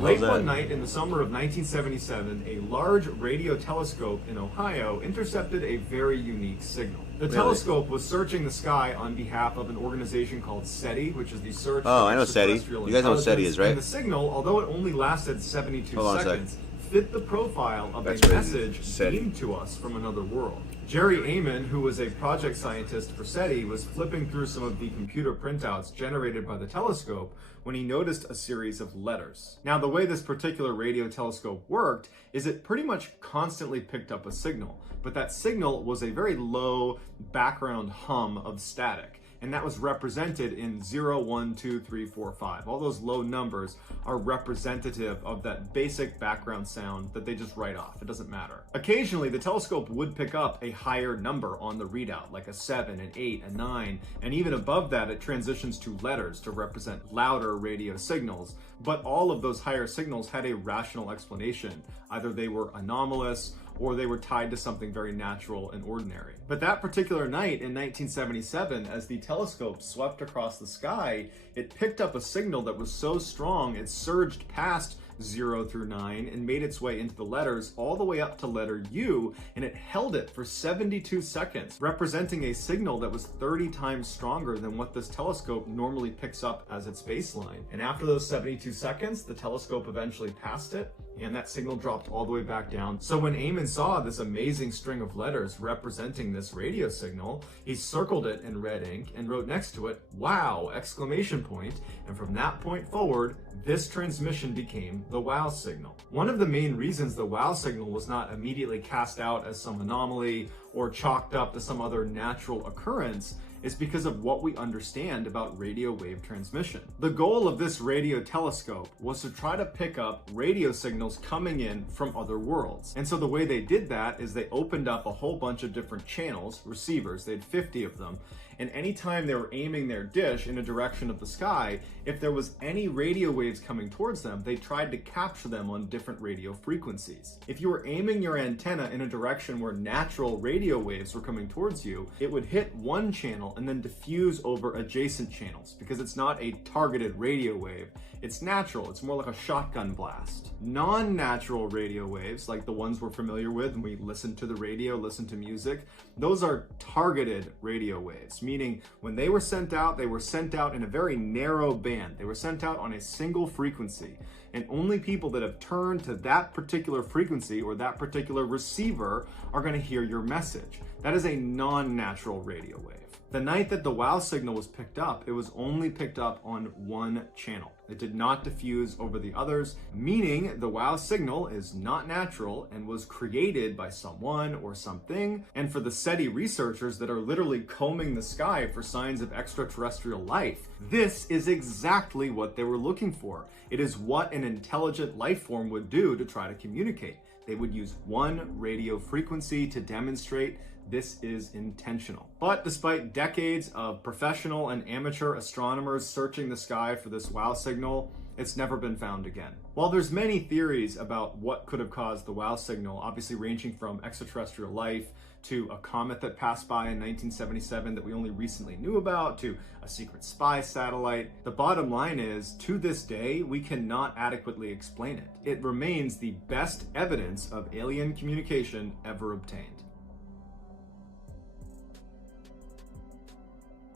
Late one night in the summer of 1977, a large radio telescope in Ohio intercepted a very unique signal. The telescope was searching the sky on behalf of an organization called SETI, which is the Search Oh, for I know SETI. Extraterrestrial You guys know what SETI is, right? And the signal, although it only lasted 72 seconds, fit the profile of a message beamed to us from another world. Jerry Amon, who was a project scientist for SETI, was flipping through some of the computer printouts generated by the telescope when he noticed a series of letters. Now, the way this particular radio telescope worked is it pretty much constantly picked up a signal, but that signal was a very low background hum of static. And that was represented in 0, 1, 2, 3, 4, 5. All those low numbers are representative of that basic background sound that they just write off. It doesn't matter. Occasionally, the telescope would pick up a higher number on the readout, like a 7, an 8, a 9, and even above that, it transitions to letters to represent louder radio signals. But all of those higher signals had a rational explanation. Either they were anomalous, or they were tied to something very natural and ordinary. But that particular night in 1977, as the telescope swept across the sky, it picked up a signal that was so strong it surged past 0 through 9 and made its way into the letters all the way up to letter U, and it held it for 72 seconds, representing a signal that was 30 times stronger than what this telescope normally picks up as its baseline. And after those 72 seconds, the telescope eventually passed it, and that signal dropped all the way back down. So when Amon saw this amazing string of letters representing this radio signal, he circled it in red ink and wrote next to it, "Wow!" exclamation point, and from that point forward, this transmission became the WOW signal. One of the main reasons the WOW signal was not immediately cast out as some anomaly or chalked up to some other natural occurrence is because of what we understand about radio wave transmission. The goal of this radio telescope was to try to pick up radio signals coming in from other worlds. And so the way they did that is they opened up a whole bunch of different channels, receivers, they had 50 of them, and anytime they were aiming their dish in a direction of the sky, if there was any radio waves coming towards them, they tried to capture them on different radio frequencies. If you were aiming your antenna in a direction where natural radio waves were coming towards you, it would hit one channel and then diffuse over adjacent channels, because it's not a targeted radio wave. It's natural, it's more like a shotgun blast. Non-natural radio waves, like the ones we're familiar with when we listen to the radio, listen to music, those are targeted radio waves, meaning when they were sent out in a very narrow band. They were sent out on a single frequency, and only people that have turned to that particular frequency or that particular receiver are going to hear your message. That is a non-natural radio wave. The night that the WOW signal was picked up, it was only picked up on one channel. It did not diffuse over the others, meaning the WOW signal is not natural and was created by someone or something. And for the SETI researchers that are literally combing the sky for signs of extraterrestrial life, this is exactly what they were looking for. It is what an intelligent life form would do to try to communicate. They would use one radio frequency to demonstrate this is intentional. But despite decades of professional and amateur astronomers searching the sky for this WOW signal, it's never been found again. While there's many theories about what could have caused the WOW signal, obviously ranging from extraterrestrial life to a comet that passed by in 1977 that we only recently knew about, to a secret spy satellite, the bottom line is, to this day, we cannot adequately explain it. It remains the best evidence of alien communication ever obtained.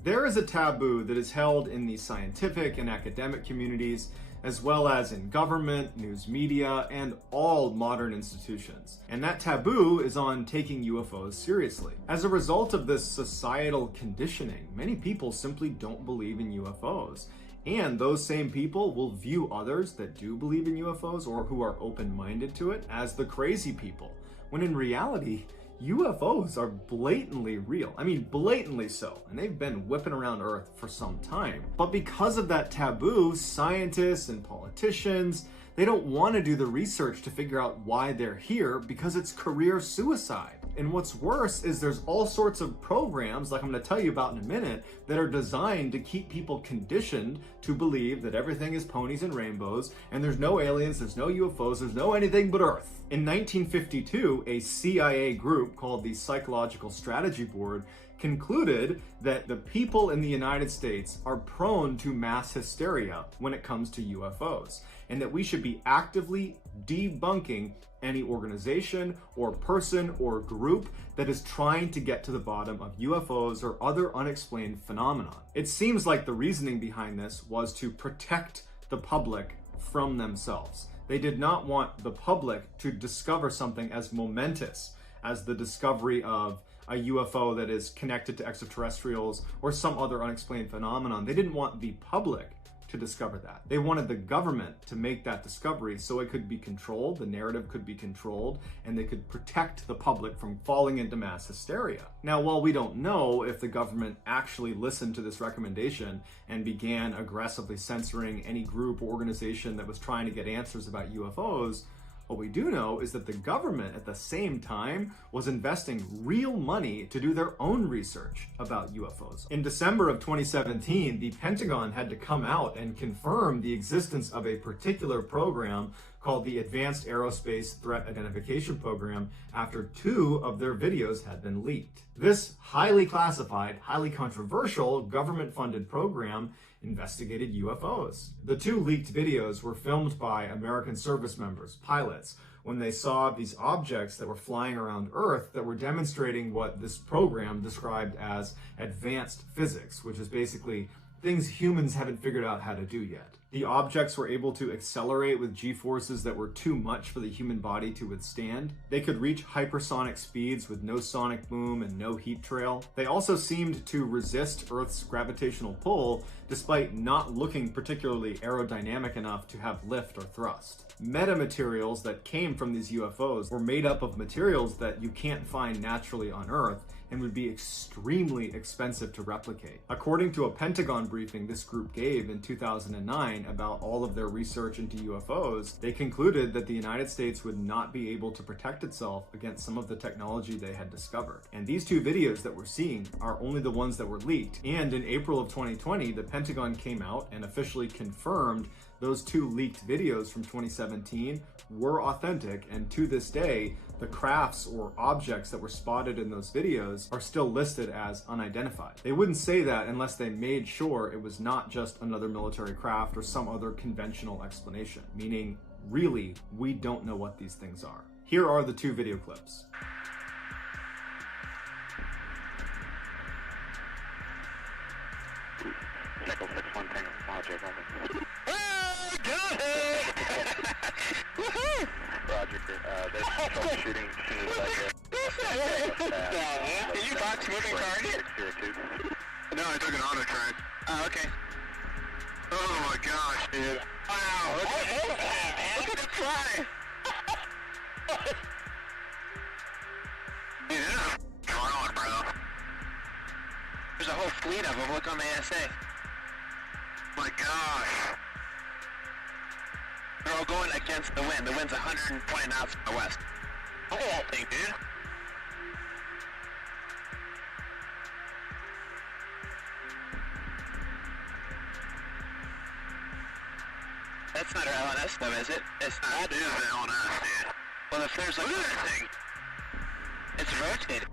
There is a taboo that is held in the scientific and academic communities, as well as in government, news media, and all modern institutions. And that taboo is on taking UFOs seriously. As a result of this societal conditioning, many people simply don't believe in UFOs. And those same people will view others that do believe in UFOs or who are open-minded to it as the crazy people, when in reality, UFOs are blatantly real. I mean, blatantly so. And they've been whipping around Earth for some time. But because of that taboo, scientists and politicians, they don't want to do the research to figure out why they're here because it's career suicide. And what's worse is there's all sorts of programs, like I'm going to tell you about in a minute, that are designed to keep people conditioned to believe that everything is ponies and rainbows, and there's no aliens, there's no UFOs, there's no anything but Earth. In 1952, a CIA group called the Psychological Strategy Board concluded that the people in the United States are prone to mass hysteria when it comes to UFOs, and that we should be actively debunking any organization or person or group that is trying to get to the bottom of UFOs or other unexplained phenomena. It seems like the reasoning behind this was to protect the public from themselves. They did not want the public to discover something as momentous as the discovery of a UFO that is connected to extraterrestrials or some other unexplained phenomenon. They didn't want the public to discover that. They wanted the government to make that discovery so it could be controlled, the narrative could be controlled, and they could protect the public from falling into mass hysteria. Now, while we don't know if the government actually listened to this recommendation and began aggressively censoring any group or organization that was trying to get answers about UFOs, what we do know is that the government at the same time was investing real money to do their own research about UFOs. In December of 2017, the Pentagon had to come out and confirm the existence of a particular program called the Advanced Aerospace Threat Identification Program after 2 of their videos had been leaked. This highly classified, highly controversial government-funded program investigated UFOs. The 2 leaked videos were filmed by American service members, pilots, when they saw these objects that were flying around Earth that were demonstrating what this program described as advanced physics, which is basically things humans haven't figured out how to do yet. The objects were able to accelerate with g-forces that were too much for the human body to withstand. They could reach hypersonic speeds with no sonic boom and no heat trail. They also seemed to resist Earth's gravitational pull despite not looking particularly aerodynamic enough to have lift or thrust. Metamaterials that came from these UFOs were made up of materials that you can't find naturally on Earth and would be extremely expensive to replicate. According to a Pentagon briefing this group gave in 2009 about all of their research into UFOs, they concluded that the United States would not be able to protect itself against some of the technology they had discovered. And these 2 videos that we're seeing are only the ones that were leaked. And in April of 2020, the Pentagon came out and officially confirmed those 2 leaked videos from 2017 were authentic, and to this day, the crafts or objects that were spotted in those videos are still listed as unidentified. They wouldn't say that unless they made sure it was not just another military craft or some other conventional explanation, meaning, really, we don't know what these things are. Here are the 2 video clips. Roger, there's troubleshooting. Are you box moving target? I took an auto track. Oh, okay. Oh my gosh, dude. Wow, look at it fly. Dude, this is going, bro. There's a whole fleet of them. Look on the ASA. My gosh. They're all going against the wind. The wind's 120 knots from the west. Look at that thing, dude. That's not our LNS though, is it? It's not. That is an LNS, dude. Well, if there's like... Look at that thing. It's rotating.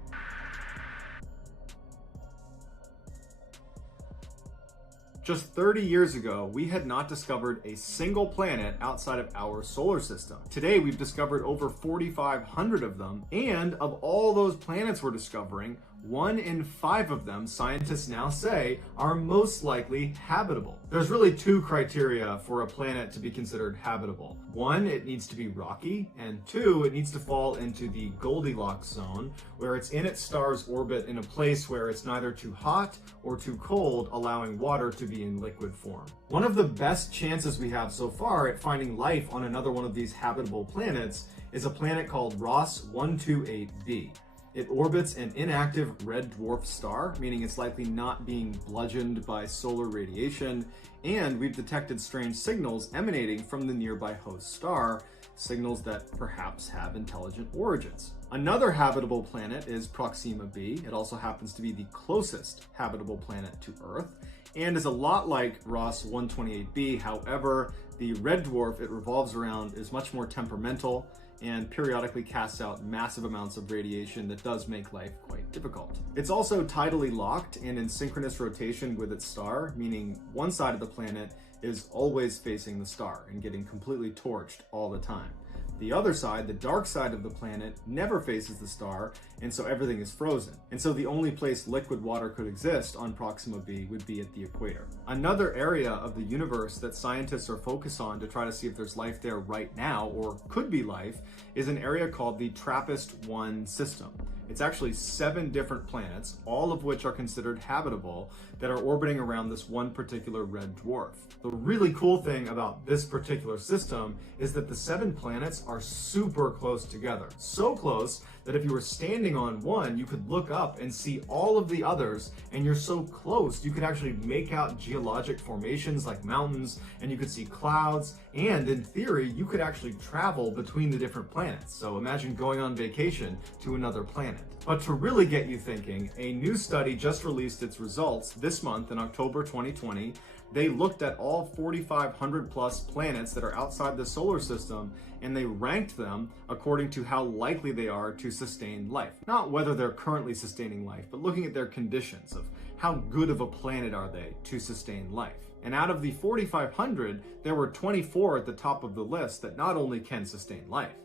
Just 30 years ago, we had not discovered a single planet outside of our solar system. Today, we've discovered over 4,500 of them, and of all those planets we're discovering, 1 in 5 of them, scientists now say, are most likely habitable. There's really 2 criteria for a planet to be considered habitable. 1, it needs to be rocky, and 2, it needs to fall into the Goldilocks zone, where it's in its star's orbit in a place where it's neither too hot or too cold, allowing water to be in liquid form. One of the best chances we have so far at finding life on another one of these habitable planets is a planet called Ross 128b. It orbits an inactive red dwarf star, meaning it's likely not being bludgeoned by solar radiation, and we've detected strange signals emanating from the nearby host star, signals that perhaps have intelligent origins. Another habitable planet is Proxima b. It also happens to be the closest habitable planet to Earth, and is a lot like Ross 128b. However, the red dwarf it revolves around is much more temperamental and periodically casts out massive amounts of radiation that does make life quite difficult. It's also tidally locked and in synchronous rotation with its star, meaning one side of the planet is always facing the star and getting completely torched all the time. The other side, the dark side of the planet, never faces the star, and so everything is frozen. And so the only place liquid water could exist on Proxima b would be at the equator. Another area of the universe that scientists are focused on to try to see if there's life there right now, or could be life, is an area called the TRAPPIST-1 system. It's actually 7 different planets, all of which are considered habitable, that are orbiting around this one particular red dwarf. The really cool thing about this particular system is that the 7 planets are super close together. So close that if you were standing on one, you could look up and see all of the others, and you're so close, you could actually make out geologic formations like mountains, and you could see clouds, and in theory, you could actually travel between the different planets. So imagine going on vacation to another planet. But to really get you thinking, a new study just released its results this month in October 2020. They looked at all 4,500 plus planets that are outside the solar system, and they ranked them according to how likely they are to sustain life. Not whether they're currently sustaining life, but looking at their conditions of how good of a planet are they to sustain life. And out of the 4,500, there were 24 at the top of the list that not only can sustain life,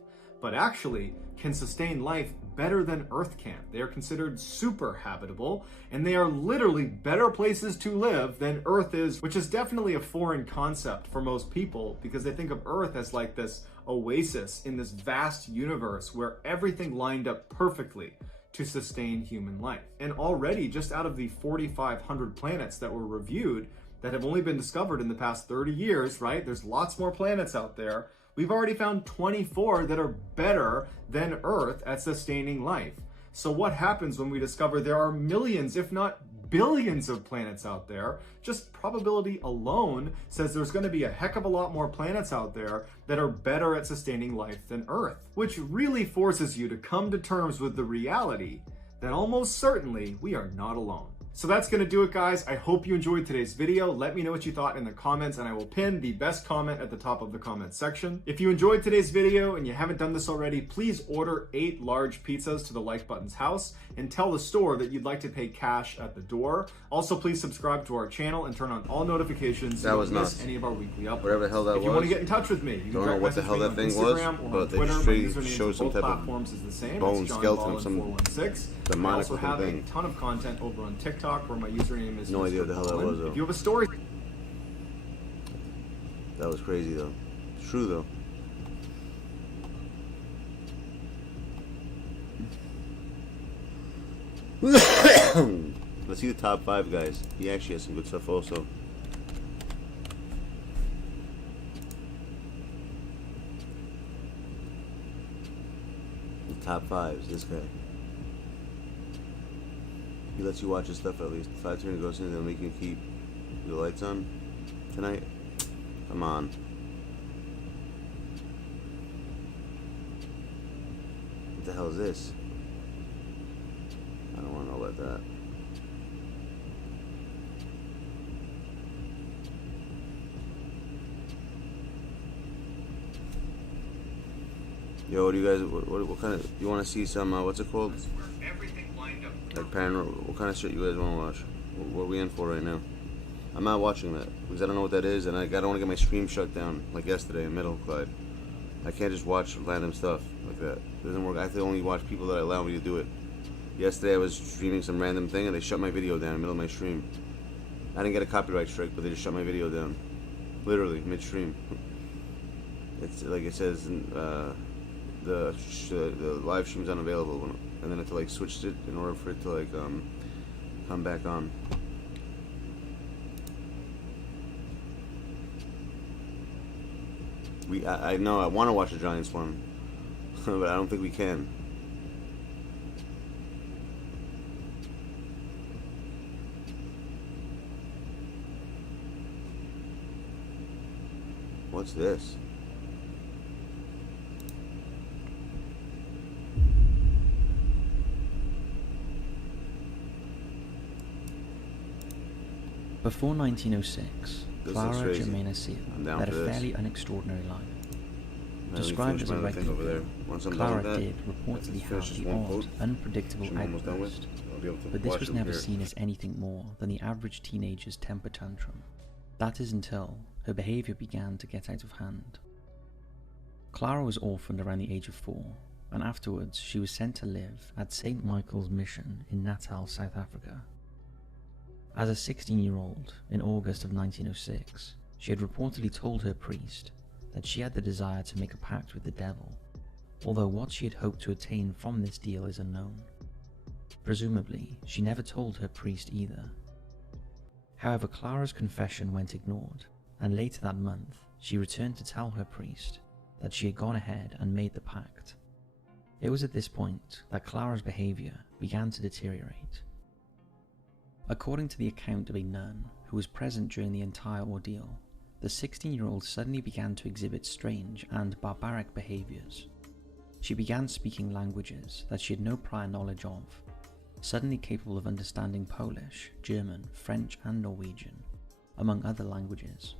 but actually can sustain life better than Earth can. They are considered super habitable, and they are literally better places to live than Earth is, which is definitely a foreign concept for most people because they think of Earth as like this oasis in this vast universe where everything lined up perfectly to sustain human life. And already, just out of the 4,500 planets that were reviewed that have only been discovered in the past 30 years, right? There's lots more planets out there. We've already found 24 that are better than Earth at sustaining life. So what happens when we discover there are millions, if not billions of planets out there? Just probability alone says there's going to be a heck of a lot more planets out there that are better at sustaining life than Earth, which really forces you to come to terms with the reality that almost certainly we are not alone. So that's going to do it, guys. I hope you enjoyed today's video. Let me know what you thought in the comments, and I will pin the best comment at the top of the comment section. If you enjoyed today's video and you haven't done this already, please order 8 large pizzas to the Like Button's house and tell the store that you'd like to pay cash at the door. Also, please subscribe to our channel and turn on all notifications so you don't miss any of our weekly uploads. Whatever the hell that was. If you want to get in touch with me, you can direct message me on Instagram or on Twitter. My username for both platforms is the same. It's JohnBallin416. I also have a ton of content over on TikTok where my username is no idea what the hell that was, though. If you have a story, that was crazy though. It's true though. Let's Let's see the top 5 guys. He actually has some good stuff also. The top 5 is this guy. He lets you watch his stuff at least. 5 turn goes in, they'll make you keep the lights on tonight. Come on. What the hell is this? I don't want to know about that. Yo, what do you guys, what kind of, you want to see some, what's it called? Like paranormal, what kind of shit you guys want to watch? What are we in for right now? I'm not watching that, because I don't know what that is, and I don't want to get my stream shut down, like yesterday in Middle Clyde. I can't just watch random stuff like that. It doesn't work. I have to only watch people that allow me to do it. Yesterday I was streaming some random thing, and they shut my video down in the middle of my stream. I didn't get a copyright strike, but they just shut my video down. Literally, mid-stream. It's like it says, the live stream's unavailable, and then I have to like switch it in order for it to like come back on. I know I want to watch the Giants one, but I don't think we can. What's this? Before 1906, Clara Germaina Seal led a fairly unextraordinary life. Described as a regular girl, Clara did reportedly have the odd, unpredictable outburst, but this was never seen as anything more than the average teenager's temper tantrum. That is until her behaviour began to get out of hand. Clara was orphaned around the age of 4, and afterwards she was sent to live at St. Michael's Mission in Natal, South Africa. As a 16-year-old, in August of 1906, she had reportedly told her priest that she had the desire to make a pact with the devil, although what she had hoped to attain from this deal is unknown. Presumably, she never told her priest either. However, Clara's confession went ignored, and later that month, she returned to tell her priest that she had gone ahead and made the pact. It was at this point that Clara's behaviour began to deteriorate. According to the account of a nun who was present during the entire ordeal, the 16-year-old suddenly began to exhibit strange and barbaric behaviours. She began speaking languages that she had no prior knowledge of, suddenly capable of understanding Polish, German, French and Norwegian, among other languages.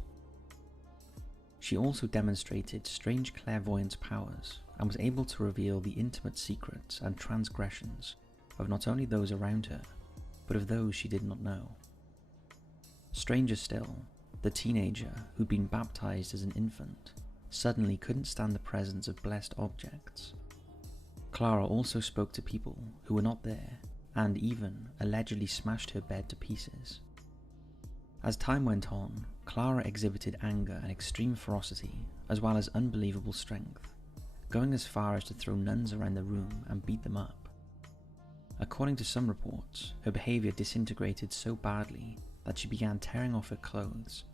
She also demonstrated strange clairvoyance powers and was able to reveal the intimate secrets and transgressions of not only those around her, but of those she did not know. Stranger still, the teenager who'd been baptized as an infant suddenly couldn't stand the presence of blessed objects. Clara also spoke to people who were not there and even allegedly smashed her bed to pieces. As time went on, Clara exhibited anger and extreme ferocity as well as unbelievable strength, going as far as to throw nuns around the room and beat them up. According to some reports, her behaviour disintegrated so badly that she began tearing off her clothes.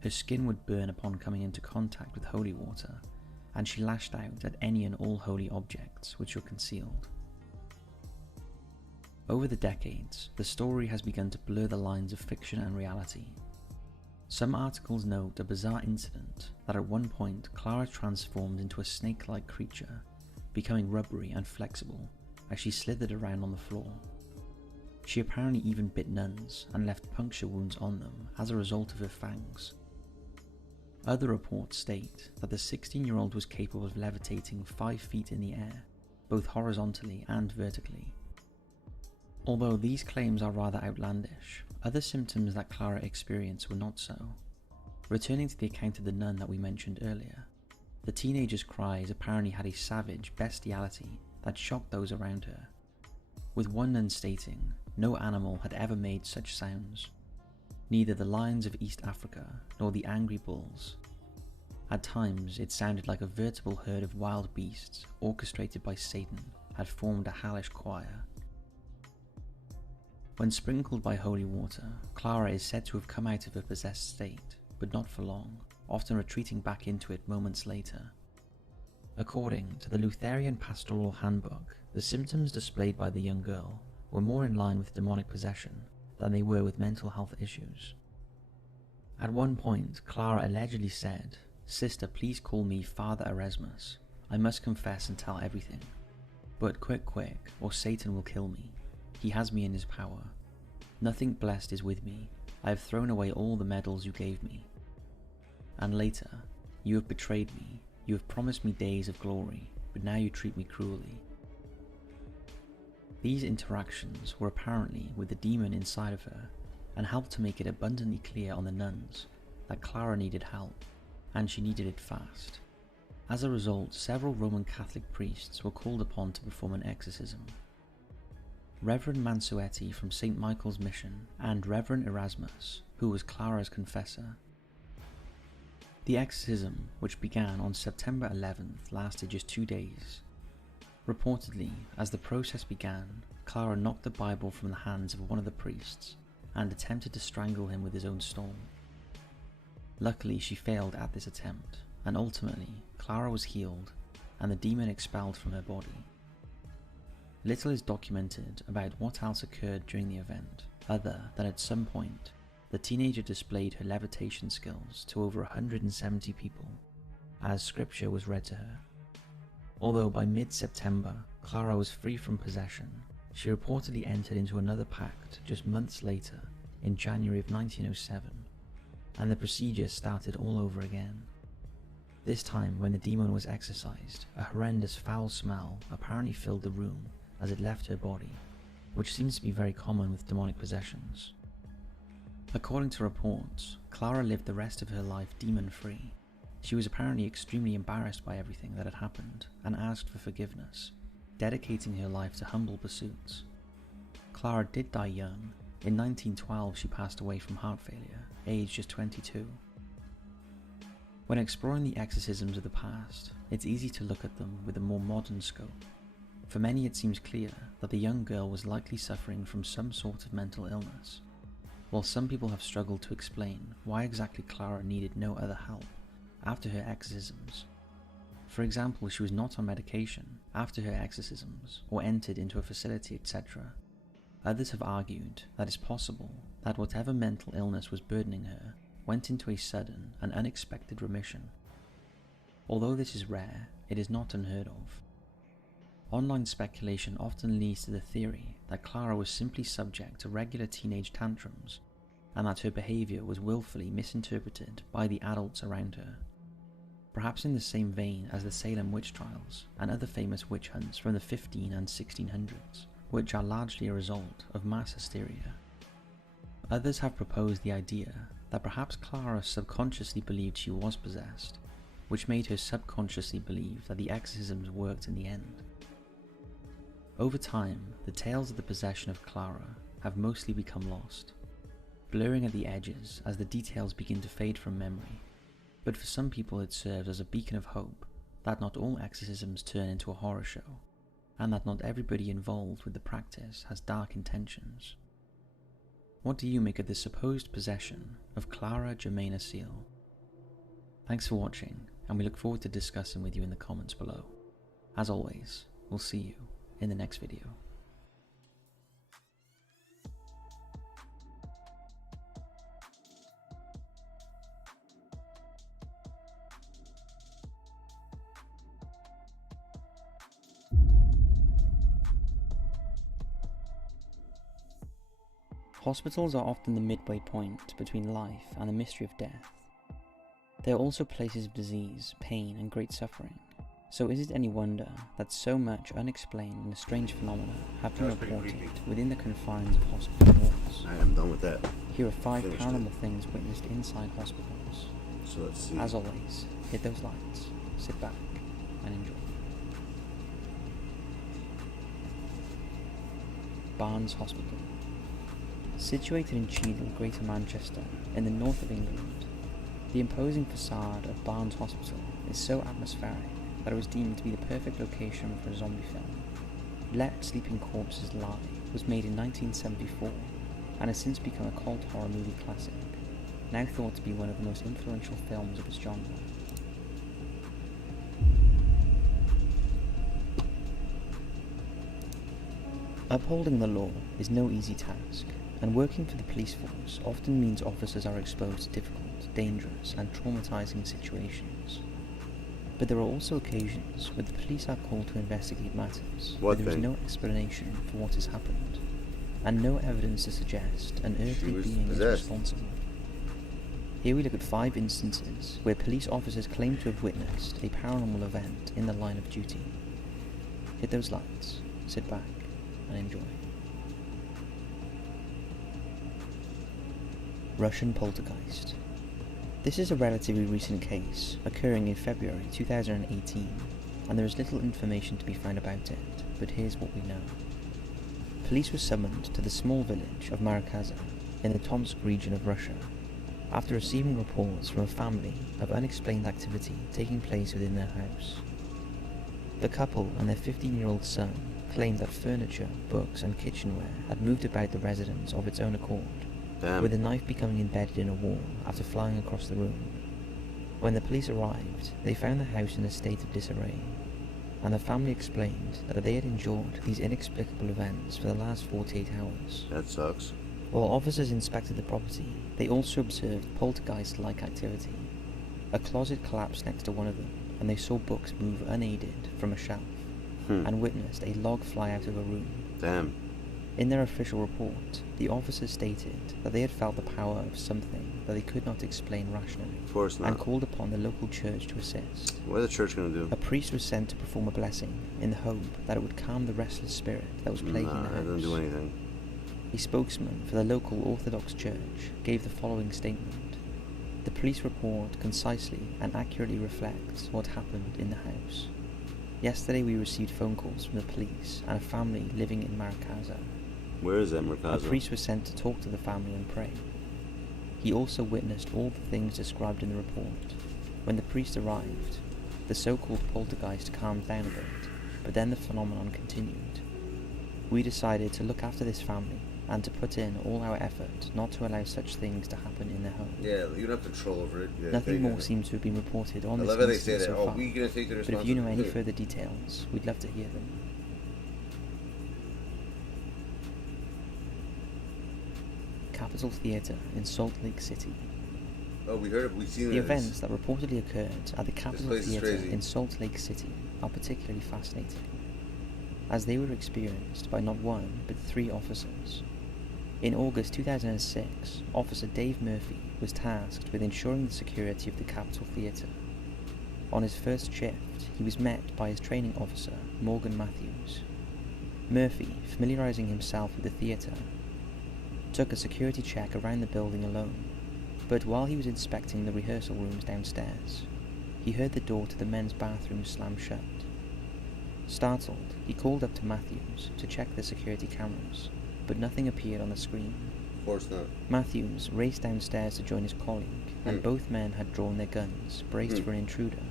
Her skin would burn upon coming into contact with holy water, and she lashed out at any and all holy objects which were concealed. Over the decades, the story has begun to blur the lines of fiction and reality. Some articles note a bizarre incident that at one point Clara transformed into a snake-like creature, becoming rubbery and flexible as she slithered around on the floor. She apparently even bit nuns and left puncture wounds on them as a result of her fangs. Other reports state that the 16-year-old was capable of levitating 5 feet in the air, both horizontally and vertically. Although these claims are rather outlandish, other symptoms that Clara experienced were not so. Returning to the account of the nun that we mentioned earlier, the teenager's cries apparently had a savage bestiality that shocked those around her, with one nun stating no animal had ever made such sounds, neither the lions of East Africa nor the angry bulls. At times it sounded like a veritable herd of wild beasts orchestrated by Satan had formed a hellish choir. When sprinkled by holy water, Clara is said to have come out of a possessed state, but not for long, often retreating back into it moments later. According to the Lutheran Pastoral Handbook, the symptoms displayed by the young girl were more in line with demonic possession than they were with mental health issues. At one point, Clara allegedly said, "Sister, please call me Father Erasmus. I must confess and tell everything. But quick, or Satan will kill me. He has me in his power. Nothing blessed is with me. I have thrown away all the medals you gave me." And later, "You have betrayed me. You have promised me days of glory, but now you treat me cruelly." These interactions were apparently with the demon inside of her, and helped to make it abundantly clear on the nuns that Clara needed help, and she needed it fast. As a result, several Roman Catholic priests were called upon to perform an exorcism. Reverend Mansuetti from St. Michael's Mission, and Reverend Erasmus, who was Clara's confessor. The exorcism, which began on September 11th, lasted just 2 days. Reportedly, as the process began, Clara knocked the Bible from the hands of one of the priests and attempted to strangle him with his own stole. Luckily, she failed at this attempt, and ultimately, Clara was healed and the demon expelled from her body. Little is documented about what else occurred during the event, other than at some point, the teenager displayed her levitation skills to over 170 people, as scripture was read to her. Although by mid-September, Clara was free from possession, she reportedly entered into another pact just months later, in January of 1907, and the procedure started all over again. This time, when the demon was exorcised, a horrendous foul smell apparently filled the room as it left her body, which seems to be very common with demonic possessions. According to reports, Clara lived the rest of her life demon-free. She was apparently extremely embarrassed by everything that had happened and asked for forgiveness, dedicating her life to humble pursuits. Clara did die young. In 1912 she passed away from heart failure, aged just 22. When exploring the exorcisms of the past, it's easy to look at them with a more modern scope. For many it seems clear that the young girl was likely suffering from some sort of mental illness, while some people have struggled to explain why exactly Clara needed no other help after her exorcisms. For example, she was not on medication after her exorcisms or entered into a facility, etc. Others have argued that it's possible that whatever mental illness was burdening her went into a sudden and unexpected remission. Although this is rare, it is not unheard of. Online speculation often leads to the theory that Clara was simply subject to regular teenage tantrums, and that her behaviour was willfully misinterpreted by the adults around her. Perhaps in the same vein as the Salem witch trials and other famous witch hunts from the 1500s and 1600s, which are largely a result of mass hysteria. Others have proposed the idea that perhaps Clara subconsciously believed she was possessed, which made her subconsciously believe that the exorcisms worked in the end. Over time, the tales of the possession of Clara have mostly become lost, blurring at the edges as the details begin to fade from memory, but for some people it serves as a beacon of hope that not all exorcisms turn into a horror show, and that not everybody involved with the practice has dark intentions. What do you make of the supposed possession of Clara Germaina Seal? Thanks for watching, and we look forward to discussing with you in the comments below. As always, we'll see you in the next video. Hospitals are often the midway point between life and the mystery of death. They are also places of disease, pain, and great suffering. So is it any wonder that so much unexplained and strange phenomena have been reported within the confines of hospital walls? I am done with that. Here are 5 paranormal things witnessed inside hospitals. So let's see. As always, hit those lights, sit back, and enjoy. Barnes Hospital. Situated in Cheadle, Greater Manchester, in the north of England, the imposing facade of Barnes Hospital is so atmospheric that it was deemed to be the perfect location for a zombie film. Let sleeping corpses lie was made in 1974 and has since become a cult horror movie classic, now thought to be one of the most influential films of its genre. Upholding the law is no easy task, and working for the police force often means officers are exposed to difficult, dangerous, and traumatizing situations. But there are also occasions where the police are called to investigate matters where there is no explanation for what has happened, and no evidence to suggest an earthly being is responsible. Here we look at 5 instances where police officers claim to have witnessed a paranormal event in the line of duty. Hit those lights, sit back, and enjoy. Russian poltergeist. This is a relatively recent case, occurring in February 2018, and there is little information to be found about it, but here's what we know. Police were summoned to the small village of Marikaza in the Tomsk region of Russia, after receiving reports from a family of unexplained activity taking place within their house. The couple and their 15-year-old son claimed that furniture, books and kitchenware had moved about the residence of its own accord, with a knife becoming embedded in a wall after flying across the room. When the police arrived, they found the house in a state of disarray, and the family explained that they had endured these inexplicable events for the last 48 hours. That sucks. While officers inspected the property, they also observed poltergeist-like activity. A closet collapsed next to one of them, and they saw books move unaided from a shelf, and witnessed a log fly out of a room. Damn. In their official report, the officers stated that they had felt the power of something that they could not explain rationally, of course not, and called upon the local church to assist. What is the church going to do? A priest was sent to perform a blessing in the hope that it would calm the restless spirit that was plaguing the house. That doesn't do anything. A spokesman for the local Orthodox church gave the following statement. The police report concisely and accurately reflects what happened in the house. Yesterday we received phone calls from the police and a family living in Marikaza. Where is that, Marikaza? A priest was sent to talk to the family and pray. He also witnessed all the things described in the report. When the priest arrived, the so-called poltergeist calmed down a bit, but then the phenomenon continued. We decided to look after this family and to put in all our effort not to allow such things to happen in their home. Yeah, you don't have control over it. Nothing more seems to have been reported on this incident so far, but if you know any further details, we'd love to hear them. Capitol Theatre in Salt Lake City. Oh, we've seen the events that reportedly occurred at the Capitol Theatre in Salt Lake City are particularly fascinating, as they were experienced by not one but 3 officers. In August 2006, Officer Dave Murphy was tasked with ensuring the security of the Capitol Theatre. On his first shift, he was met by his training officer, Morgan Matthews. Murphy, familiarizing himself with the theatre, took a security check around the building alone, but while he was inspecting the rehearsal rooms downstairs, he heard the door to the men's bathroom slam shut. Startled, he called up to Matthews to check the security cameras, but nothing appeared on the screen. Of course not. Matthews raced downstairs to join his colleague, and both men had drawn their guns, braced for an intruder,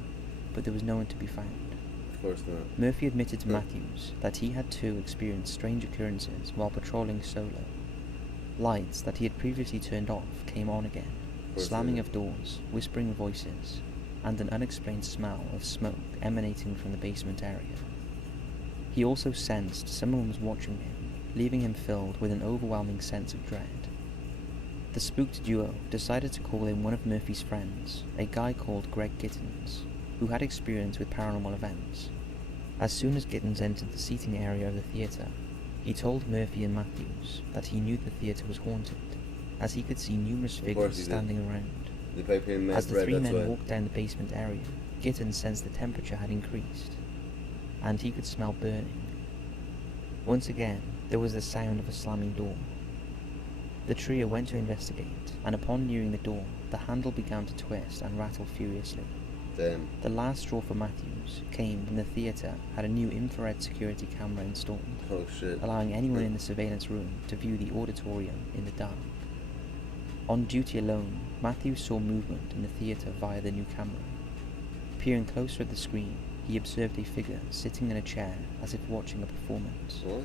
but there was no one to be found. Of course not. Murphy admitted to Matthews that he had too experienced strange occurrences while patrolling solo. Lights that he had previously turned off came on again, slamming of doors, whispering voices, and an unexplained smell of smoke emanating from the basement area. He also sensed someone was watching him, leaving him filled with an overwhelming sense of dread. The spooked duo decided to call in one of Murphy's friends, a guy called Greg Gittins, who had experience with paranormal events. As soon as Gittins entered the seating area of the theatre, he told Murphy and Matthews that he knew the theatre was haunted, as he could see numerous figures standing around. As the 3 men walked down the basement area, Gittins sensed the temperature had increased, and he could smell burning. Once again, there was the sound of a slamming door. The trio went to investigate, and upon nearing the door, the handle began to twist and rattle furiously. Damn. The last straw for Matthews came when the theatre had a new infrared security camera installed, allowing anyone in the surveillance room to view the auditorium in the dark. On duty alone, Matthews saw movement in the theatre via the new camera. Peering closer at the screen, he observed a figure sitting in a chair as if watching a performance. What?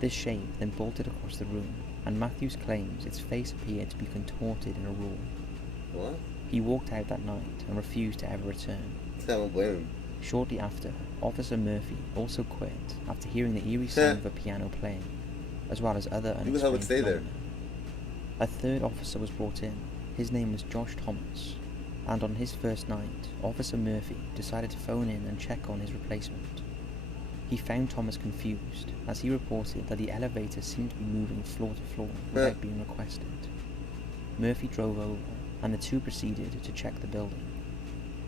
This shape then bolted across the room, and Matthews claims its face appeared to be contorted in a roar. What? He walked out that night and refused to ever return. I don't blame him. Shortly after, Officer Murphy also quit after hearing the eerie sound of a piano playing, as well as other unexplained phenomena. A third officer was brought in. His name was Josh Thomas, and on his first night, Officer Murphy decided to phone in and check on his replacement. He found Thomas confused, as he reported that the elevator seemed to be moving floor to floor without being requested. Murphy drove over, and the two proceeded to check the building.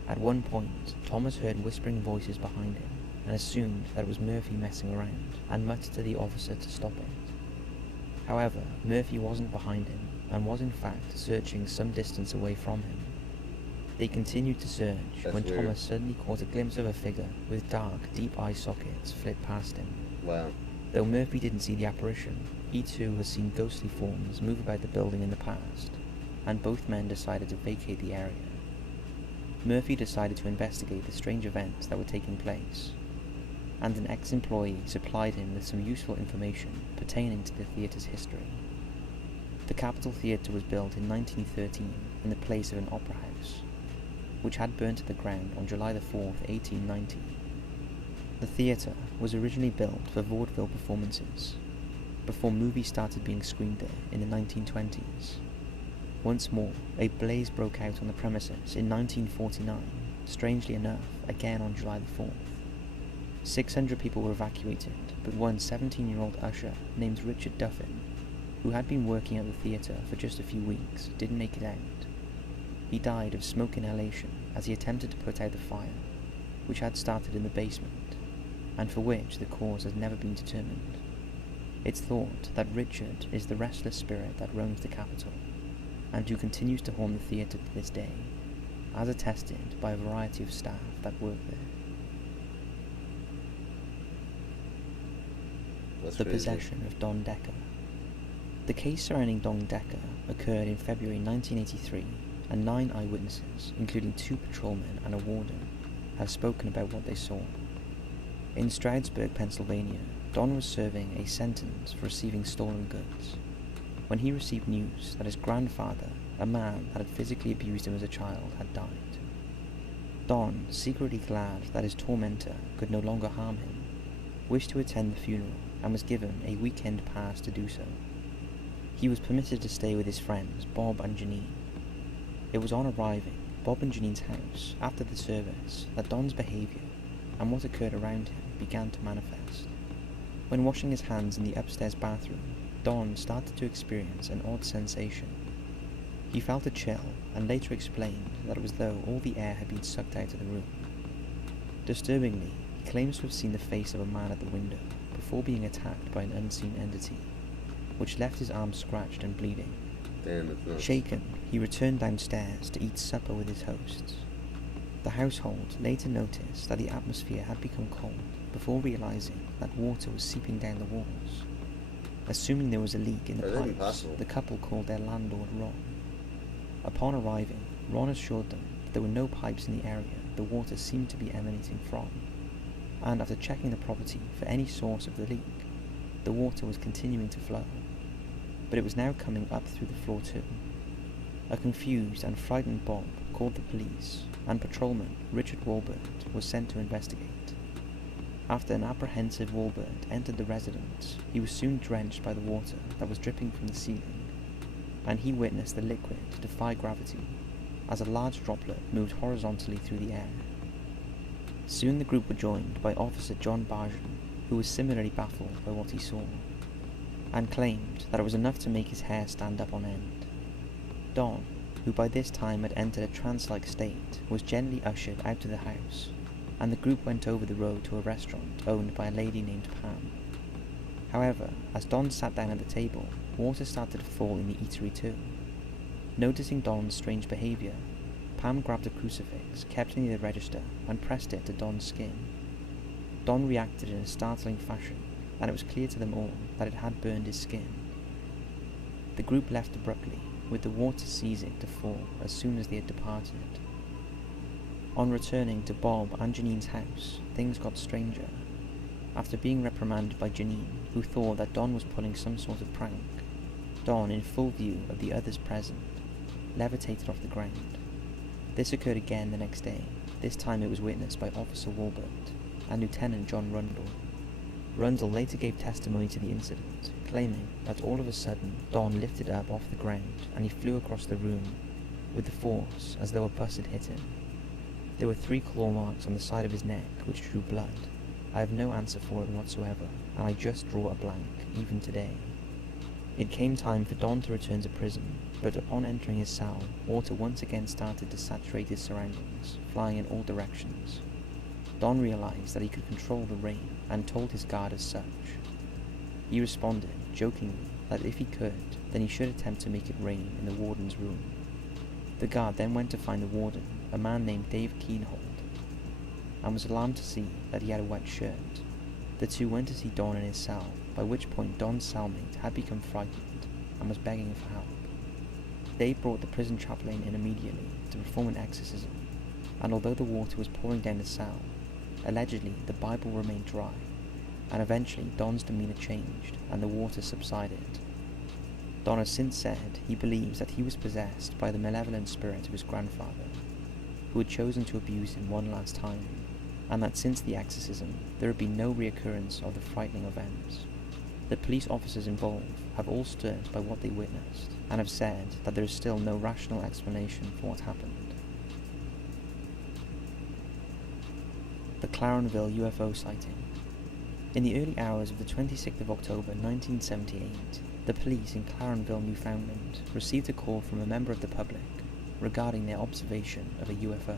At one point, Thomas heard whispering voices behind him, and assumed that it was Murphy messing around, and muttered to the officer to stop it. However, Murphy wasn't behind him, and was in fact searching some distance away from him. They continued to search when Thomas suddenly caught a glimpse of a figure with dark, deep eye sockets flit past him. Wow. Though Murphy didn't see the apparition, he too has seen ghostly forms move about the building in the past, and both men decided to vacate the area. Murphy decided to investigate the strange events that were taking place, and an ex-employee supplied him with some useful information pertaining to the theatre's history. The Capitol Theatre was built in 1913 in the place of an opera house, which had burnt to the ground on July 4th, 1890. The theatre was originally built for vaudeville performances, before movies started being screened there in the 1920s. Once more, a blaze broke out on the premises in 1949, strangely enough, again on July 4th. 600 people were evacuated, but one 17-year-old usher named Richard Duffin, who had been working at the theatre for just a few weeks, didn't make it out. He died of smoke inhalation as he attempted to put out the fire, which had started in the basement, and for which the cause has never been determined. It's thought that Richard is the restless spirit that roams the Capitol, and who continues to haunt the theatre to this day, as attested by a variety of staff that work there. The possession of Don Decker. The case surrounding Don Decker occurred in February 1983, and 9 eyewitnesses, including 2 patrolmen and a warden, have spoken about what they saw. In Stroudsburg, Pennsylvania, Don was serving a sentence for receiving stolen goods, when he received news that his grandfather, a man that had physically abused him as a child, had died. Don, secretly glad that his tormentor could no longer harm him, wished to attend the funeral and was given a weekend pass to do so. He was permitted to stay with his friends, Bob and Janine. It was on arriving Bob and Janine's house after the service that Don's behaviour and what occurred around him began to manifest. When washing his hands in the upstairs bathroom, Don started to experience an odd sensation. He felt a chill and later explained that it was as though all the air had been sucked out of the room. Disturbingly, he claims to have seen the face of a man at the window before being attacked by an unseen entity, which left his arm scratched and bleeding. Shaken, he returned downstairs to eat supper with his hosts. The household later noticed that the atmosphere had become cold before realizing that water was seeping down the walls. Assuming there was a leak in the pipes, the couple called their landlord Ron. Upon arriving, Ron assured them that there were no pipes in the area the water seemed to be emanating from, and after checking the property for any source of the leak, the water was continuing to flow, but it was now coming up through the floor too. A confused and frightened Bob called the police, and patrolman Richard Walbert was sent to investigate. After an apprehensive Walbert entered the residence, he was soon drenched by the water that was dripping from the ceiling, and he witnessed the liquid defy gravity as a large droplet moved horizontally through the air. Soon the group were joined by Officer John Barjan, who was similarly baffled by what he saw, and claimed that it was enough to make his hair stand up on end. Don, who by this time had entered a trance-like state, was gently ushered out to the house, and the group went over the road to a restaurant owned by a lady named Pam. However, as Don sat down at the table, water started to fall in the eatery too. Noticing Don's strange behaviour, Pam grabbed a crucifix kept near the register and pressed it to Don's skin. Don reacted in a startling fashion, and it was clear to them all that it had burned his skin. The group left abruptly, with the water ceasing to fall as soon as they had departed. On returning to Bob and Janine's house, things got stranger. After being reprimanded by Janine, who thought that Don was pulling some sort of prank, Don, in full view of the others present, levitated off the ground. This occurred again the next day. This time it was witnessed by Officer Walbert and Lieutenant John Rundle. Rundle later gave testimony to the incident, claiming that all of a sudden Don lifted up off the ground and he flew across the room with the force as though a bus had hit him. There were 3 claw marks on the side of his neck which drew blood. I have no answer for it whatsoever, and I just draw a blank, even today. It came time for Don to return to prison, but upon entering his cell, water once again started to saturate his surroundings, flying in all directions. Don realized that he could control the rain and told his guard as such. He responded, jokingly, that if he could, then he should attempt to make it rain in the warden's room. The guard then went to find the warden, a man named Dave Keenhold, and was alarmed to see that he had a wet shirt. The two went to see Don in his cell, by which point Don's cellmate had become frightened and was begging for help. Dave brought the prison chaplain in immediately to perform an exorcism, and although the water was pouring down the cell, allegedly the Bible remained dry, and eventually Don's demeanor changed and the water subsided. Don has since said he believes that he was possessed by the malevolent spirit of his grandfather, who had chosen to abuse him one last time, and that since the exorcism there had been no reoccurrence of the frightening events. The police officers involved have all stood by what they witnessed, and have said that there is still no rational explanation for what happened. The Clarenville UFO sighting. In the early hours of the 26th of October 1978, the police in Clarenville, Newfoundland, received a call from a member of the public regarding their observation of a UFO.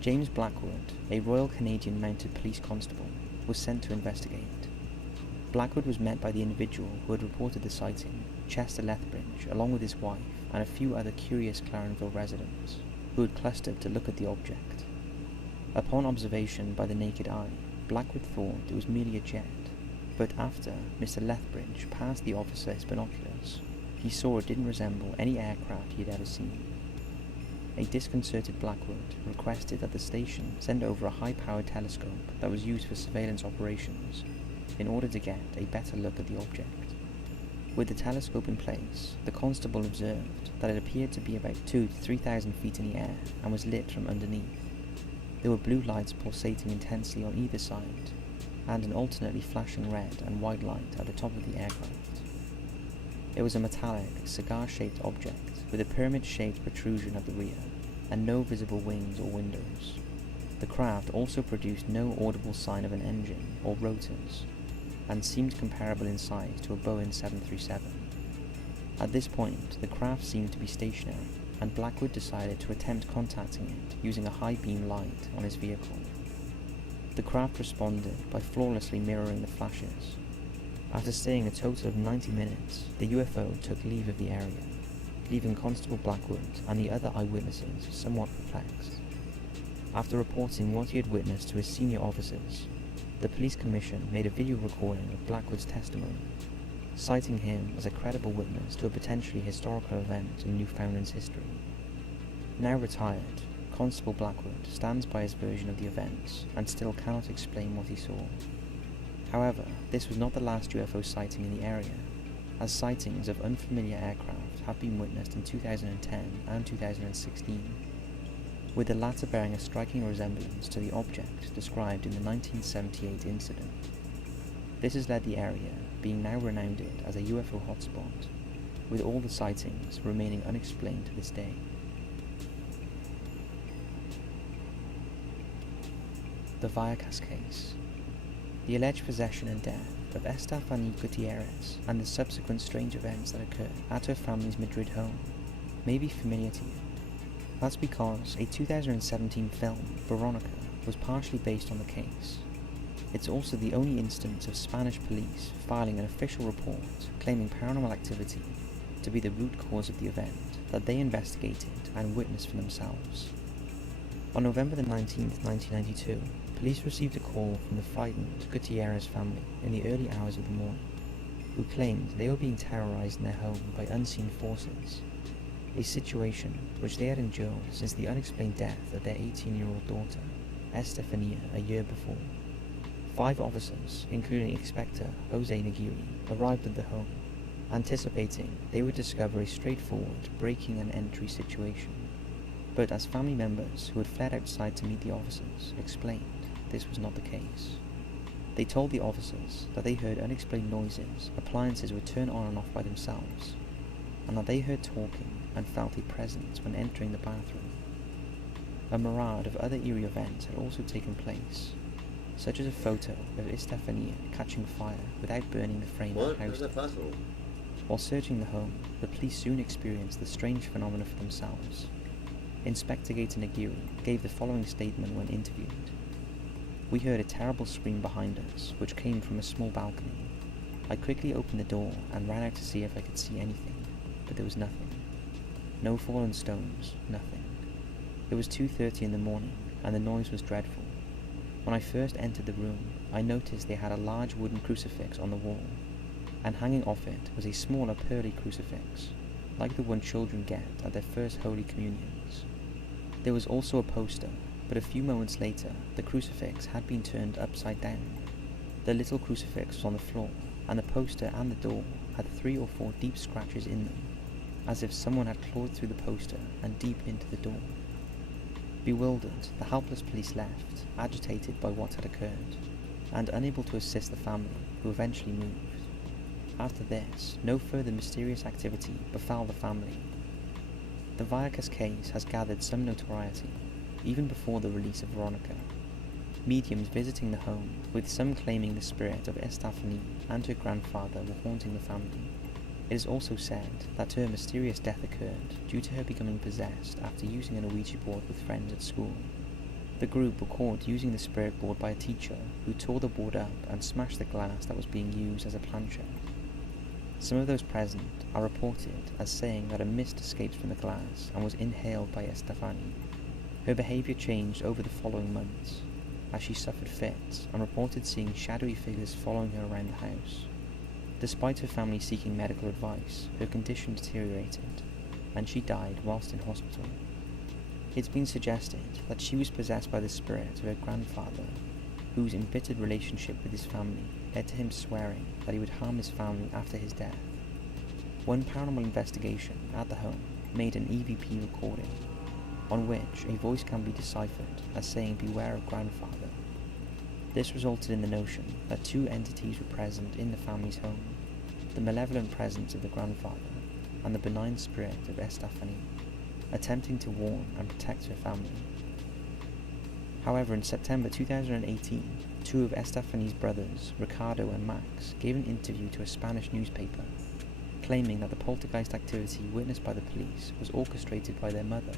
James Blackwood, a Royal Canadian Mounted Police Constable, was sent to investigate. Blackwood was met by the individual who had reported the sighting, Chester Lethbridge, along with his wife and a few other curious Clarenville residents, who had clustered to look at the object. Upon observation by the naked eye, Blackwood thought it was merely a jet, but after Mr. Lethbridge passed the officer his binoculars, he saw it didn't resemble any aircraft he had ever seen. A disconcerted Blackwood requested that the station send over a high-powered telescope that was used for surveillance operations in order to get a better look at the object. With the telescope in place, the constable observed that it appeared to be about 2,000 to 3,000 feet in the air and was lit from underneath. There were blue lights pulsating intensely on either side, and an alternately flashing red and white light at the top of the aircraft. It was a metallic, cigar-shaped object with a pyramid-shaped protrusion at the rear, and no visible wings or windows. The craft also produced no audible sign of an engine or rotors, and seemed comparable in size to a Boeing 737. At this point, the craft seemed to be stationary, and Blackwood decided to attempt contacting it using a high-beam light on his vehicle. The craft responded by flawlessly mirroring the flashes. After staying a total of 90 minutes, the UFO took leave of the area, leaving Constable Blackwood and the other eyewitnesses somewhat perplexed. After reporting what he had witnessed to his senior officers, the police commission made a video recording of Blackwood's testimony, citing him as a credible witness to a potentially historical event in Newfoundland's history. Now retired, Constable Blackwood stands by his version of the events and still cannot explain what he saw. However, this was not the last UFO sighting in the area, as sightings of unfamiliar aircraft have been witnessed in 2010 and 2016, with the latter bearing a striking resemblance to the object described in the 1978 incident. This has led the area being now renowned as a UFO hotspot, with all the sightings remaining unexplained to this day. The Vallecas case. The alleged possession and death of Estefany Gutierrez and the subsequent strange events that occurred at her family's Madrid home may be familiar to you. That's because a 2017 film, Veronica, was partially based on the case. It's also the only instance of Spanish police filing an official report claiming paranormal activity to be the root cause of the event that they investigated and witnessed for themselves. On November the 19th, 1992, police received a call from the frightened Gutierrez family in the early hours of the morning, who claimed they were being terrorized in their home by unseen forces, a situation which they had endured since the unexplained death of their 18-year-old daughter, Estefania, a year before. 5 officers, including Inspector Jose Nagiri, arrived at the home, anticipating they would discover a straightforward breaking and entry situation. But as family members who had fled outside to meet the officers explained, this was not the case. They told the officers that they heard unexplained noises, appliances would turn on and off by themselves, and that they heard talking and felt a presence when entering the bathroom. A myriad of other eerie events had also taken place, such as a photo of Estefania catching fire without burning the frame of the house. How is that possible? While searching the home, the police soon experienced the strange phenomena for themselves. Inspector Nagiri gave the following statement when interviewed. "We heard a terrible scream behind us, which came from a small balcony. I quickly opened the door and ran out to see if I could see anything, but there was nothing. No fallen stones, nothing. It was 2:30 in the morning, and the noise was dreadful. When I first entered the room, I noticed they had a large wooden crucifix on the wall, and hanging off it was a smaller pearly crucifix, like the one children get at their first Holy Communions. There was also a poster, but a few moments later, the crucifix had been turned upside down. The little crucifix was on the floor, and the poster and the door had 3 or 4 deep scratches in them, as if someone had clawed through the poster and deep into the door." Bewildered, the helpless police left, agitated by what had occurred, and unable to assist the family, who eventually moved. After this, no further mysterious activity befell the family. The Vallecas case has gathered some notoriety, even before the release of Veronica. Mediums visiting the home, with some claiming the spirit of Estefania and her grandfather were haunting the family. It is also said that her mysterious death occurred due to her becoming possessed after using an Ouija board with friends at school. The group were caught using the spirit board by a teacher who tore the board up and smashed the glass that was being used as a planchette. Some of those present are reported as saying that a mist escaped from the glass and was inhaled by Estefania. Her behaviour changed over the following months, as she suffered fits and reported seeing shadowy figures following her around the house. Despite her family seeking medical advice, her condition deteriorated, and she died whilst in hospital. It's been suggested that she was possessed by the spirit of her grandfather, whose embittered relationship with his family led to him swearing that he would harm his family after his death. One paranormal investigation at the home made an EVP recording, on which a voice can be deciphered as saying "beware of grandfather." This resulted in the notion that 2 entities were present in the family's home, the malevolent presence of the grandfather and the benign spirit of Estefania, attempting to warn and protect her family. However, in September 2018, 2 of Estefania's brothers, Ricardo and Max, gave an interview to a Spanish newspaper, claiming that the poltergeist activity witnessed by the police was orchestrated by their mother.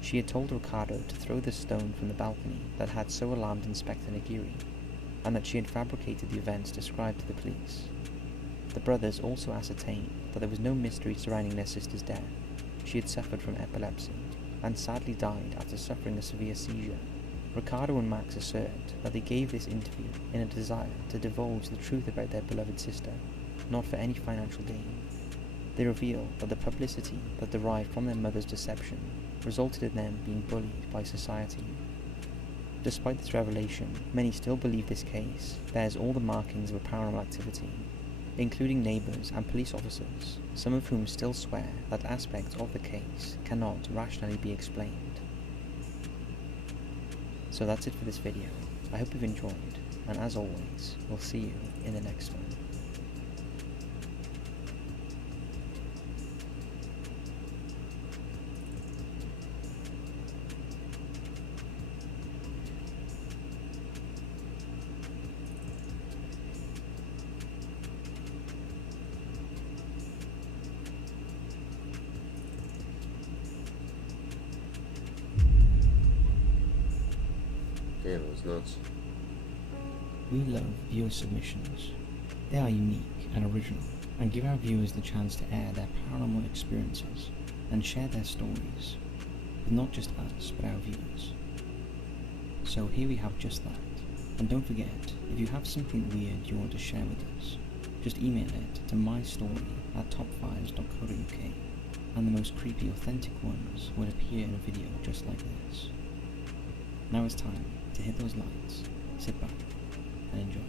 She had told Ricardo to throw the stone from the balcony that had so alarmed Inspector Nagiri, and that she had fabricated the events described to the police. The brothers also ascertained that there was no mystery surrounding their sister's death. She had suffered from epilepsy, and sadly died after suffering a severe seizure. Ricardo and Max assert that they gave this interview in a desire to divulge the truth about their beloved sister, not for any financial gain. They reveal that the publicity that derived from their mother's deception resulted in them being bullied by society. Despite this revelation, many still believe this case bears all the markings of a paranormal activity, including neighbours and police officers, some of whom still swear that aspects of the case cannot rationally be explained. So that's it for this video. I hope you've enjoyed, and as always, we'll see you in the next one. Yeah, that was nuts. We love viewer submissions. They are unique and original, and give our viewers the chance to air their paranormal experiences and share their stories with not just us, but our viewers. So here we have just that. And don't forget, if you have something weird you want to share with us, just email it to mystory@top5s.co.uk, and the most creepy authentic ones will appear in a video just like this. Now it's time to hit those likes, sit back, and enjoy.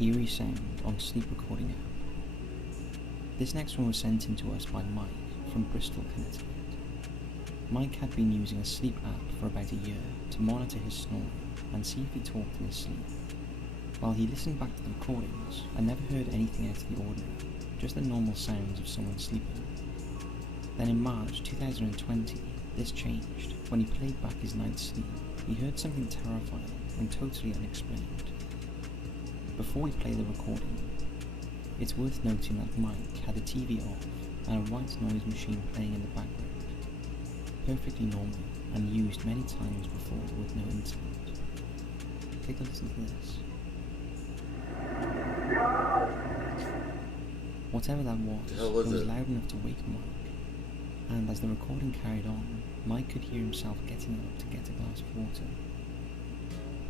Eerie sound on sleep recording app. This next one was sent in to us by Mike from Bristol, Connecticut. Mike had been using a sleep app for about a year to monitor his snoring and see if he talked in his sleep. While he listened back to the recordings, I never heard anything out of the ordinary, just the normal sounds of someone sleeping. Then in March 2020, this changed. When he played back his night's sleep, he heard something terrifying and totally unexplained. Before we play the recording, it's worth noting that Mike had the TV off and a white noise machine playing in the background. Perfectly normal and used many times before with no incident. Take a listen to this. Whatever that was, it was loud enough to wake Mike, and as the recording carried on, Mike could hear himself getting up to get a glass of water.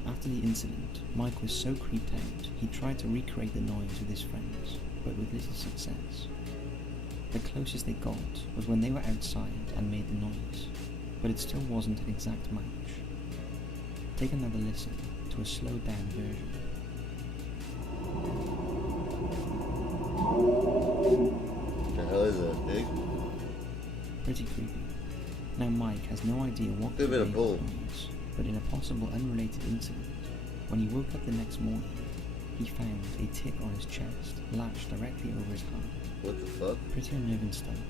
After the incident, Mike was so creeped out, he tried to recreate the noise with his friends, but with little success. The closest they got was when they were outside and made the noise, but it still wasn't an exact match. Take another listen to a slowed down version. What the hell is that, big? Pretty creepy. Now Mike has no idea what could make the noise, but in a possible unrelated incident, when he woke up the next morning, he found a tick on his chest lashed directly over his heart. What the fuck? Pretty unnerving stuff,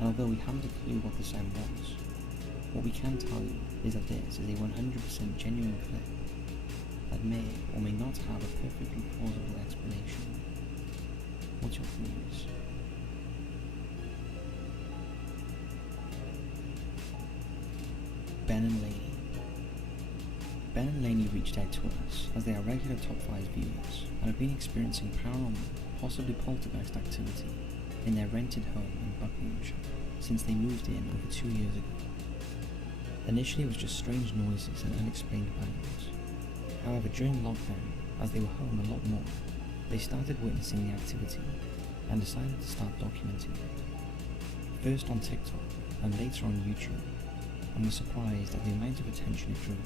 and although we haven't a clue what the sound was, what we can tell you is that this is a 100% genuine clip that may or may not have a perfectly plausible explanation. What's your views? Ben and Laney. Ben and Laney reached out to us as they are regular top 5 viewers and have been experiencing paranormal, possibly poltergeist activity in their rented home in Buckinghamshire since they moved in over 2 years ago. Initially it was just strange noises and unexplained bangs. However, during lockdown, as they were home a lot more, they started witnessing the activity and decided to start documenting it. First on TikTok and later on YouTube, and were surprised at the amount of attention it drew.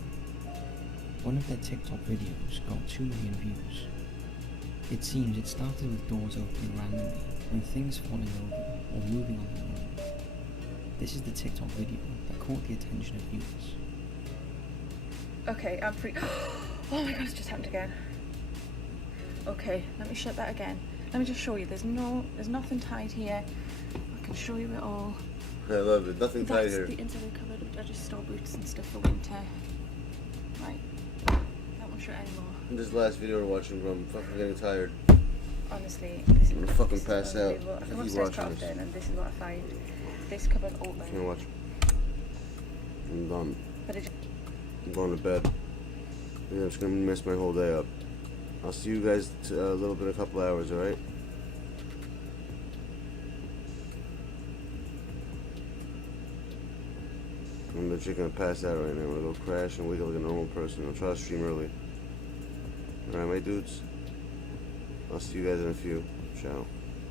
One of their TikTok videos got 2 million views. It seems it started with doors opening randomly and things falling over or moving on their own. This is the TikTok video that caught the attention of viewers. Okay, I'm free. Oh my god, it's just happened again. Okay, let me shut that again. Let me just show you. There's nothing tied here. I can show you it all. I love it. Nothing tied here. That's the inside cupboard. I just store boots and stuff for winter. Right. That won't show anymore. This last video we're watching, bro, I'm fucking getting tired. Honestly, this I'm gonna fucking pass out. I come upstairs quite often and this is what I find. This cupboard open. I can't watch. I'm done. But I'm going to bed. Yeah, I'm just gonna mess my whole day up. I'll see you guys a little bit, a couple hours, alright? I'm literally gonna pass out right now. I'm gonna go crash and wake up like a normal person. I'll try to stream early. Alright, my dudes. I'll see you guys in a few. Ciao.